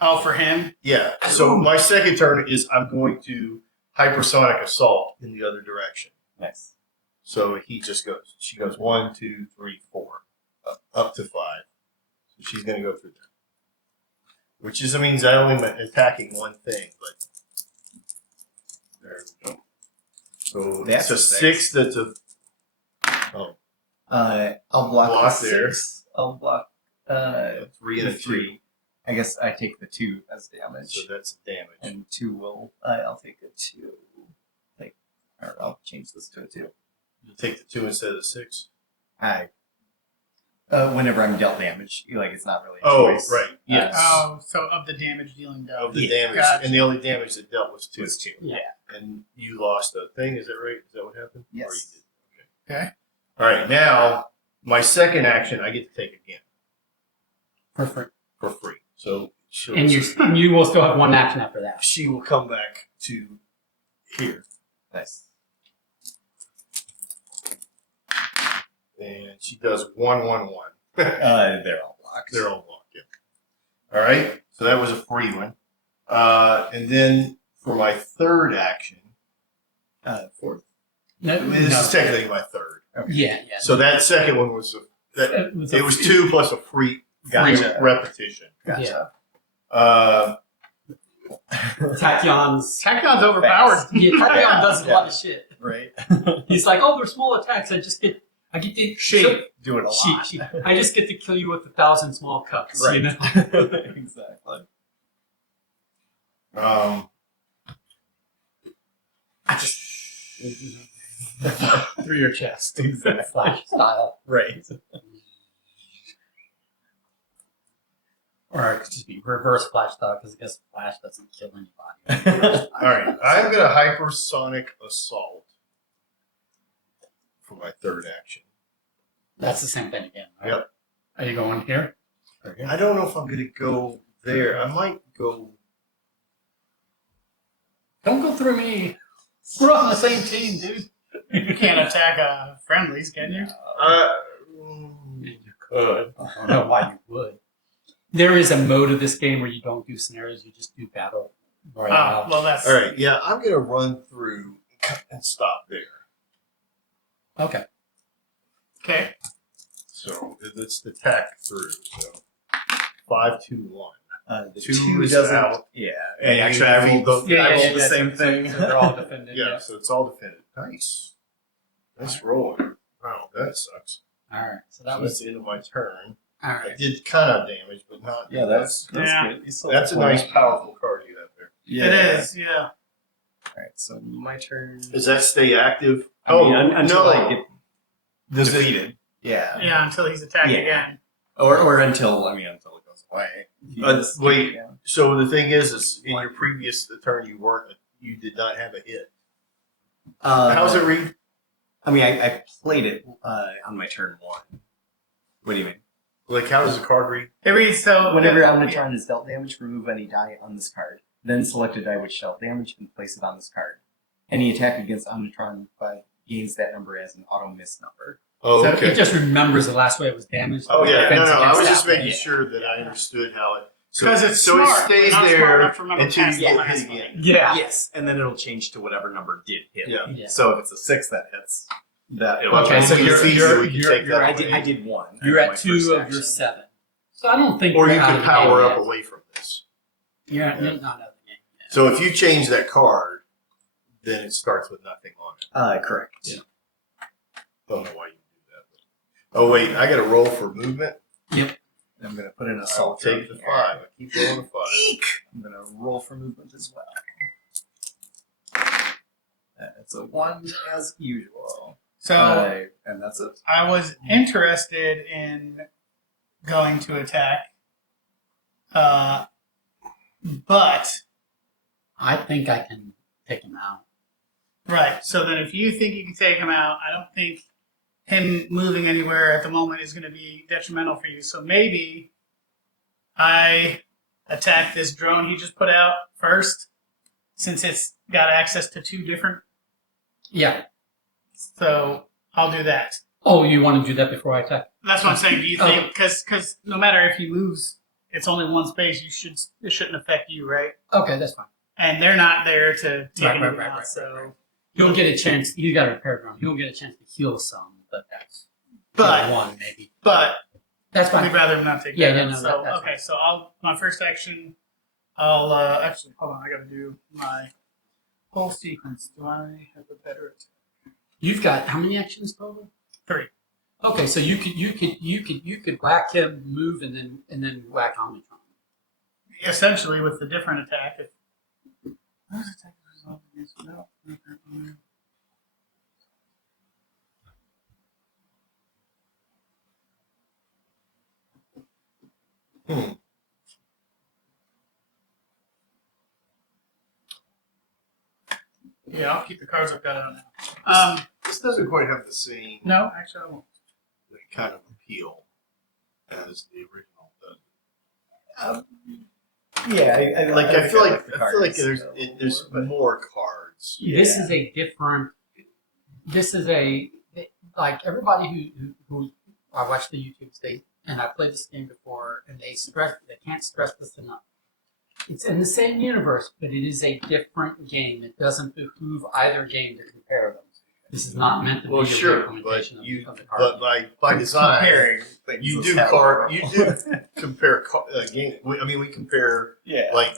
Oh, for him. Yeah. So my second turn is I'm going to hypersonic assault in the other direction. Nice. So she goes 1, 2, 3, 4, up to 5. So she's going to go through there. Which means I only am attacking one thing, but there we go. So That's it's a a 6 that's a I'll block, Block the there. 6. I'll block 3 and a 2. 3. I guess I take the 2 as damage. So that's damage. And 2 will I'll take a 2. Or I'll change this to a 2. You'll take the 2 instead of the 6. Whenever I'm dealt damage, it's not really a Oh, choice. right. Yes. Oh, so of the damage dealing die. Of the Yeah, damage. gotcha. And the only damage that dealt was 2. Was 2. Yeah. And you lost a thing, is that right? Is that what happened? Yes. Or you did? Okay. All right, now my second action I get to take again Perfect. for free. So And you will still have one action after that. she will come back to here, Nice. and she does 1, 1, 1. They're all blocked. They're all blocked. Yeah. All right, so that was a free one. And then for my third action, Fourth. No, this is technically my third. Okay. yeah. So that second one was it was 2 plus a free Gotcha. repetition. Gotcha. Tachyon's. Tachyon's overpowered. Yeah, Tachyon does a lot of shit. Right. He's like, oh, they're small attacks. I get to Do it a lot. I just get to kill you with 1,000 small cuts. Right. You know? Exactly. through your chest. Exactly. Flash style. Right. Or it could just be reverse flash style, because I guess flash doesn't kill anybody. All right, I'm gonna hypersonic assault for my third action. That's the same thing again, right? Yep. Are you going here? Or here? I don't know if I'm gonna go there. I might go. Don't go through me. We're on the same team, dude. You can't attack friendlies, can you? You could. I don't know why you would. There is a mode of this game where you don't do scenarios, you just do battle. Oh, well, that's All right, yeah, I'm gonna run through and stop there. Okay. okay. So it's the tack through. So 5, 2, 1. The Two two is doesn't. out. Yeah. And Actually, I rolled the, Yeah, I yeah, rolled yeah, the same thing. So they're all defended. Yeah, so it's all defended. Nice. Nice rolling. Wow, that sucks. All right. So that That was was the end of my turn. all I right. did kind of damage, but not. Yeah, that's Yeah. good. You still That's a have nice, one. powerful card you have there. Yeah. It is, yeah. All right, so my turn. Does that stay active? I mean, until no. I get Does it- defeated. Yeah. Yeah, until he's attacked Yeah. again. Or until it goes away. wait. Yeah. So the thing is in your previous turn you did not have a hit. How's it read? I mean, I played it on my turn 1. What do you mean? Like how does the card read? It reads so. Whenever yeah, Omnitron is dealt damage, remove any die on this card. Then select a die which dealt damage and place it on this card. Any attack against Omnitron gains that number as an auto miss number. Oh, So okay. it just remembers the last way it was damaged. Oh yeah, Defense no. I against was that just way. making sure that I understood how it. So, 'Cause it's so smart, it stays but not smart there enough to remember until you past the get last hit one. again. Yeah. Yes, and then it'll change to whatever number did hit. Yeah. Yeah. So if it's a 6 that hits, that it'll Okay, change. so It's you're- easy, you're- we can you're- take you're- that I away. did 1. You're on at my 2 first of action. your 7. So I don't think Or you're you out can of the power game up yet. away from this. You're Yeah. not out of the game yet. So if you change that card, then it starts with nothing on it. Correct. Yeah. Don't know why you do that. But... Oh wait, I got to roll for movement. I'm going to put in a I'll salt. take the 5. I keep rolling the 5. I'm going to roll for movement as well. It's a 1 as usual. So And that's it. I was interested in going to attack, but I think I can take him out. right. So then, if you think you can take him out, I don't think him moving anywhere at the moment is going to be detrimental for you. So maybe I attack this drone he just put out first, since it's got access to 2 different. Yeah. So I'll do that. Oh, you want to do that before I attack? That's what I'm saying. Do you Okay. think because no matter if he moves, it's only 1 space. It shouldn't affect you, right? Okay, that's fine. And they're not there to take Right, anything right, out. right, So, right. He'll get a chance. You got a repair drone. He'll get a chance to heal some, but that's but one maybe. but That's we'd fine. rather him not take Yeah, that. yeah, out. no, So that's okay, fine. so I'll my first action. I'll actually hold on. I got to do my whole sequence. Do I have a better? You've got how many actions total? 3. Okay, so you could whack him, move, and then whack Omnitron. Essentially, with the different attack. Yeah, I'll keep the cards I've got out now. This doesn't quite have the same No, actually, I won't. kind of appeal as the original does. Yeah, I feel like the there's cards, there's but- more cards. This Yeah. is a different. This is a like everybody who I watch the YouTube state and I played this game before and they can't stress this enough. It's in the same universe, but it is a different game. It doesn't behoove either game to compare them. This is not meant to be Well, a sure, but implementation of the card. but by design, Comparing things you is do how- compare game. We compare Yeah. like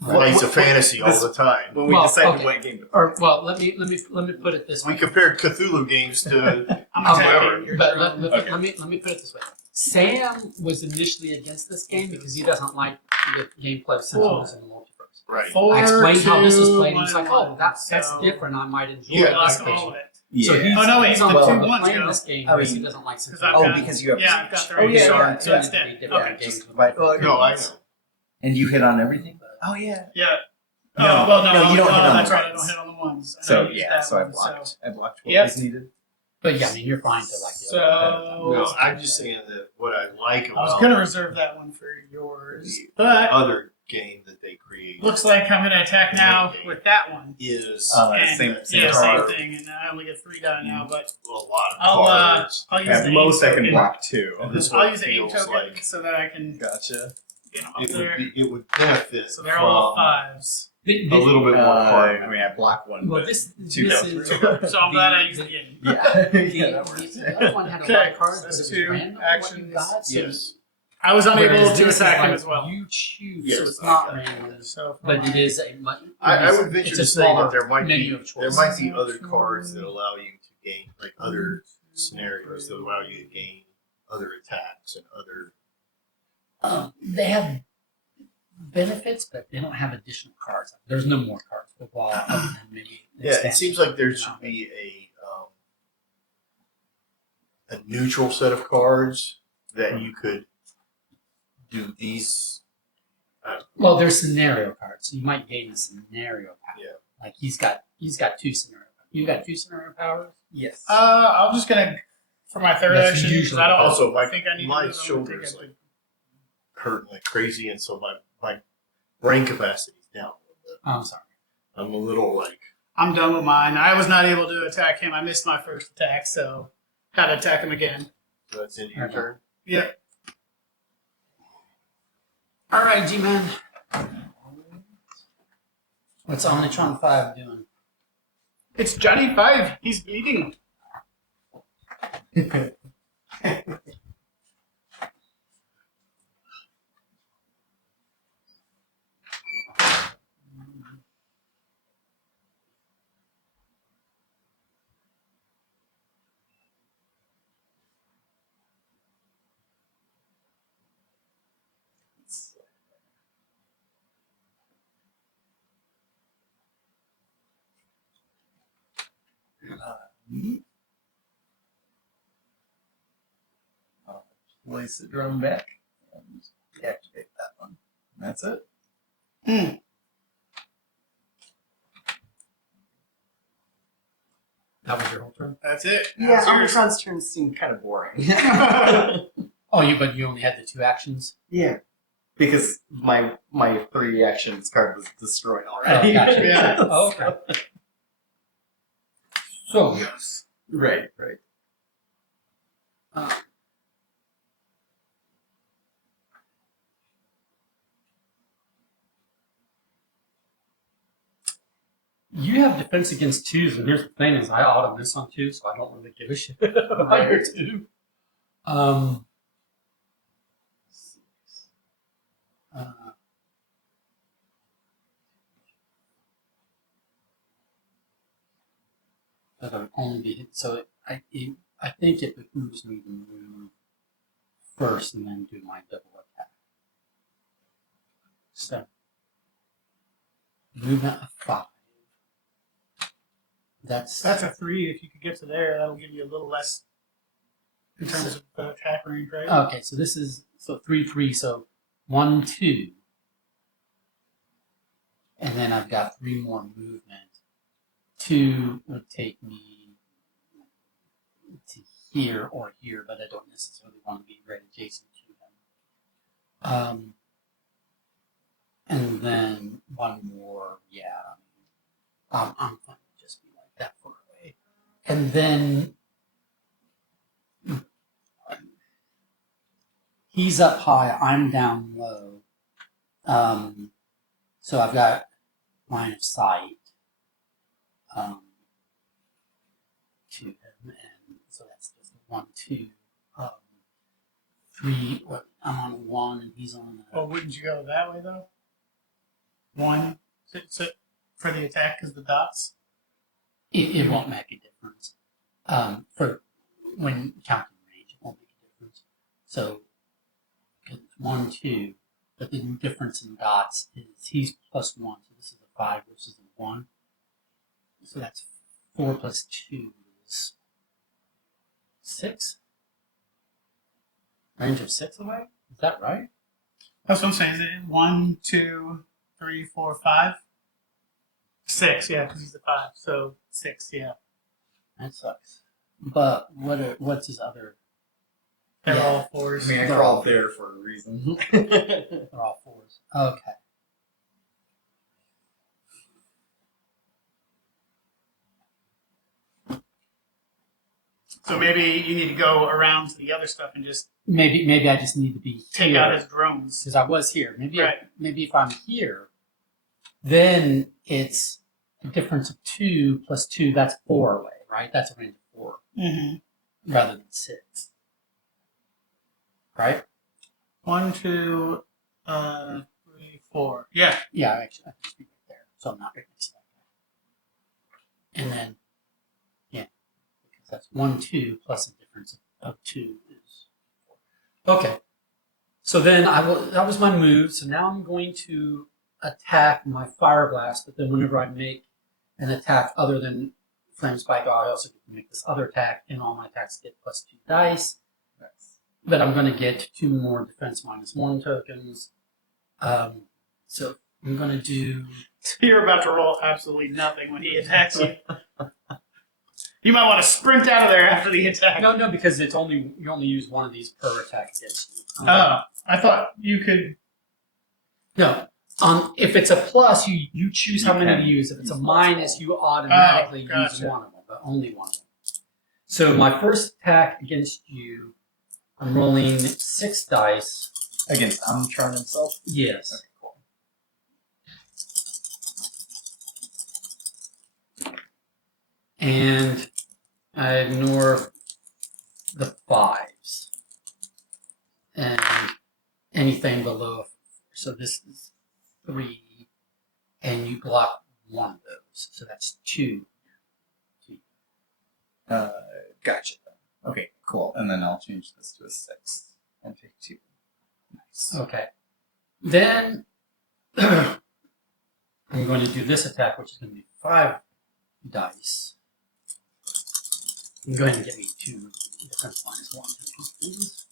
Knights of Fantasy all the time. When we Well, decided okay. what game to Or well, let me put it this We way. compared Cthulhu games to I'm Okay, attacking your but drone. let me put it this way. Sam was initially against this game because he doesn't like the gameplay of Sentinels and Multiverse. Right. 4, I explained how this was 2, played. And he's like, 1, oh, that's so different. I might enjoy Yeah, it. lost I all of it. So Yeah. he's, Oh, no, wait, he's on the board two with ones playing go. this game, Oh, but he is- doesn't like Because Sentinel. I've Oh, got, because you have yeah, I've got the Oh, yeah, radio. yeah, So it's Intended to be dead. different Okay. games with But- different No, I games. know. And you hit on everything? Oh, yeah. Yeah. No, Oh, well, no, you don't hit on that's the right. I ones. don't hit on the ones. And So, I used yeah, that so I one, blocked. I blocked what Yep. was needed. But yeah, I mean, you're fine to like the So- other No, I'm just saying that what I like I was about going to reserve that one for yours. the But other game that they created looks like I'm going to attack now with that one. is And, same yeah, card. same thing. And I only get 3 die now, but a lot of I'll cards. I'll use At the most, aim I can token. block 2. And this I'll one use the aim feels token like so that I can Gotcha. get them up it there. it would benefit So they're all from 5s. a little bit more card. I mean, I block 1. Well, but this two this go is through. So I'm glad I used the game. Yeah. the, Yeah, that works. the other one had a Okay, lot of cards, but that's it was 2 random what actions. you got. So Yes. I was unable whereas to this is attack him like as well. You choose, Yes, so it's not okay. random, So for but my- it is a much. I would venture it's to a say smaller that there might menu be of choices. other cards that allow you to gain like other scenarios that allow you to gain other attacks and other. They have benefits, but they don't have additional cards. There's no more cards for a while, other than maybe. an Yeah, it expansion. seems like there should be a neutral set of cards that you could do these. Well, there's scenario cards, so you might gain a scenario power. Yeah. Like he's got 2 scenario. You got 2 scenario powers. Yes. I'm just gonna for my third That's action because usually- I don't Also, my- think I need my to do those. I'm gonna shoulders, take like, hurt like crazy, and so my brain capacity is down a little bit. I'm sorry. I'm a little like I'm done with mine. I was not able to attack him. I missed my first attack, so had to attack him again. that's into your Okay. turn. Yeah. All right, G-Man. What's Omnitron 5 doing? It's Johnny 5. He's bleeding. I'll place the drone back and deactivate that one. And that's it. That was your whole turn. That's it. Yeah, That's yours. Omnitron's turns seem kind of boring. Oh, but you only had the 2 actions. Yeah. Because my 3 actions card was destroyed Oh, already. gotcha. Yeah. Oh, okay. So yes. Right. You have defense against 2s, and here's the thing: is I auto miss on 2, so I don't really give a shit about your 2. That would only be so. I think it behooves me to move first and then do my double attack. So movement of 5. That's That's a 3. If you could get to there, that'll give you a little less in terms of attack range, right? okay. So this is 3/3. So 1, 2, and then I've got 3 more movement. 2 would take me to here or here, but I don't necessarily want to be right adjacent to them. And then 1 more, yeah. I'm fine to just be like that far away. And then he's up high, I'm down low. So I've got line of sight to him, and so that's just 1, 2, 3. What I'm on 1, and he's on. Well, wouldn't you go that way though? 1 so for the attack because the dots. It won't make a difference. For when counting range, it won't make a difference. So, 'cause it's 1, 2, but the difference in dots is he's +1, so this is a 5 versus a 1. So that's 4 plus 2 is 6. Range of 6 away? Is that right? That's what I'm saying. Is it 1, 2, 3, 4, 5? 6, yeah, because he's a 5. So 6, yeah. That sucks. But what's his other? They're Yeah. all 4s. I mean, I crawled there for a reason. They're all 4s. Okay. So maybe you need to go around to the other stuff and just Maybe I just need to be take here. out his drones. Because I was here. Maybe Right. maybe if I'm here, then it's a difference of 2 plus 2. That's 4 away, right? That's a range of 4 Mm-hmm. rather than 6, right? 1, 2, 3, 4. Yeah. Yeah, actually, I can just be right there, so I'm not right next to that guy. And then, yeah, because that's 1, 2 plus a difference of 2 is 4. Okay. So then that was my move. So now I'm going to attack my fire blast, but then whenever I make an attack other than flame spike, I also get to make this other attack, and all my attacks get +2 dice. Nice. But I'm going to get 2 more defense -1 tokens. So I'm going to do. So you're about to roll absolutely nothing when he attacks you. You might want to sprint out of there after the attack. No, because you only use one of these per attack against you. Oh, I thought you could. No. If it's a plus, you choose how You many can to use. If it's a use minus, you automatically use gotcha. one of them, but only one of them. So my first attack against you, I'm rolling 6 dice. Against Omnitron himself? Yes. Okay, cool. And I ignore the 5s. And anything below. So this is 3. And you block one of those. So that's 2. Gotcha. Okay, cool. And then I'll change this to a 6 and take 2. Nice. Okay. Then I'm going to do this attack, which is going to be 5 dice. Go ahead and get me 2 defense -1, please.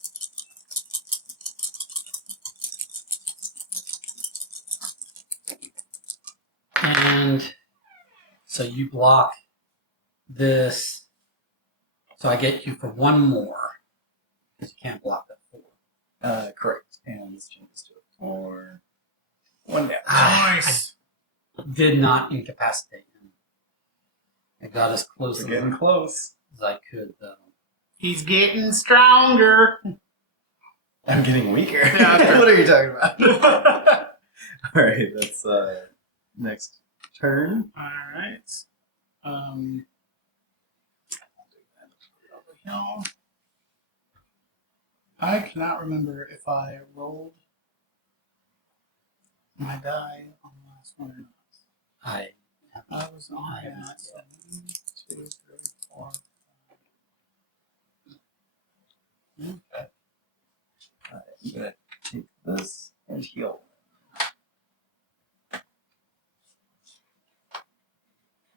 And so you block this. So I get you for 1 more. Because you can't block that 4. Correct. And let's change this to a 4. 1 down. Nice. I did not incapacitate him. I got as close We're getting close. as I could, though. He's getting stronger. I'm getting weaker. Yeah, What are you talking about? Alright, that's next turn. All right. No. I cannot remember if I rolled my die on the last one or not. I was on I have no that. 1, 2, 3, 4, 5. Okay. I'm gonna take this and heal.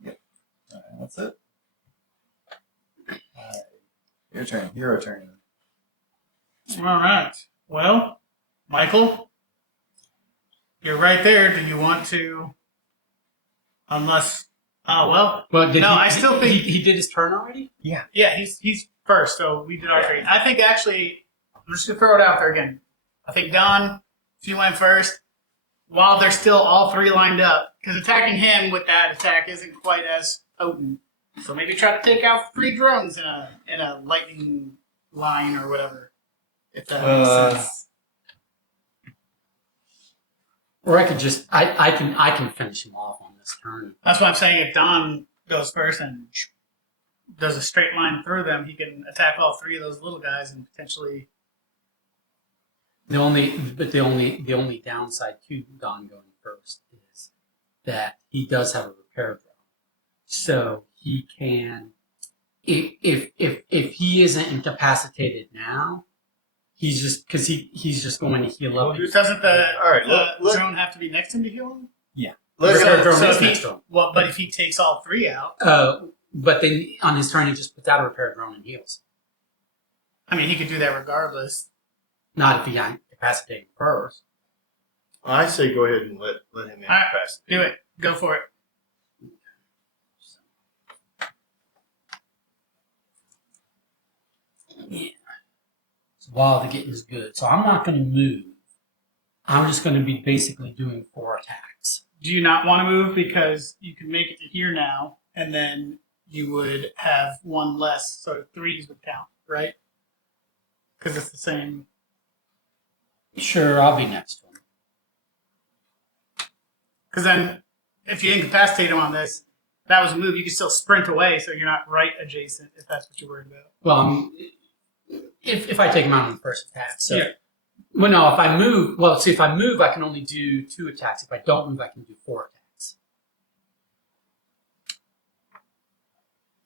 Yep. Alright, that's it. Alright. Your turn. Hero turn. All right. Well, Michael, you're right there. Do you want to? Unless, well, Well, No, I still think- he did his turn already. Yeah. yeah, he's first. So we did our three. I think actually, I'm just gonna throw it out there again. I think Don, if you went first, while they're still all 3 lined up, because attacking him with that attack isn't quite as potent. So maybe try to take out 3 drones in a lightning line or whatever. If that makes sense. Or I could just I can finish him off on this turn. That's why I'm saying if Don goes first and does a straight line through them, he can attack all 3 of those little guys and potentially. The only downside to Don going first is that he does have a repair drone, so he can if he isn't incapacitated now, He's just because he's just going to heal up. Doesn't the All right, let- drone have to be next to him to heal him? let's Repair drone so is if he- next to him. Well, but if he takes all 3 out, But then on his turn, he just puts out a repair drone and heals. I mean, he could do that regardless. Not if he got incapacitated first. I say go ahead and let him All right, incapacitate. Do it. Go for it. Yeah. So while the getting is good, so I'm not going to move. I'm just going to be basically doing 4 attacks. Do you not want to move because you can make it to here now, and then you would have 1 less, so 3s would count, right? Because it's the same. Sure, I'll be next to him. Because then, if you incapacitate him on this, that was a move. You can still sprint away, so you're not right adjacent. If that's what you're worried about. Well, if I take him out on the first attack, so. Yeah. Well, no, if I move, well, see, if I move, I can only do 2 attacks. If I don't move, I can do 4 attacks.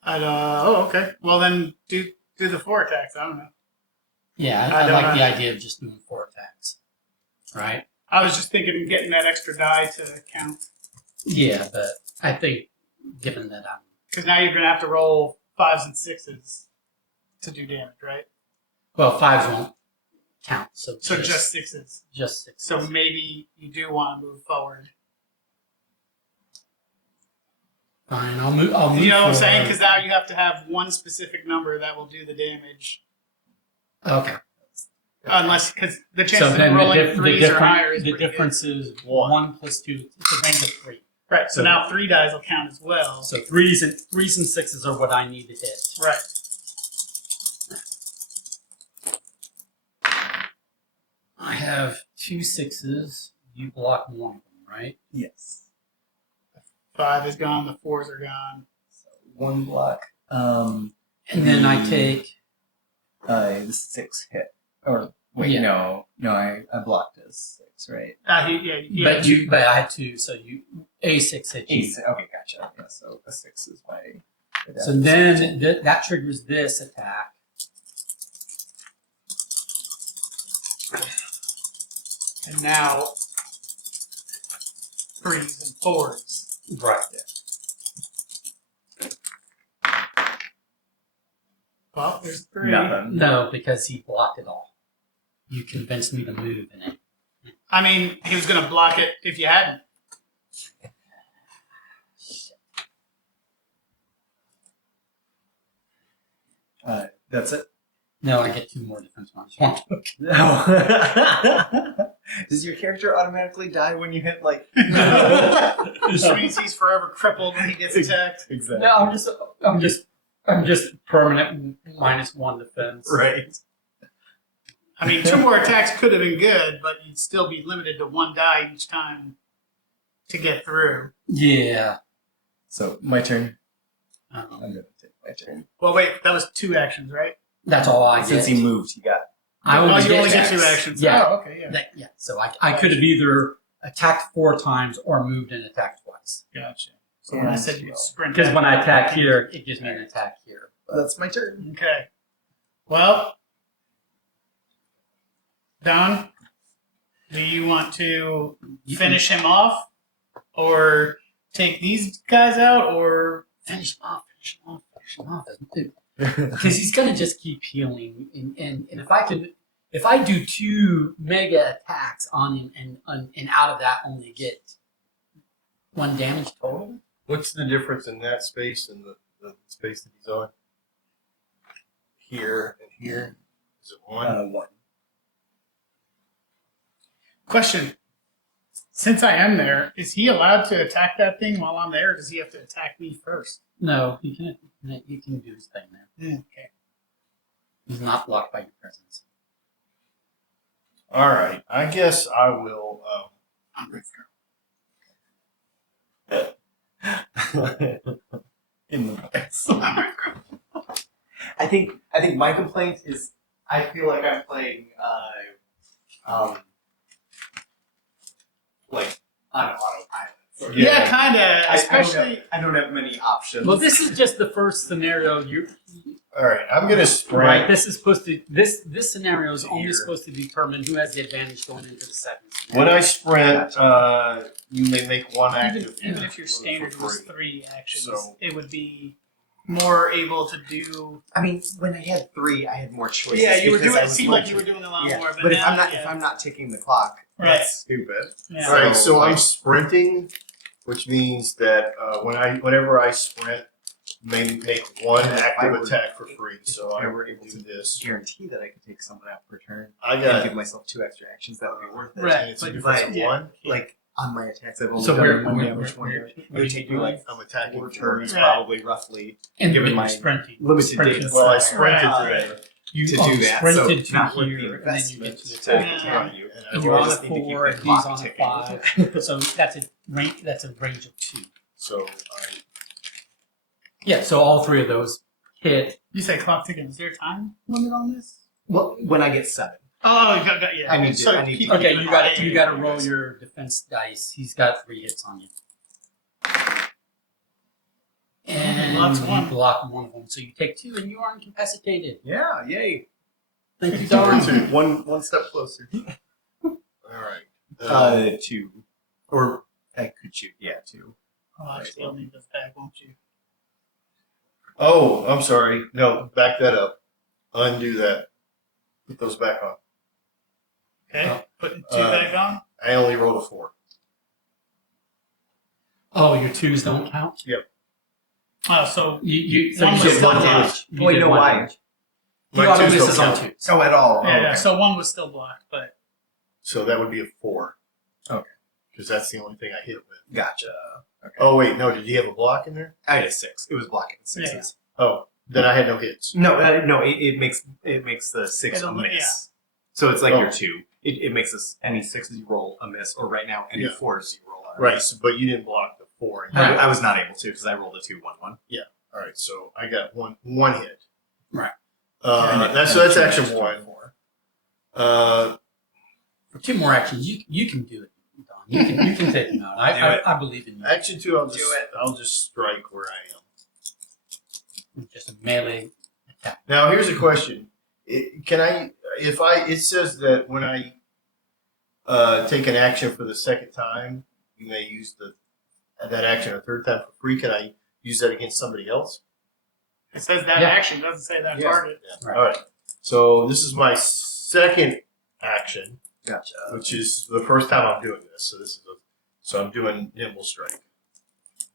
Okay. Well, then do the 4 attacks. I don't know. Yeah, I I don't like know. the idea of just doing 4 attacks. Right? I was just thinking of getting that extra die to count. Yeah, but I think, given that I'm. Because now you're going to have to roll 5s and 6s to do damage, right? Well, 5s won't count, so Just 6s. Just 6. So maybe you do want to move forward. Fine, I'll move. I'll move. You know what I'm saying? forward. Because now you have to have one specific number that will do the damage. Okay. Unless, because the So chances then of rolling the 3s or higher is the pretty difference is 1. 1 plus 2. It's a range of 3. good. Right, so so- now 3 dice will count as well. So 3s and 6s are what I need to hit. Right. I have 2 6s. You block 1 of them, right? Yes. 5 is gone, the 4s are gone. So 1 block. And then I take. The 6 hit. Or wait, Yeah. no, I blocked a 6, right? But I had 2, so you A6 hit you. Okay, gotcha. Yeah, so a 6 is my. So then that triggers this attack. And now 3s and 4s. Right. Well, there's 3. Nothing. No, because he blocked it all. You convinced me to move in it. I mean, he was going to block it if you hadn't. That's it. No, I get 2 more defense points. 1 took. No. Does your character automatically die when you hit like? Which means he's forever crippled when he gets attacked. Exactly. No, I'm just permanent -1 defense. Right. I mean, 2 more attacks could have been good, but you'd still be limited to 1 die each time to get through. Yeah. So my turn. I'm gonna take my turn. Well, wait, that was 2 actions, right? That's all I Since get. he moved, he got. I Oh, only you get only get attacks. 2 actions. Yeah. Oh, okay, yeah. Yeah. So I could have either attacked 4 times or moved and attacked twice. Gotcha. So when I said you could sprint. Because when I attack here, it gives me an attack here. That's my turn. Okay. Well, Don, do you want to finish him off, or take these guys out, or Finish him off. Finish him off. Finish him off. Because he's gonna just keep healing, and if I do 2 mega attacks on him and out of that only get 1 damage total. What's the difference in that space and the space that he's on? Here and here? Is it 1? 1. question? Since I am there, is he allowed to attack that thing while I'm there, or does he have to attack me first? No, he can do his thing there. Okay. He's not blocked by your presence. All right. I guess I will. I'm ready In the face. I think my complaint is I feel like I'm playing like on autopilot Yeah, kind of. I Especially. don't have many options. Well, this is just the first scenario. You All right, I'm gonna sprint. right. This is supposed to. This scenario is only Here. supposed to determine who has the advantage going into the second. When Scenario. I sprint, you may make one active. Even if your for standard was free. 3 actions, So- it would be more able to do. I mean, when I had 3, I had more choices. Yeah, you were because doing. I It was seemed like limited. you were doing a lot Yeah. more. But if now, I'm not, yeah. if I'm not ticking the clock, Right. that's stupid. Yeah. All right, so I'm like- sprinting, which means that whenever I sprint, may make one If I active were- attack for free. So if I I were will able do to this. guarantee that I could take someone out per turn I and got give myself 2 extra actions. That would be worth it. Right. and it's a but- difference of yeah. one. Like on my attacks, I've only So done we're- 1 we're- damage, 1 we're- damage. It we're would take me like I'm attacking 4 for turns, Right. probably roughly, And given you're my sprinting. limited Sprinting. data. Well, I set. sprinted Right. today, You to do that, so sprinted it's to not worth here, the and then you get investment to the to second Yeah. one. and I And you're on rolled, a just need to keep 4, the and he's clock on a ticking. 5. So that's a range. That's a range of 2. so Yeah. So all 3 of those hit. You say clock ticking. Is there a time limit on this? Well, when I get 7. Oh, yeah. I need to- So I need keep- to- Okay, keep you it got high. you got to roll your defense dice. He's got 3 hits on you. And Blocks you one. block one of them, so you take 2, and you are incapacitated. Yeah, yay. Thank you, Don. one step closer. All right. 2. Or I could shoot, 2. Oh, actually, you'll need this back, won't you? Oh, I'm sorry. No, back that up. Undo that. Put those back on. Okay. Putting 2 Uh, back on. I only rolled a 4. Oh, your 2s don't count. Oh, so So One you was did still one blocked. damage. You Wait, did no, one why? damage. He My auto 2s don't misses on count. 2s. Oh, at all. yeah, okay. so 1 was still blocked, but So that would be a 4. Okay. Because that's the only thing I hit with. Gotcha. Okay. Oh, wait. No, did he have a block in there? I had a 6. It was blocking 6s. Oh, then I had no hits. No, no. It makes the 6 a It'll- miss. yeah. So it's like Oh. your 2. It makes us any 6s you roll a miss, or right now any Yeah. 4s you roll a Right, miss. so, but you didn't block the 4. Right. I was not able to because I rolled a 2-1-1. All right, so I got one hit. Right. That's action 1. For 2 more actions, you can do it, Don. You can take him out. I believe in you. Action 2, Do it. I'll just strike where I am. Just a melee attack. Now here's a question: It says that when I take an action for the second time, you may use that action a third time for free. Can I use that against somebody else? it says that Yeah. action, doesn't say that Yeah. target. Right. All right. So this is my second action, Gotcha. which is the first time I'm doing this. So I'm doing nimble strike.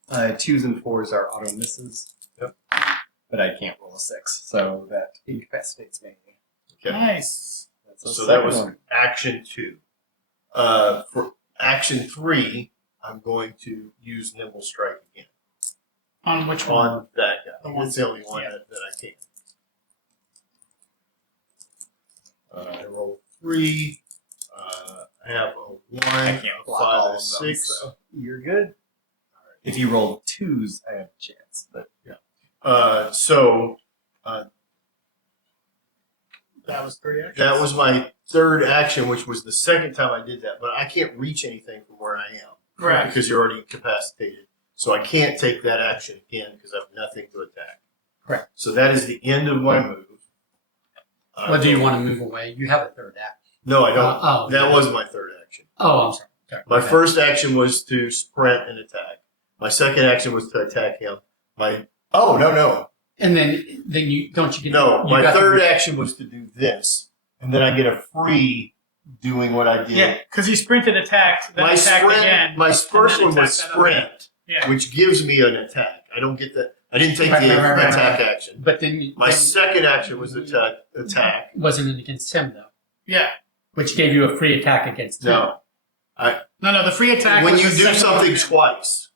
2s and 4s are auto misses. Yep. But I can't roll a 6, so that incapacitates me. Okay. Nice. That's the So that second was one. action 2. For action 3, I'm going to use nimble strike again On which one? on that guy. The one- It's the only one yeah. that I can. I roll 3. I have a 1, I a can't block 5, all and a of 6. them, so you're good. If you roll 2s, I have a chance, but That was 3 actions. That was my third action, which was the second time I did that. But I can't reach anything from where I am. Right. Because you're already incapacitated. So I can't take that action again because I have nothing to attack. Correct. So that is the end of my move. Well, do you want to move away? You have a third action. No, I don't. Oh. That was my third action. Oh, I'm sorry. My first action was to sprint and attack. My second action was to attack him. No. And then you don't you get No, you my got third the- action was to do this. And then I get a free doing what I did. Yeah, because he sprinted, attacked, then My attacked sprint, again. my and first then one was attacked that other- sprint, Yeah. which gives me an attack. I don't get that. I didn't take Right, the right, attack action. But then My then second action was attack. wasn't it against him though, Yeah. which gave you a free attack against him. No. No, the free attack When was you the do second something one. twice,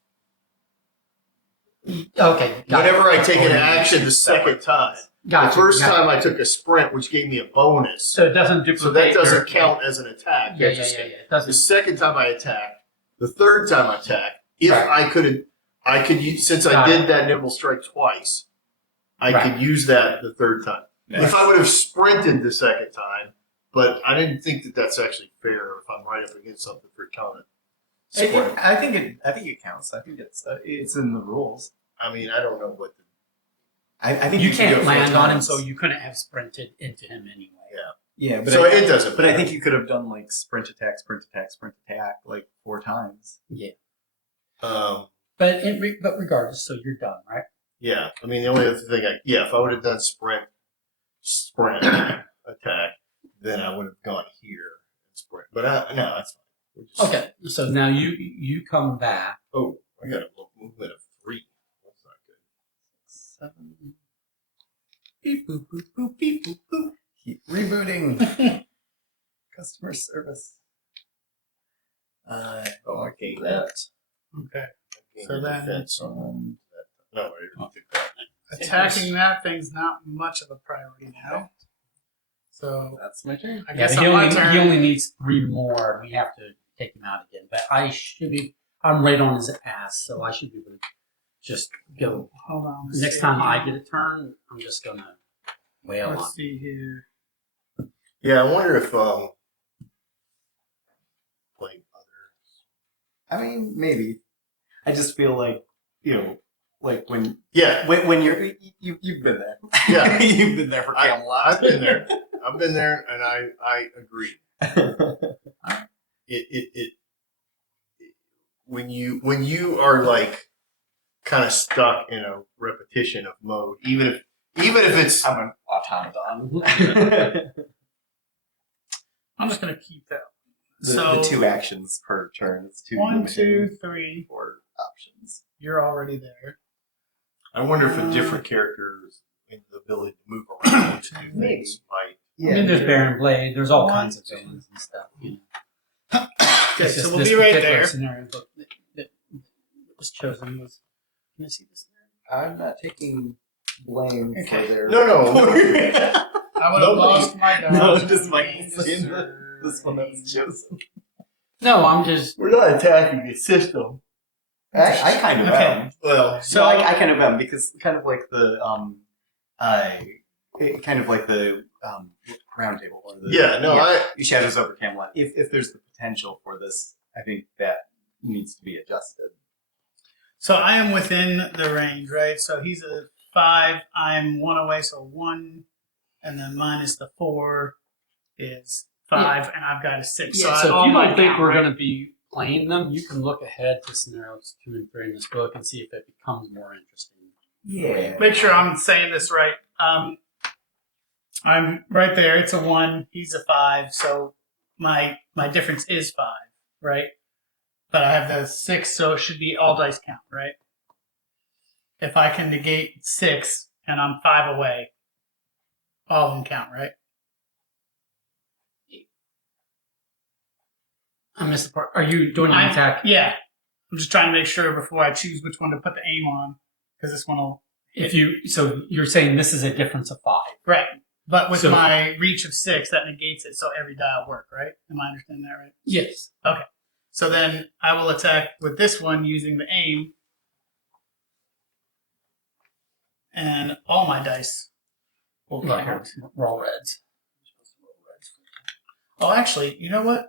Okay. got whenever it. I take an action the second time, Gotcha, the first got it. time I took a sprint, which gave me a bonus. So it doesn't duplicate. So that doesn't your- count as an attack. Yeah, That's yeah, just- yeah, yeah. It The doesn't. second time I attack, the third time I attack, if Right. I could use, since I Got did that nimble strike twice, I Right. could use that the third time. If I would have sprinted the second time, but I didn't think that that's actually fair if I'm right up against something for counting. sprint. I think it counts. I think it's in the rules. I mean, I don't know what the. I think You can can't go 4 land on him, times. so you couldn't have sprinted into him anyway. Yeah, but So it doesn't. But I think you could have done like sprint attack, like 4 times. Um, But regardless, so you're done, right? yeah. I mean, the only other thing, if I would have done sprint attack, then I would have gone here and sprint. But no, that's fine. We're just- Okay, so now you come back. Oh, I got a movement of 3. That's not good. 7. Beep boop boop boop beep boop boop. Keep rebooting. Customer service. I gained that. Okay. Gained So a then- defense on that. No, I didn't do that. Attacking that thing's not much of a priority now. So That's my turn. I Yeah, guess he on my only turn. he only needs 3 more. We have to take him out again. But I'm right on his ass, so I should be able to just go. Hold on. let's Next see. time I get a turn, I'm just gonna wail on. Let's see here. Yeah, I wonder if playing other. I mean, maybe. I just feel like like when Yeah, you've been there. Yeah. You've been there for Camelot. I've been there. I've been there, and I agree. It when you are like kind of stuck in a repetition of mode, even if it's I'm an automaton. I'm just gonna keep that. The 2 actions per turn. It's 2 1, limiting 2, 3. 4 options. You're already there. I wonder if a different characters and the ability to move around to do Maybe. things might. I mean, there's Baron Blade. There's all 1, kinds of 2. villains and stuff. You know. Okay, It's so just we'll this be right particular there. Scenario book that was chosen was. Can I see this? I'm not taking blame Okay. for their. No. I would have Nobody- lost my dodge. No, just Michael Gained saying a this one that was chosen. No, I'm just. We're not attacking the system. I kind of Okay. am. Well, So I kind of am because kind of like the round table or the yeah, no, Shadows over Camelot. If there's the potential for this, I think that needs to be adjusted. So I am within the range, right? So he's a 5. I'm 1 away, so 1, and then minus the 4 is 5, and I've got a 6. Yeah, I so if all you my don't think count, we're right? going to be playing them, you can look ahead to scenarios 2 and 3 in this book and see if it becomes more interesting. Yeah. Make sure I'm saying this right. I'm right there. It's a 1. He's a 5. So my difference is 5, right? But I have the 6, so it should be all dice count, right? If I can negate 6 and I'm 5 away, all of them count, right? I missed the part. Are you doing an attack? Yeah. I'm just trying to make sure before I choose which one to put the aim on, because this one will. So you're saying this is a difference of 5. Right. But with So- my reach of 6, that negates it, so every die will work, right? Am I understanding that right? Yes. So then I will attack with this one using the aim. And all my dice will Right count. here. Roll reds. Oh, actually, you know what?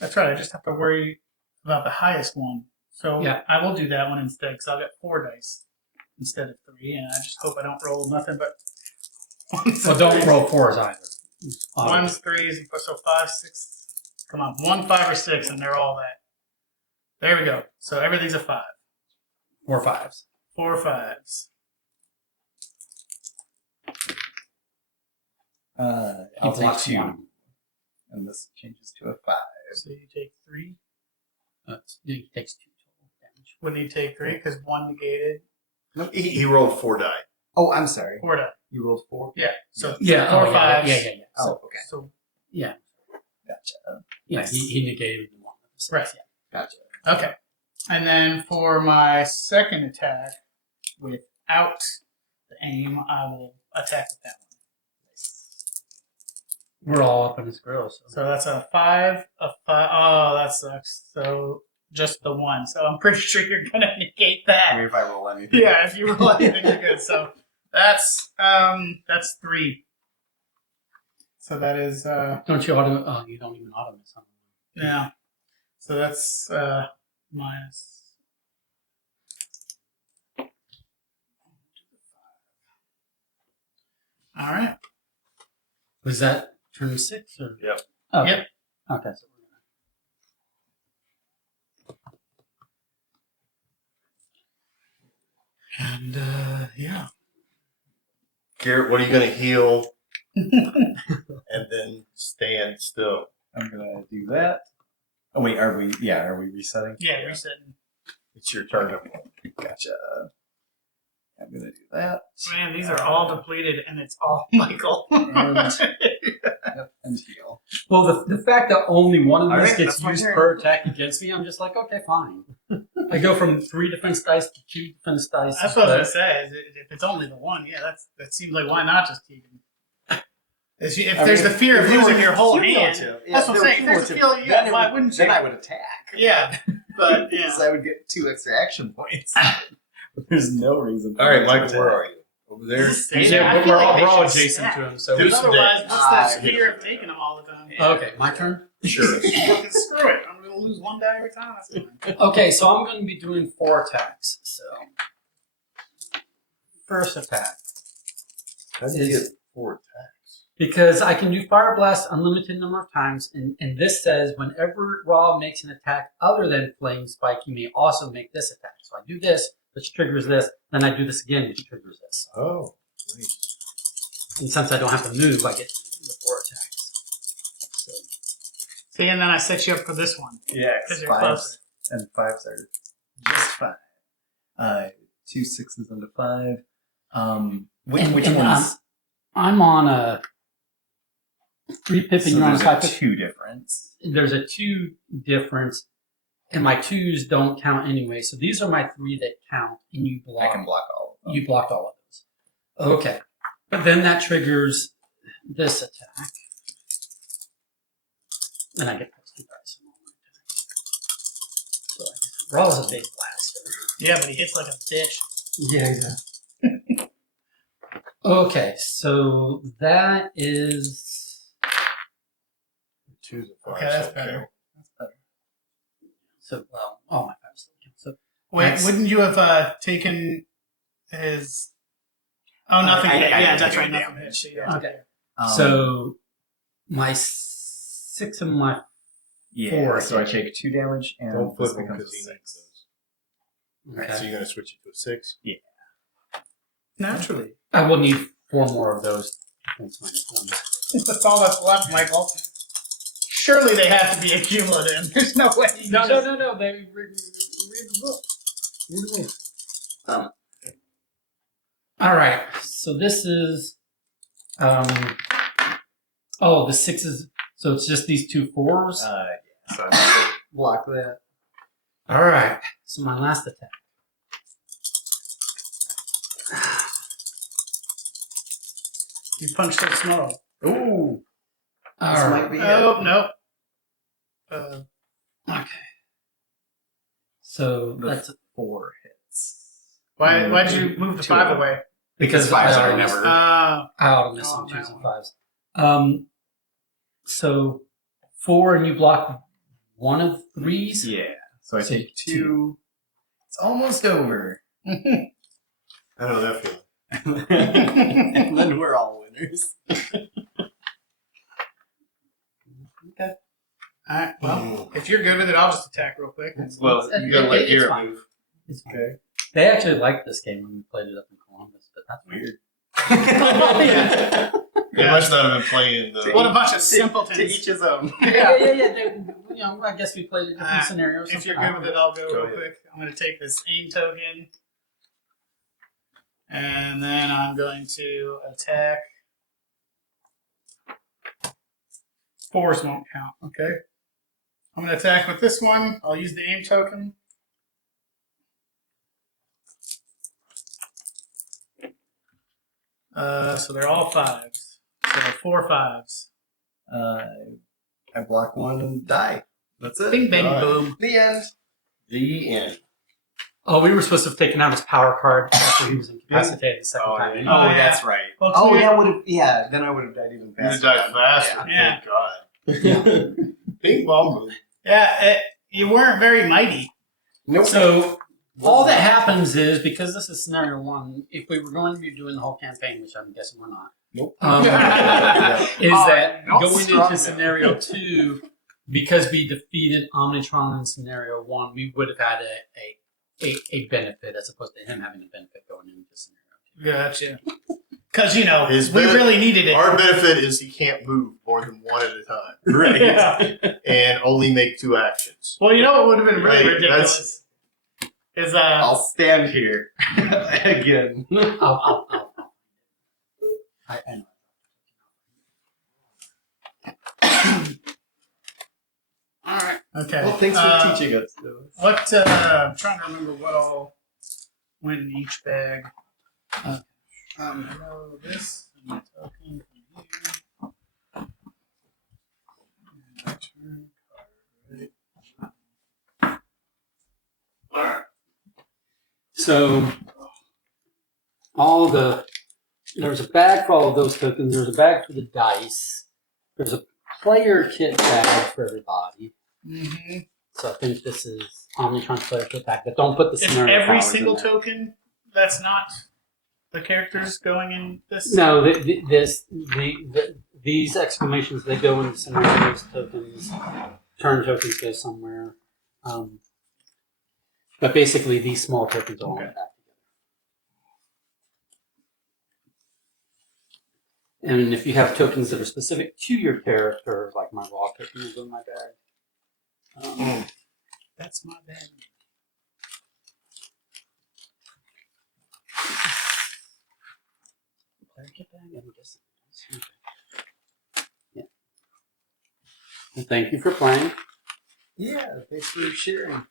That's right. I just have to worry about the highest one. So Yeah. I will do that one instead, because I'll get 4 dice instead of 3. And I just hope I don't roll nothing but ones Well, and don't threes. roll 4s either. Ones, 3s, and 4. So 5, 6. Come on. 1, 5, or 6, and they're all that. There we go. So everything's a 5. 4 5s. 4 5s. I'll He take blocks 2, 1. and this changes to a 5. So you take 3. He takes 2 total damage. When you take 3, because 1 negated. No, he rolled 4 die. Oh, I'm sorry. 4 die. You rolled 4. Yeah. So Yeah. 4 oh, 5s. Yeah. Oh, okay. So Yeah. Gotcha. Yeah. Nice. He negated the 1. Right. Yeah. Gotcha. okay. And then for my second attack, without the aim, I will attack with that one. We're all up in his grill. So that's a 5, a 5. Oh, that sucks. So just the 1. So I'm pretty sure you're gonna negate I that. mean, if I roll anything. Yeah, if you roll anything, you're good. So that's 3. So that is Don't you auto? Oh, you don't even auto miss on. yeah. So that's minus. All right. Was that turn 6 or? Yep. Oh, Yep. Okay. So And yeah. Garrett, what are you going to heal? And then stand still. I'm gonna do that. Oh wait, are we resetting? Yeah, resetting. It's your turn. Gotcha. I'm gonna do that. Man, these are all depleted, and it's all Michael. Yep, and heal. Well, the fact that only one of All these right, gets that's my used turn. per attack against me, I'm just like, okay, fine. I go from 3 defense dice to 2 defense dice. That's what I was gonna say. Is if it's only the one, yeah, that seems like why not just keep him? If there's the fear of losing your whole hand, that's what I'm saying. If there's a fear, yeah, why wouldn't you? Then I would attack. Yeah, but yeah. Because I would get 2 extra action points. There's no reason. All right, Michael, where are you? Over there? Yeah, I feel we're like all, they we're all should adjacent stack. to him. So Do some Otherwise, damage. what's that Ah, fear yeah. of taking them all the time? okay, my turn. Sure. Fucking screw it. I'm gonna lose one die every time. That's fine. Okay, so I'm going to be doing 4 attacks. So first attack, How do you get 4 attacks? because I can do Fire Blast unlimited number of times, and this says whenever Raw makes an attack other than Flame Spike, you may also make this attack. So I do this, which triggers this, then I do this again, which triggers this. Oh, nice. And since I don't have to move, I get the 4 attacks. So, See, and then I set you up for this one Yeah, because you're 5s closer. and 5s are just fine. 2 6s into 5. Which and ones? I'm on a 3 pip and So you're on a there's 5 a pip. 2 difference. There's a 2 difference, and my 2s don't count anyway. So these are my 3 that count, and you block. I can block all of them. You blocked all of those. Okay. But then that triggers this attack. And I get plus 2 dice. So Raw's a big blaster. Yeah, but he hits like a bitch. Yeah. Okay, so that is 2s and 5s. Okay, that's better. so well. All my 5s still count. So Wait, That's- wouldn't you have taken his? Oh, nothing. I- hit. I Yeah, didn't that's take right. any Nothing hit. damage. So you don't Okay. take it. so my 6 and my yeah, 4. so I take 2 damage and Don't flip this them becomes because a he 6. needs those. Alright, okay. so you're going to switch it to a 6? Naturally. I will need 4 more of those. That's minus 1. That's all that's left, Michael. Surely they have to be a cumulative. There's no way. You No, can no, just- no, no. They read the book. Read the book. All right. So this is, oh, the 6s. So it's just these 2 4s. Yeah, so I'm gonna block that. All right. So my last attack. You punched it small. Ooh, All this right. might be Oh, no. Okay. So The that's 4 hits. Why'd you move the 5 away? because Fives I are auto miss. never- I auto miss Oh, on 2s that and one. 5s. So 4 and you block 1 of 3s. Yeah, so I So take 2. It's almost over. I know that feeling. And then we're all winners. Alright, well, if you're good with it, I'll just attack real quick. Well, It's- you gotta let it's Garrett fine. move. It's fine. Okay. They actually liked this game when we played it up in Columbus, but that's Weird. They must not have been playing the. What a bunch of simpletons. To each his own. yeah. They, I guess we played a different scenario. Or If something. you're good with it, I'll go Go real ahead. quick. I'm going to take this aim token. And then I'm going to attack. 4s won't count, okay? I'm going to attack with this one. I'll use the aim token. So they're all 5s. So they're 4 5s. I block 1 and die. That's it. Bing, bang, Alright. boom. The end. The end. Oh, we were supposed to have taken out his power card after he was incapacitated the second Oh, time. yeah. Oh, yeah. that's right. Well, Oh, clear- that would have. Yeah, then I would have died even You would have faster. died faster. Yeah. Thank God. Bing bong move. Yeah, You weren't very mighty. Nope. So all that happens is, because this is scenario 1, if we were going to be doing the whole campaign, which I'm guessing we're not, Nope. is that not going strong into enough. scenario 2, because we defeated Omnitron in scenario 1, we would have had a benefit as opposed to him having a benefit going into scenario 2. Gotcha. Because, you know, His we benefit- really needed it. Our benefit is he can't move more than one at a time Right. and only make 2 actions. Well, you know what would have been really Right, ridiculous? Is, I'll stand here again. I know. All right. okay. Well, thanks for teaching us those. What, I'm trying to remember what all went in each bag. I know this. And the token from here. And return card. So there's a bag for all of those tokens. There's a bag for the dice. There's a player kit bag for everybody. Mm-hmm. So I think this is Omnitron's player kit bag. But don't put the Is scenario every powers in single there. token that's not the characters going in this? No, these exclamations, they go into scenarios tokens. Turn tokens go somewhere. But basically, these small tokens are all back together. And if you have tokens that are specific to your character, like my raw token is in my bag. That's my bag. Player kit bag? I guess. Yeah. Well, thank you for playing. Yeah, thanks for sharing.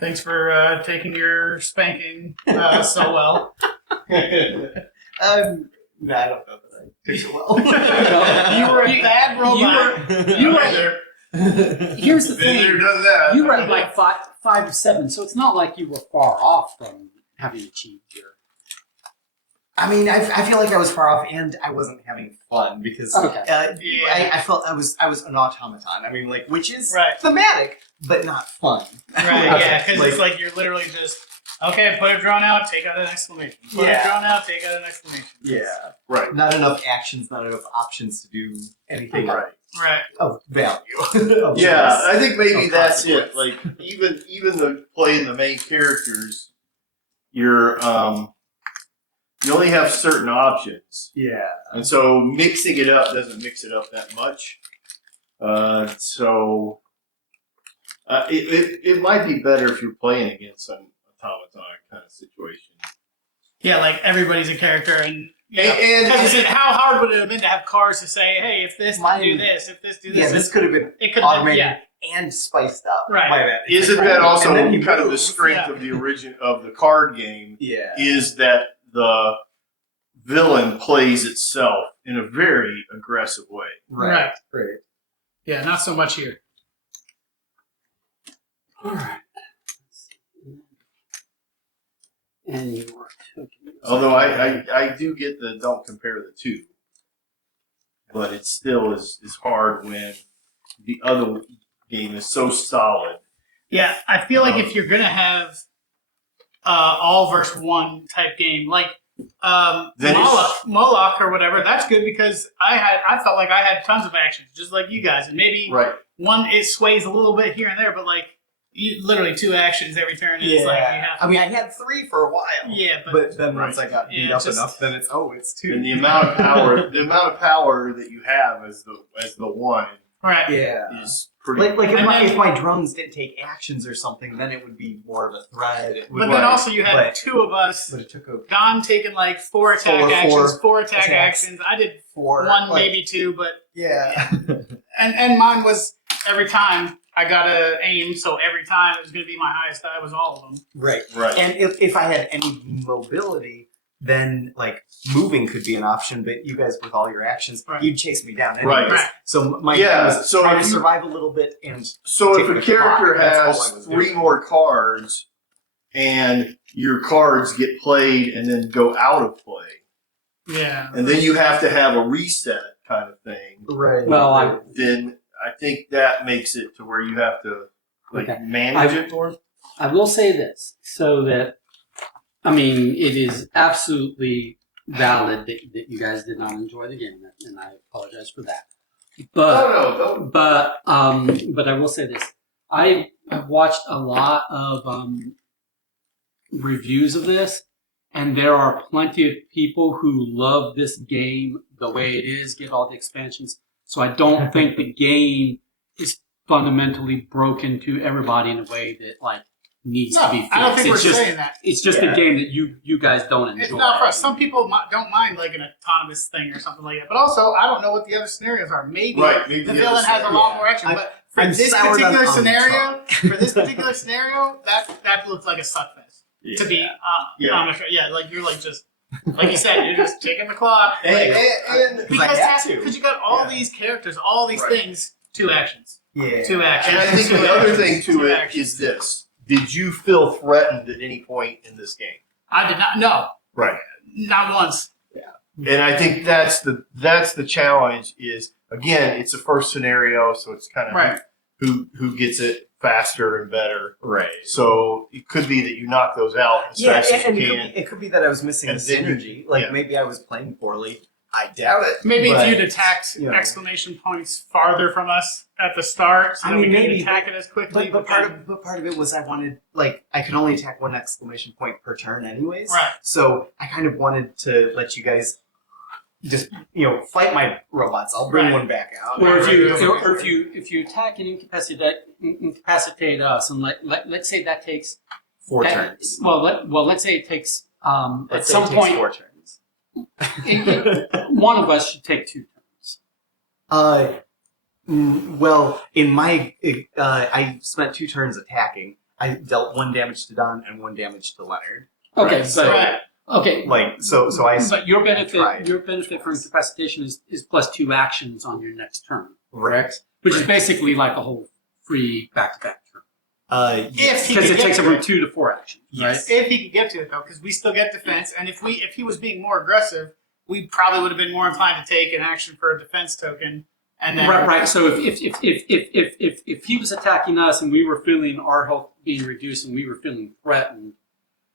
Thanks for taking your spanking so well. I don't know that I took it well. You were a bad robot. You were. there. Here's the Been there, thing. done that. You were at like 5 to 7, so it's not like you were far off from having achieved your. I mean, I feel like I was far off, and I wasn't having fun because Okay. Yeah. I felt I was an automaton. I mean, like, which is Right. thematic, but not fun. Right, Okay. yeah, because it's like you're literally just, okay, put a drone out, take out an exclamation. Put Yeah. a drone out, take out an exclamation. Yeah, Right. not enough actions, not enough options to do anything Right. Right. of value. Of Yeah, choice. I think maybe Of that's consequence. it. Like even the playing the main characters, you're you only have certain options, Yeah. and so mixing it up doesn't mix it up that much. So it might be better if you're playing against an automaton kind of situation. Yeah, like everybody's a character, and And- how hard would it have been to have cards to say, hey, if this Mine- do this, if this do this, Yeah, this could have been it could have been, automated yeah, and spiced up. Right. by that. Isn't that also And then he kind of the moves. strength Yeah. of the origin of the card game? Yeah. Is that the villain plays itself in a very aggressive way. Right. Right. yeah, not so much here. All right. And your token. Although I do get the don't compare the two, but it still is hard when the other game is so solid. Yeah, I feel like if you're gonna have all versus one type game, like Then Moloch or whatever, that's good because I felt like I had tons of actions, just like you guys, and maybe Right. one it sways a little bit here and there, but like literally 2 actions every turn. And it's like you have I mean, I had 3 for a while. yeah, But then once I got beat Yeah, up just- enough, then it's 2. And the amount of power that you have as the one right. Yeah. is pretty. Like if And my, then- if my drones didn't take actions or something, then it would be more of a threat. It would, But then also you had But- 2 of us. but it took a Don taking like 4 attack Four actions, 4 attack attacks. actions. I did 4. 1, like, maybe 2, but Yeah. and mine was every time I got to aim, so every time it was going to be my highest die was all of them. Right. right. And if I had any mobility, then like moving could be an option. But you guys, with all your actions, Right. you'd chase me down. Right. Anyways. Right. So my Yeah, plan was so try if to you- survive a little bit and So if Taking a the clock, character that's all I has was 3 doing. more cards and your cards get played and then go out of play, Yeah. and then you have to have a reset kind of thing, right. Well, then I think that makes it to where you have to Okay. manage it more. I will say this, so that, I mean, it is absolutely valid that you guys did not enjoy the game, and I apologize for that. But No. but I will say this: I have watched a lot of reviews of this, and there are plenty of people who love this game the way it is, get all the expansions. So I don't think the game is fundamentally broken to everybody in a way that needs to be fixed. I don't think It's we're just, saying that. it's just a game that you guys don't enjoy. It's not for us. Some people don't mind like an autonomous thing or something like that. But also, I don't know what the other scenarios are. Maybe Maybe the the villain other has a lot more action. But for I'm this soured on particular Omnitron. scenario, that looks like a suckfest. To be honest, like you're like just like you said, you're just taking the clock. And Because you got all these characters, all these things, 2 actions. Yeah. 2 actions. I think 2 the other actions, thing to 2 it actions. is this: did you feel threatened at any point in this game? I did not. No, Right. not once. And I think that's the challenge. Is again, it's a first scenario, so it's kind of Right. who gets it faster and better. Right. So it could be that you knock those out as Yeah, fast as and you it can. it could be that I was missing And the then you- synergy. Like yeah. maybe I was playing poorly. I doubt it. Maybe but, if you'd attacked you know. exclamation points farther from us at the start, so I that mean, we couldn't maybe, attack it as quickly. But part of it was I wanted I could only attack 1 exclamation point per turn anyways. Right. So I kind of wanted to let you guys just fight my robots. I'll bring Right. one back out. Or if Right. you attack and incapacitate us, and let's say that takes 4 turns. let's say it takes at Let's say some it takes point 4 turns. one of us should take 2 turns. Well, in my I spent 2 turns attacking. I dealt 1 damage to Don and 1 damage to Leonard. Okay, Right, but so- Right. okay, So I but your tried. benefit from incapacitation is plus 2 actions on your next turn, correct. which is basically like a whole free back-to-back turn. If he Because could it takes get it to from 2 to 4 actions, right? If he could get to it though, because we still get defense, and if he was being more aggressive, we probably would have been more inclined to take an action for a defense token, and then Right. So if he was attacking us and we were feeling our health being reduced and we were feeling threatened,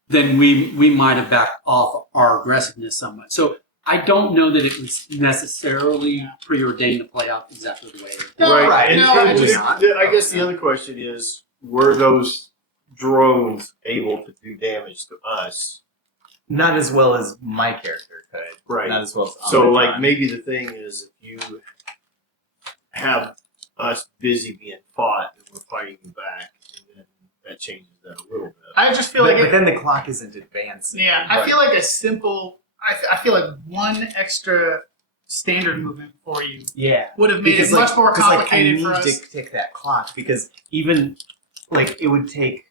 then we might have backed off our aggressiveness somewhat. So I don't know that it was necessarily preordained to play out exactly the way it did. No, Right. And no, I just- I guess the other question is, were those drones able to do damage to us? Not as well as my character could. Right. Not as well as So, Omnitron. maybe the thing is, if you have us busy being fought, and we're fighting you back, and then that changes that a little bit. I just feel But, like but then the clock isn't advancing. yeah, I feel like a simple. I feel like 1 extra standard movement for you Yeah. would have made it much more complicated for I us. need to tick that clock because even it would take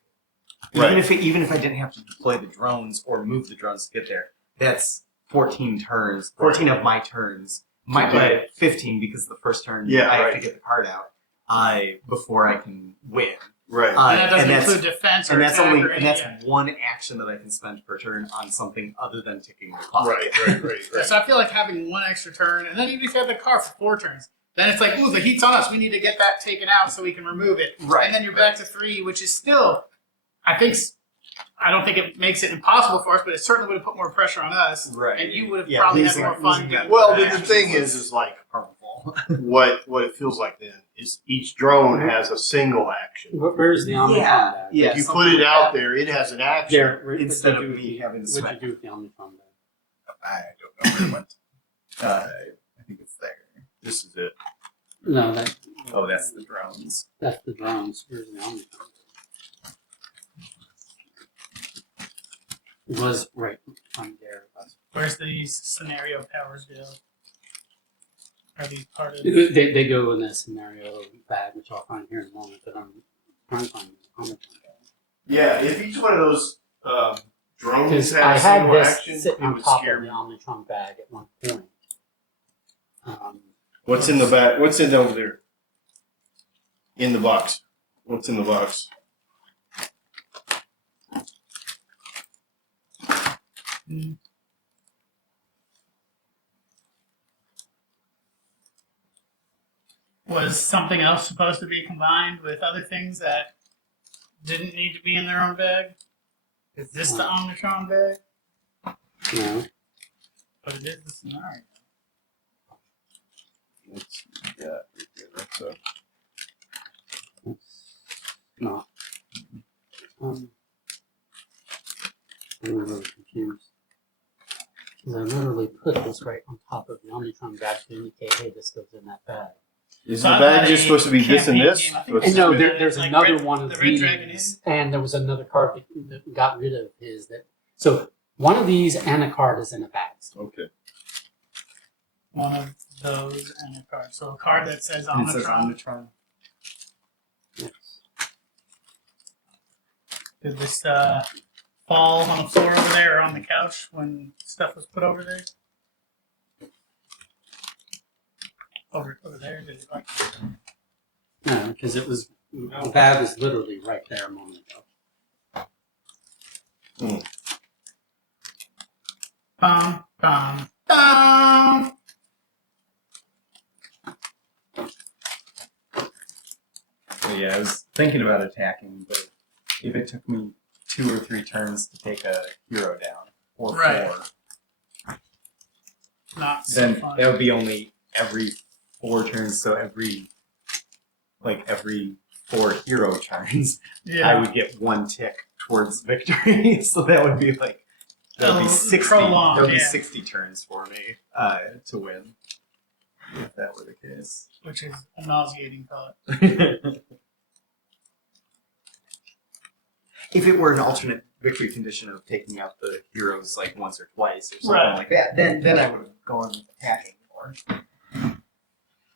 Right. even if I didn't have to deploy the drones or move the drones to get there, that's 14 turns, 14 of my turns. Might Okay. be 15 because the first turn Yeah, I have right. to get the card out before I can win. Right. and that doesn't that's- include defense or and that's attack only or and any. that's 1 action that I can spend per turn on something other than ticking the clock. Right. So I feel like having 1 extra turn, and then even if you have the car for 4 turns, then it's like, ooh, the heat's on us. We need to get that taken out so we can remove it. Right, And then you're back to 3, which is still, I don't think it makes it impossible for us, but it certainly would have put more pressure on us. Right. And you would have Yeah, probably had losing- more fun losing doing that- Well, that. the thing is like Harmful. what it feels like then is each drone has a single action. Where's the Omnitron bag? Yeah, If you something put it like out that. there, it has an action. There, Instead of what'd you me do with having the- to what'd you do with the Omnitron bag? I don't know where it went. I think it's there. This is it. No, Oh, that's the drones. that's the drones. Where's the Omnitron? It was right on there. Where's these scenario powers go? Are these part of They go in that scenario bag, which I'll find here in a moment. But I'm trying to find the Omnitron bag. Yeah, if each one of those drones Because had I a had single this action, sitting it on would top scare of the me. Omnitron bag at one point. What's in the back? What's in over there? In the box. What's in the box? what Was something else supposed to be combined with other things that didn't need to be in their own bag? Is this the Omnitron bag? No. But it is the scenario. Let's see, yeah, that's a. Not. I'm really confused. Because I literally put this right on top of the Omnitron bag to indicate, hey, this goes in that bag. Is So the I bag thought just a supposed to be this and campaign this? game, I think What's- And no, It's there's like another Red- one of the Red Dragon these, and there was another card that got rid of his. That so one of these and a card is in a bag. Okay. One of those and a card. So a card that says And it says Omnitron. Omnitron. Yes. Did this fall on the floor over there or on the couch when stuff was put over there? Over there? Did it like... No, because it was the bag was literally right there a moment ago. Bum, bum, bum. So yeah, I was thinking about attacking, but if it took me 2 or 3 turns to take a hero down, or Right. 4, Not so then fun. that would be only every 4 turns. So every 4 hero turns, Yeah. I would get 1 tick towards victory. So that would be like that would be 60. Prolonged, That would be yeah. 60 turns for me to win. If that were the case. Which is a nauseating thought. If it were an alternate victory condition of taking out the heroes like once or twice or something Right. like that, then I would have gone attacking more.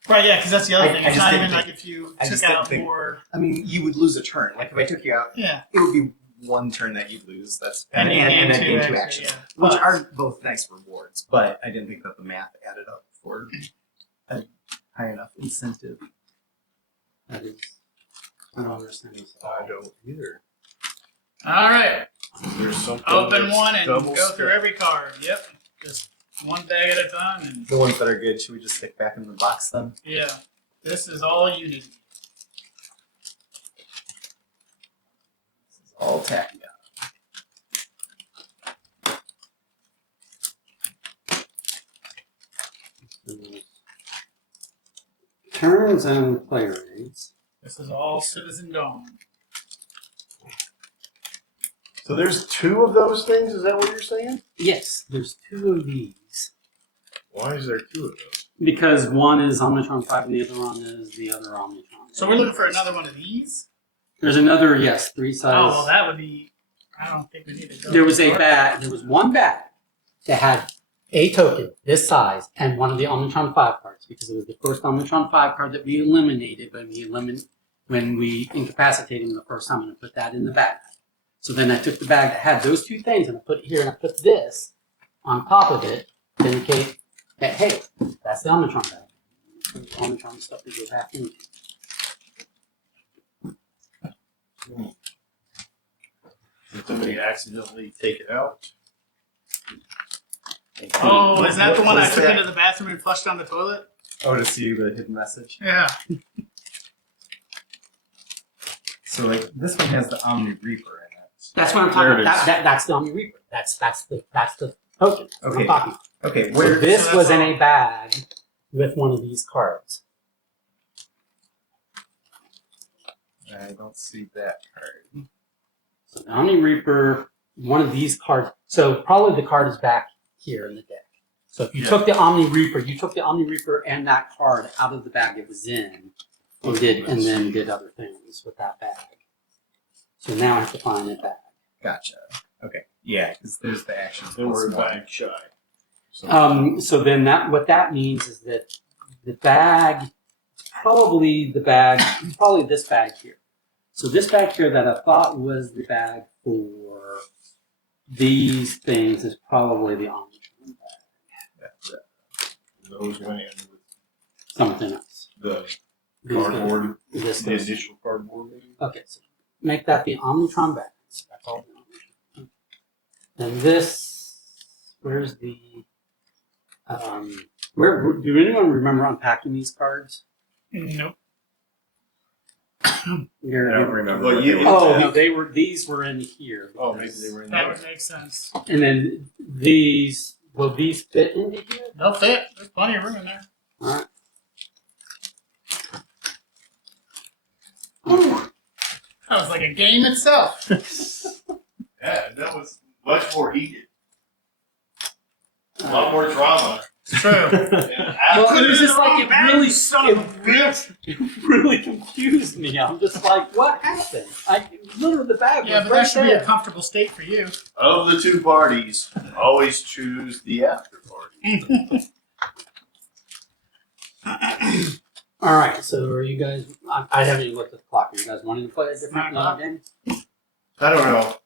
Right, yeah, because that's the other I thing. It's just not didn't even think- like if you I took just didn't out think- more. I mean, you would lose a turn. Like if I took you out, Yeah. it would be 1 turn that you'd lose. That's And and you gain then two gain 2 extra, actions, yeah. which But- are both nice rewards. But I didn't think that the math added up for a high enough incentive. That is, I don't understand this. I don't either. All right. There's something. Open that's one and double go through stacked. every card. Yep. Just one bag at a time. And The ones that are good, should we just stick back in the box then? yeah, this is all you need. This is all tacky. Turns and player aids. This is all Citizen Dawn. So there's 2 of those things. Is that what you're saying? Yes, there's 2 of these. Why is there 2 of those? Because one is Omnitron 5 and the other one is the other Omnitron. So we're looking for another one of these? There's another, yes, 3 size. Oh, well, that would be. I don't think we need to go. There was a bag, there was one bag that had a token this size and one of the Omnitron 5 cards because it was the first Omnitron 5 card that we eliminated when we incapacitated him the first time and I put that in the bag. So then I took the bag that had those 2 things and I put it here and I put this on top of it to indicate that, hey, that's the Omnitron bag. The Omnitron stuff to go back into. Did somebody accidentally take it out? Oh, is that the one I What's took that? into the bathroom and flushed down the toilet? Oh, to see the hidden message. Yeah. So like this one has the Omni Reaper in it. That's what I'm There talking it about. is. That's the Omni Reaper. That's the token. That's what Okay. I'm talking about. Okay, So where this so that's was in all. a bag with one of these cards. I don't see that card. So the Omni Reaper, one of these cards. So probably the card is back here in the deck. So if you took the Omni Reaper, you took the Omni Reaper and that card out of the bag it was in, and then did other things with that bag. So now I have to find it back. Gotcha. Okay. Yeah, because there's the action. Then we're plus 1. back shy. So then what that means is that the bag, probably this bag here. So this bag here that I thought was the bag for these things is probably the Omnitron bag. Those went in with Something else. the These cardboard, This the goes. initial cardboard. Okay, so make that the Omnitron bag. So that's all the Omnitron. And this, where's the, where, do anyone remember unpacking these cards? Nope. I don't remember. Well, what you- they were. Oh no, these were in here. Oh, maybe they were in That there. would make sense. And then these will these fit into here? They'll fit. There's plenty of room in there. All right. That was like a game itself. Yeah, that was much more heated. A lot more drama. It's true. Yeah. Well, it was just like it it really confused me. I'm just like, what happened? I literally the bag Yeah, was but right that should be there. a comfortable state for you. Of the two parties, always choose the after party. All right, so are you guys? I haven't even looked at the clock. Are you guys wanting to play a different 9 o'clock. game? I don't know.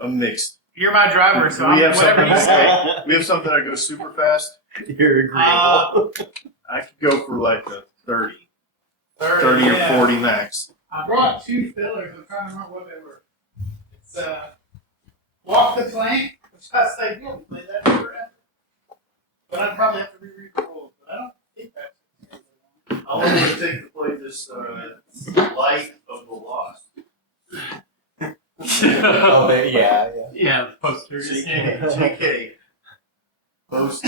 I'm mixed. You're my driver, so Do we I'm have whatever something you to say. say? We have something that goes super fast. You're agreeable. I could go for like a 30 yeah. or 40 max. I brought 2 fillers. I'm trying to remember what they were. It's Walk the Plank, which I say, yeah, we played that forever. But I'd probably have to reread the rules. But I don't think that's. How long would it take to play this Light of the Lost? Oh, yeah. Yeah, posters. JK. Post.